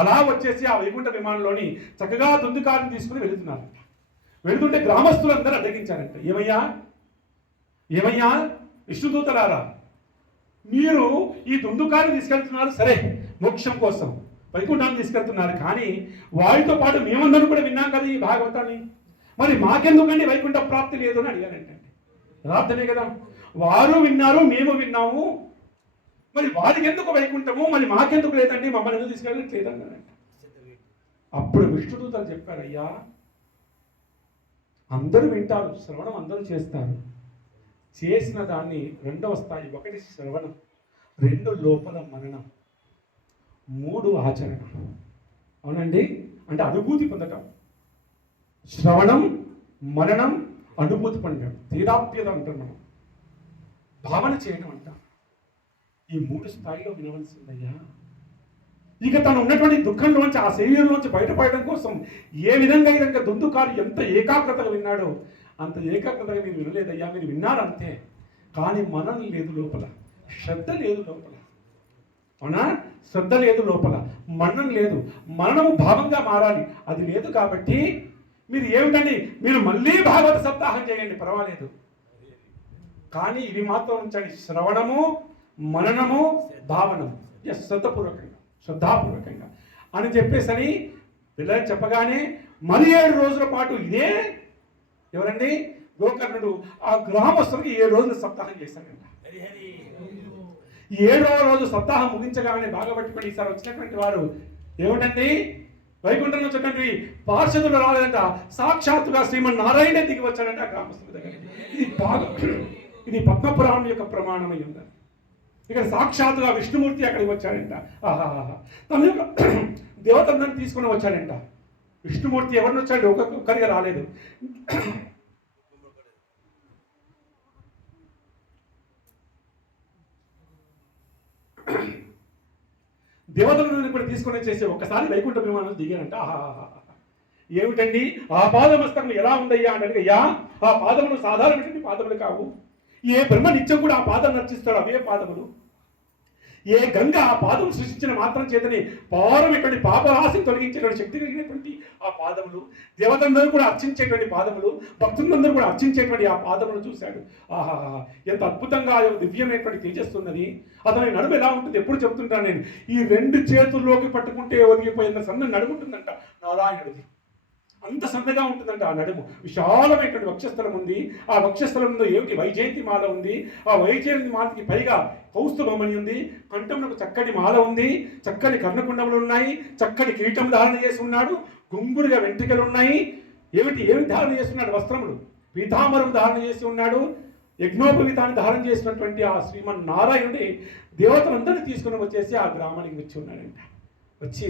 అలా వచ్చేసి ఆ వైకుంఠ విమానంలోని చక్కగా దుందుకారిని తీసుకుని వెళుతున్నారంట. వెళుతుంటే గ్రామస్తులందరూ అడ్డగించారంట. ఏమయ్యా విష్ణుదూతలారా, మీరు ఈ దుందుకారిని తీసుకెళ్తున్నారు సరే మోక్షం కోసం వైకుంఠాన్ని తీసుకెళ్తున్నారు, కానీ వారితో పాటు మేమందరం కూడా విన్నాం కదా ఈ భాగవతాన్ని, మరి మాకెందుకండి వైకుంఠ ప్రాప్తి లేదు అని అడిగారంటే. యథార్థమే కదా, వారు విన్నారు మేము విన్నాము, మరి వారికి ఎందుకు వైకుంఠము, మరి మాకెందుకు లేదండి, మమ్మల్ని ఎందుకు తీసుకెళ్ళట్లేదన్నారంట. అప్పుడు విష్ణుదూతలు చెప్పారు, అయ్యా అందరూ వింటారు, శ్రవణం అందరూ చేస్తారు, చేసిన దాన్ని రెండవ స్థాయి, 1 శ్రవణం, 2 లోపల మననం, 3 ఆచరణ. అవునండి, అంటే అనుభూతి పొందటం. శ్రవణం, మననం, అనుభూతి పొందడం, తీరాప్యత అంటాం మనం, భావన చేయడం అంటాం. ఈ 3 స్థాయిలో వినవలసిందయ్యా. ఇక తను ఉన్నటువంటి దుఃఖంలోంచి ఆ శరీరంలోంచి బయటపడడం కోసం ఏ విధంగా ఇదంగా దుందుకారు ఎంత ఏకాగ్రతగా విన్నాడో అంత ఏకాగ్రతగా మీరు వినలేదయ్యా. మీరు విన్నారంతే, కానీ మననం లేదు లోపల, శ్రద్ధ లేదు లోపల. అవునా, శ్రద్ధ లేదు లోపల, మననం లేదు, మననము భావంగా మారాలి, అది లేదు. కాబట్టి మీరు ఏమిటండి, మీరు మళ్ళీ భాగవత సప్తాహం చేయండి పర్వాలేదు, కానీ ఇవి మాత్రం ఉంచండి, శ్రవణము, మననము, భావనము, శ్రద్ధాపూర్వకంగా అని చెప్పేసని పిల్లలు చెప్పగానే మరి 7 రోజుల పాటు ఇదే ఎవరండి గోకర్ణుడు ఆ గ్రామస్తులకి 7 రోజులు సప్తాహం చేశాడంట. 7వ రోజు సప్తాహం ముగించగానే బాగా పట్టుకొని ఈసారి వచ్చినటువంటి వారు ఏమిటండి, వైకుంఠంలో వచ్చినటువంటి పార్షదులు రాలేదంట, సాక్షాత్తుగా శ్రీమన్నారాయణ దిగి వచ్చాడంట గ్రామస్తుల దగ్గర. ఇది పద్మపురాణం యొక్క ప్రమాణమై ఉంది. ఇక్కడ సాక్షాత్తుగా విష్ణుమూర్తి అక్కడికి వచ్చాడంట. ఆహాహా, తన యొక్క దేవతలందరినీ తీసుకుని వచ్చాడంట. విష్ణుమూర్తి ఎవరిని వచ్చాడు, ఒక్కొక్కరిగా రాలేదు. దేవతలను కూడా తీసుకొని వచ్చేసి ఒక్కసారి వైకుంఠ విమానం దిగారంట. ఆహాహా, ఏమిటండి ఆ పాదమస్తకం ఎలా ఉందయ్యా అంటే, అయ్యా ఆ పాదములు సాధారణటువంటి పాదములు కావు, ఏ బ్రహ్మ నిత్యం కూడా ఆ పాదం నర్చిస్తాడు, అవే పాదములు. ఏ గంగ ఆ పాదం సృష్టించిన మాత్రం చేతని పారమైనటువంటి పాపరాశిని తొలగించేటువంటి శక్తి కలిగినటువంటి ఆ పాదములు, దేవతందరూ కూడా అర్చించేటువంటి పాదములు, భక్తులందరూ కూడా అర్చించేటువంటి ఆ పాదములు చూశాడు. ఆహాహా, ఎంత అద్భుతంగా దివ్యమైనటువంటి తేజస్సున్నది. అతని నడుము ఎలా ఉంటుంది ఎప్పుడు చెప్తుంటాను నేను, ఈ 2 చేతుల్లోకి పట్టుకుంటే ఒదిగిపోయిన సన్న నడుముంటుందంట నారాయణుడిది. అంత సన్నగా ఉంటుందంట ఆ నడుము. విశాలమైనటువంటి వక్షస్థలం ఉంది. ఆ వక్షస్థలం ముందు ఏమిటి వైజయంతి మాల ఉంది. ఆ వైజయంతి మాలకి పైగా కౌస్తుభమణి ఉంది. కంఠంలో చక్కటి మాల ఉంది, చక్కని కర్ణకుండములు ఉన్నాయి, చక్కటి కిరీటం ధారణ చేసి ఉన్నాడు, గుంగురుగా వెంట్రికలు ఉన్నాయి. ఏమి ధారణ చేస్తున్నాడు, వస్త్రములు పీతాంబరం ధారణ చేసి ఉన్నాడు. యజ్ఞోపవీతాన్ని ధారణ చేసినటువంటి ఆ శ్రీమన్నారాయణుడి దేవతలందరినీ తీసుకుని వచ్చేసి ఆ గ్రామానికి వచ్చి ఉన్నాడంట. వచ్చి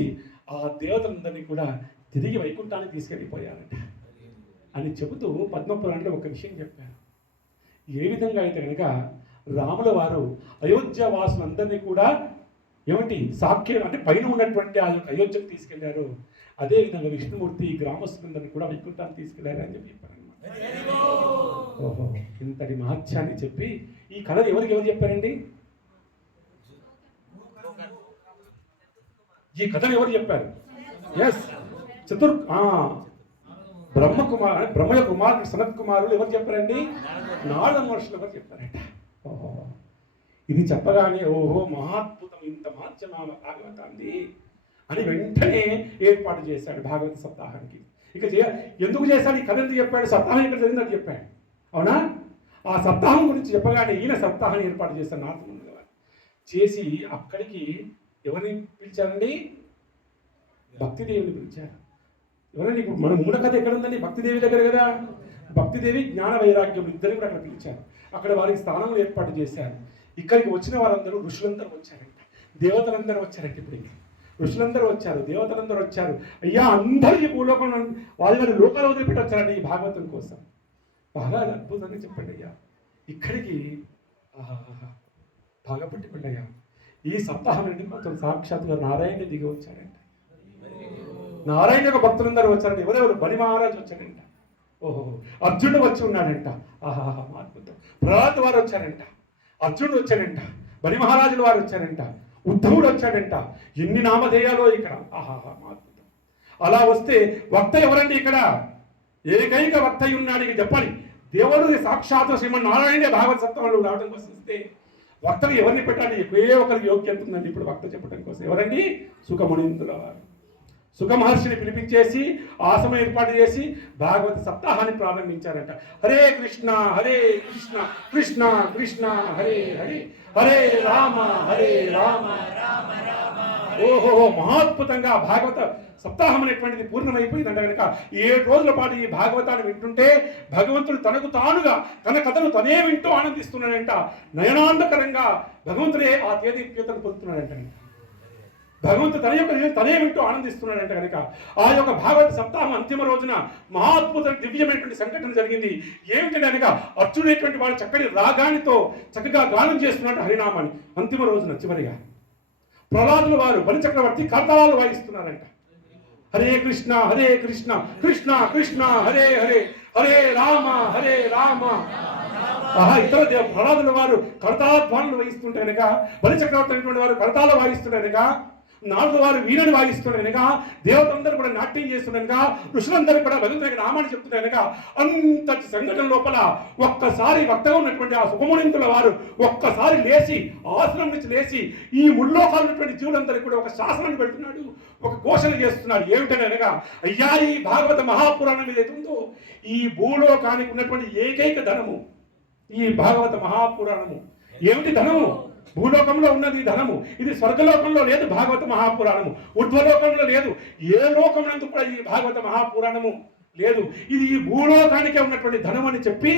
ఆ దేవతలందరినీ కూడా తిరిగి వైకుంఠానికి తీసుకెళ్ళిపోయారంట అని చెబుతూ పద్మపురాణంలో ఒక విషయం చెప్పారు. ఏ విధంగా అయితే కనుక రాముల వారు అయోధ్య వాసులందరినీ కూడా ఏమిటి సాఖ్యం అంటే పైన ఉన్నటువంటి ఆ యొక్క అయోధ్యకు తీసుకెళ్లారు, అదేవిధంగా విష్ణుమూర్తి గ్రామస్తులందరినీ కూడా వైకుంఠానికి తీసుకెళ్లారు అని చెప్పారు అనమాట. ఓహో, ఇంతటి మహత్యాన్ని చెప్పి ఈ కథ ఎవరు చెప్పారండి? ఈ కథను ఎవరు చెప్పారు? ఎస్, బ్రహ్మ కుమారుడు సనత్ కుమారులు ఎవరు చెప్పారండి? నారద మహర్షులు ఎవరు చెప్పారంట. ఓహో, ఇది చెప్పగానే ఓహో మహాద్భుతం, ఇంత మహత్యమా భాగవతాన్ని అని వెంటనే ఏర్పాటు చేశాడు భాగవత సప్తాహానికి. ఇక ఎందుకు చేశాడు ఈ కథ, ఎందుకు చెప్పాడు? సప్తాహం ఇక్కడ జరిగిందని చెప్పాడు, అవునా? ఆ సప్తాహం గురించి చెప్పగానే ఈయన సప్తాహాన్ని ఏర్పాటు చేశాడు నారదుని గారు. చేసి అక్కడికి ఎవరిని పిలిచారండి? భక్తిదేవిని పిలిచారు. ఎవరండి? ఇప్పుడు మన మూల కథ ఎక్కడ ఉందండి? భక్తిదేవి దగ్గర కదా. భక్తిదేవి జ్ఞాన వైరాగ్యం ఇద్దరిని కూడా అక్కడ పిలిచారు. అక్కడ వారికి స్థానంలో ఏర్పాటు చేశారు. ఇక్కడికి వచ్చిన వారందరూ ఋషులందరూ వచ్చారంట, దేవతలందరూ వచ్చారంట. ఇప్పుడు ఋషులందరూ వచ్చారు, దేవతలందరూ వచ్చారు. అయ్యా అందరూ ఈ భూలోకం వాళ్ళ లోకాలు వదిలిపెట్టి వచ్చారండి ఈ భాగవతం కోసం. బాగా అద్భుతంగా చెప్పండి అయ్యా. ఇక్కడికి బాగా పట్టుకోండి అయ్యా. ఈ సప్తాహం నుండి మొత్తం సాక్షాత్తుగా నారాయణ దిగి వచ్చాడంట. నారాయణ యొక్క భక్తులందరూ వచ్చారంట. ఎవరెవరు? బలి మహారాజు వచ్చాడంట. ఓహో, అర్జునుడు వచ్చి ఉన్నాడంట. ఆహాహా, అద్భుతం. ప్రహ్లాద్ వారు వచ్చారంట, అర్జునుడు వచ్చాడంట, బలి మహారాజుల వారు వచ్చారంట, ఉద్ధవుడు వచ్చాడంట. ఎన్ని నామధేయాలో ఇక్కడ. ఆహాహా, అద్భుతం. అలా వస్తే వక్త ఎవరండి ఇక్కడ? ఏకైక వక్త ఉన్నాడు. ఇక చెప్పాలి, దేవుడు సాక్షాత్ శ్రీమన్ నారాయణ భాగవత సప్తాహంలో రావడం కోసం వస్తే వక్తలు ఎవరిని పెట్టాలి? ఏ ఒకరికి యోగ్యత ఉందండి ఇప్పుడు వక్త చెప్పడం కోసం. ఎవరండి? సుఖమునీంద్రుల వారు. సుఖ మహర్షిని పిలిపించేసి ఆశ్రమం ఏర్పాటు చేసి భాగవత సప్తాహాన్ని ప్రారంభించారంట. హరే కృష్ణ హరే కృష్ణ కృష్ణ కృష్ణ హరే హరే, హరే రామ హరే రామ. ఓహో, మహాద్భుతంగా భాగవత సప్తాహం అనేటువంటిది పూర్ణమైపోయిందంట. కనుక 7 రోజుల పాటు ఈ భాగవతాన్ని వింటుంటే భగవంతుడు తనకు తానుగా తన కథను తనే వింటూ ఆనందిస్తున్నాడంట. నయనాందకరంగా భగవంతుడే ఆ తేదీప్యతను పొందుతున్నాడంట. భగవంతుడు తన యొక్క తనే వింటూ ఆనందిస్తున్నాడంట. కనుక ఆ యొక్క భాగవత సప్తాహం అంతిమ రోజున మహాద్భుత దివ్యమైనటువంటి సంఘటన జరిగింది. ఏమిటంటే కనుక అర్జునేటువంటి వాళ్ళు చక్కటి రాగానితో చక్కగా గానం చేస్తున్నట్టు హరినామాన్ని అంతిమ రోజున చివరిగా ప్రహ్లాదుల వారు బలిచక్రవర్తి కర్తాళాలు వాయిస్తున్నారంట. హరే కృష్ణ కృష్ణ కృష్ణ హరే హరే, హరే రామ రామ. ఇతర ప్రహ్లాదుల వారు కర్తాధ్వానాలు వహిస్తుంటే కనుక బలిచక్రవర్తి అనేటువంటి వారు కర్తాలు వాయిస్తుంటే కనుక నారదుల వారు వీణని వాయిస్తుంటే కనుక దేవతలందరూ కూడా నాట్యం చేస్తుండగా ఋషులందరూ కూడా భగవంతుని నామాన్ని చెప్తుంటే కనుక అంతటి సంఘటన లోపల ఒక్కసారి వక్తగా ఉన్నటువంటి ఆ సుఖమునింతుల వారు ఒక్కసారి లేచి ఆసనం నుంచి లేచి ఈ ముల్లోకాలు ఉన్నటువంటి జీవులందరికీ కూడా ఒక శాసనాన్ని పెడుతున్నాడు, ఒక ఘోషణ చేస్తున్నాడు. ఏమిటని అనగా, అయ్యా ఈ భాగవత మహాపురాణం ఏదైతే ఉందో ఈ భూలోకానికి ఉన్నటువంటి ఏకైక ధనము ఈ భాగవత మహాపురాణము. ఏమిటి ధనము? భూలోకంలో ఉన్నది ధనము. ఇది స్వర్గలోకంలో లేదు భాగవత మహాపురాణము, ఊర్ధ్వలోకంలో లేదు, ఏ లోకమునందు కూడా ఈ భాగవత మహాపురాణము లేదు. ఇది ఈ భూలోకానికే ఉన్నటువంటి ధనం అని చెప్పి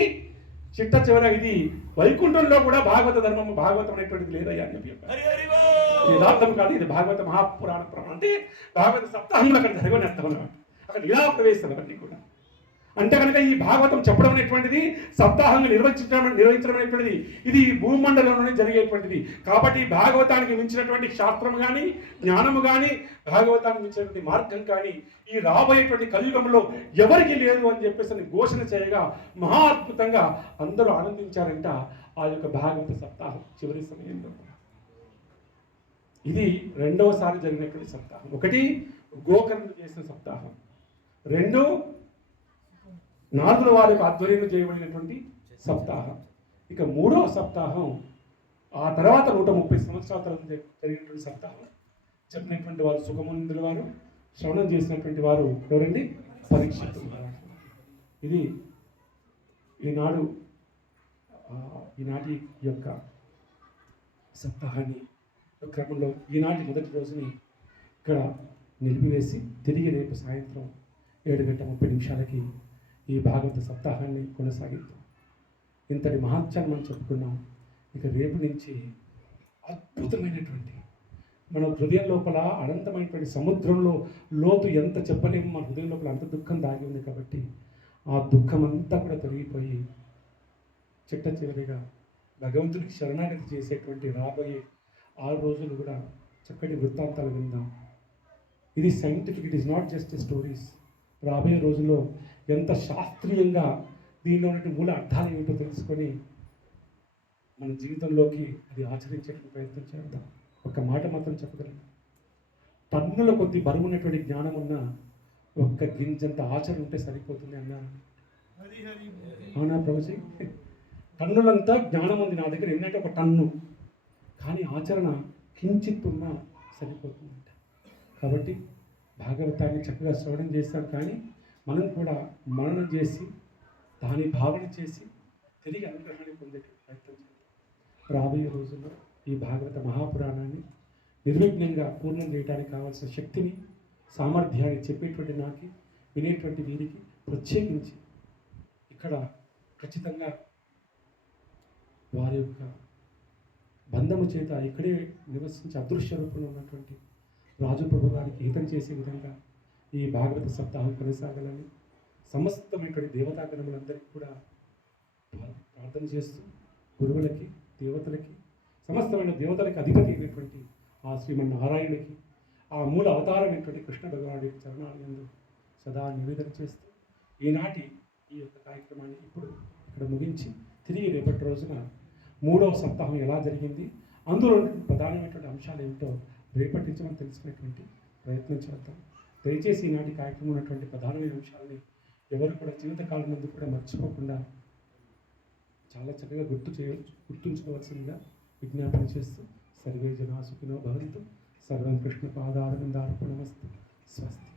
చిట్ట చివర ఇది వైకుంఠంలో కూడా భాగవత ధర్మము భాగవతం అనేటువంటిది లేదయ్యా అని చెప్పి యథార్థం కాదు. ఇది భాగవత మహాపురాణ ప్రమాణం అంటే భాగవత సప్తాహంలో అక్కడ జరగని అర్థం అన్నమాట. అక్కడ లీలా ప్రవేశాలు అవన్నీ కూడా అంటే కనుక ఈ భాగవతం చెప్పడం అనేటువంటిది సప్తాహంగా నిర్వహించడం అనేటువంటిది ఇది భూమండలంలోనే జరిగేటువంటిది. కాబట్టి భాగవతానికి మించినటువంటి శాస్త్రం కానీ జ్ఞానము కానీ భాగవతానికి మించినటువంటి మార్గం కానీ ఈ రాబోయేటువంటి కలియుగంలో ఎవరికి లేదు అని చెప్పేసి ఘోషణ చేయగా మహా అద్భుతంగా అందరూ ఆనందించారంట ఆ యొక్క భాగవత సప్తాహం చివరి సమయంలో. ఇది రెండవసారి జరిగినటువంటి సప్తాహం. ఒకటి గోకర్ణుడు చేసిన సప్తాహం, రెండు నారదుల వారి ఆధ్వర్యంలో చేయబడినటువంటి సప్తాహం. ఇక మూడవ సప్తాహం ఆ తర్వాత 130 సంవత్సరాల తర్వాత జరిగినటువంటి సప్తాహం. చెప్పినటువంటి వారు సుఖమునిందుల వారు, శ్రవణం చేసినటువంటి వారు ఎవరండి? పరీక్షిత్తు మహారాజు. ఇది ఈనాటి యొక్క సప్తాహాన్ని క్రమంలో ఈనాటి మొదటి రోజుని ఇక్కడ నిలిపివేసి తిరిగి రేపు సాయంత్రం 7:30 ఈ భాగవత సప్తాహాన్ని కొనసాగిద్దాం. ఇంతటి మహత్యాన్ని మనం చెప్పుకున్నాం. ఇక రేపు నుంచి అద్భుతమైనటువంటి మన హృదయం లోపల అనంతమైనటువంటి సముద్రంలో లోతు ఎంత చెప్పలేము, మన హృదయం లోపల అంత దుఃఖం దాగి ఉంది కాబట్టి ఆ దుఃఖం అంతా కూడా తొలగిపోయి చిట్ట చివరిగా భగవంతుడికి శరణాగతి చేసేటువంటి రాబోయే 6 రోజులు కూడా చక్కటి వృత్తాంతాలు విందాం. ఇది scientific, it is not just stories. రాబోయే రోజుల్లో ఎంత శాస్త్రీయంగా దీనిలో ఉన్న మూల అర్థాలు ఏమిటో తెలుసుకొని మన జీవితంలోకి అది ఆచరించేటువంటి ప్రయత్నం చేద్దాం. ఒక మాట మాత్రం చెప్పగలను, టన్నుల కొద్ది బరువున్నటువంటి జ్ఞానం ఉన్న ఒక్క గింజంత ఆచరణ ఉంటే సరిపోతుంది అన్నారు. అవునా ప్రభుజీ? టన్నులంతా జ్ఞానం ఉంది నా దగ్గర, ఏంటంటే ఒక టన్ను, కానీ ఆచరణ కించిత్ ఉన్నా సరిపోతుందంట. కాబట్టి భాగవతాన్ని చక్కగా శ్రవణం చేస్తాం, కానీ మనం కూడా మననం చేసి దాని భావన చేసి తిరిగి అనుగ్రహాన్ని పొందేటువంటి ప్రయత్నం చేద్దాం. రాబోయే రోజుల్లో ఈ భాగవత మహాపురాణాన్ని నిర్విఘ్నంగా పూర్ణం చేయడానికి కావాల్సిన శక్తిని, సామర్థ్యాన్ని చెప్పేటువంటి నాకు, వినేటువంటి వీరికి ప్రత్యేకించి ఇక్కడ ఖచ్చితంగా వారి యొక్క బంధము చేత ఇక్కడే నివసించి అదృశ్య రూపంలో ఉన్నటువంటి రాజు ప్రభు గారికి హితం చేసే విధంగా ఈ భాగవత సప్తాహం కొనసాగాలని సమస్తమైనటువంటి దేవతాగణములందరికీ కూడా ప్రార్థన చేస్తూ, గురువులకి, దేవతలకి, సమస్తమైన దేవతలకి అధిపతి అయినటువంటి ఆ శ్రీమన్నారాయణుడికి, ఆ మూల అవతారమైనటువంటి కృష్ణ భగవానుడి చరణాలందు సదా నివేదన చేస్తూ ఈనాటి ఈ యొక్క కార్యక్రమాన్ని ఇప్పుడు ఇక్కడ ముగించి తిరిగి రేపటి రోజున 3వ సప్తాహం ఎలా జరిగింది, అందులో ప్రధానమైనటువంటి అంశాలు ఏమిటో రేపటి నుంచి మనం తెలుసుకునేటువంటి ప్రయత్నం చేద్దాం. దయచేసి ఈనాటి కార్యక్రమం ఉన్నటువంటి ప్రధానమైన అంశాలని ఎవరు కూడా జీవితకాలం ముందు కూడా మర్చిపోకుండా చాలా చక్కగా గుర్తుంచుకోవాల్సిందిగా విజ్ఞాపన చేస్తూ, సర్వే జనా సుఖినో భవంతు, సర్వం కృష్ణ పాదారవిందార్పణమస్తు. స్వస్తి.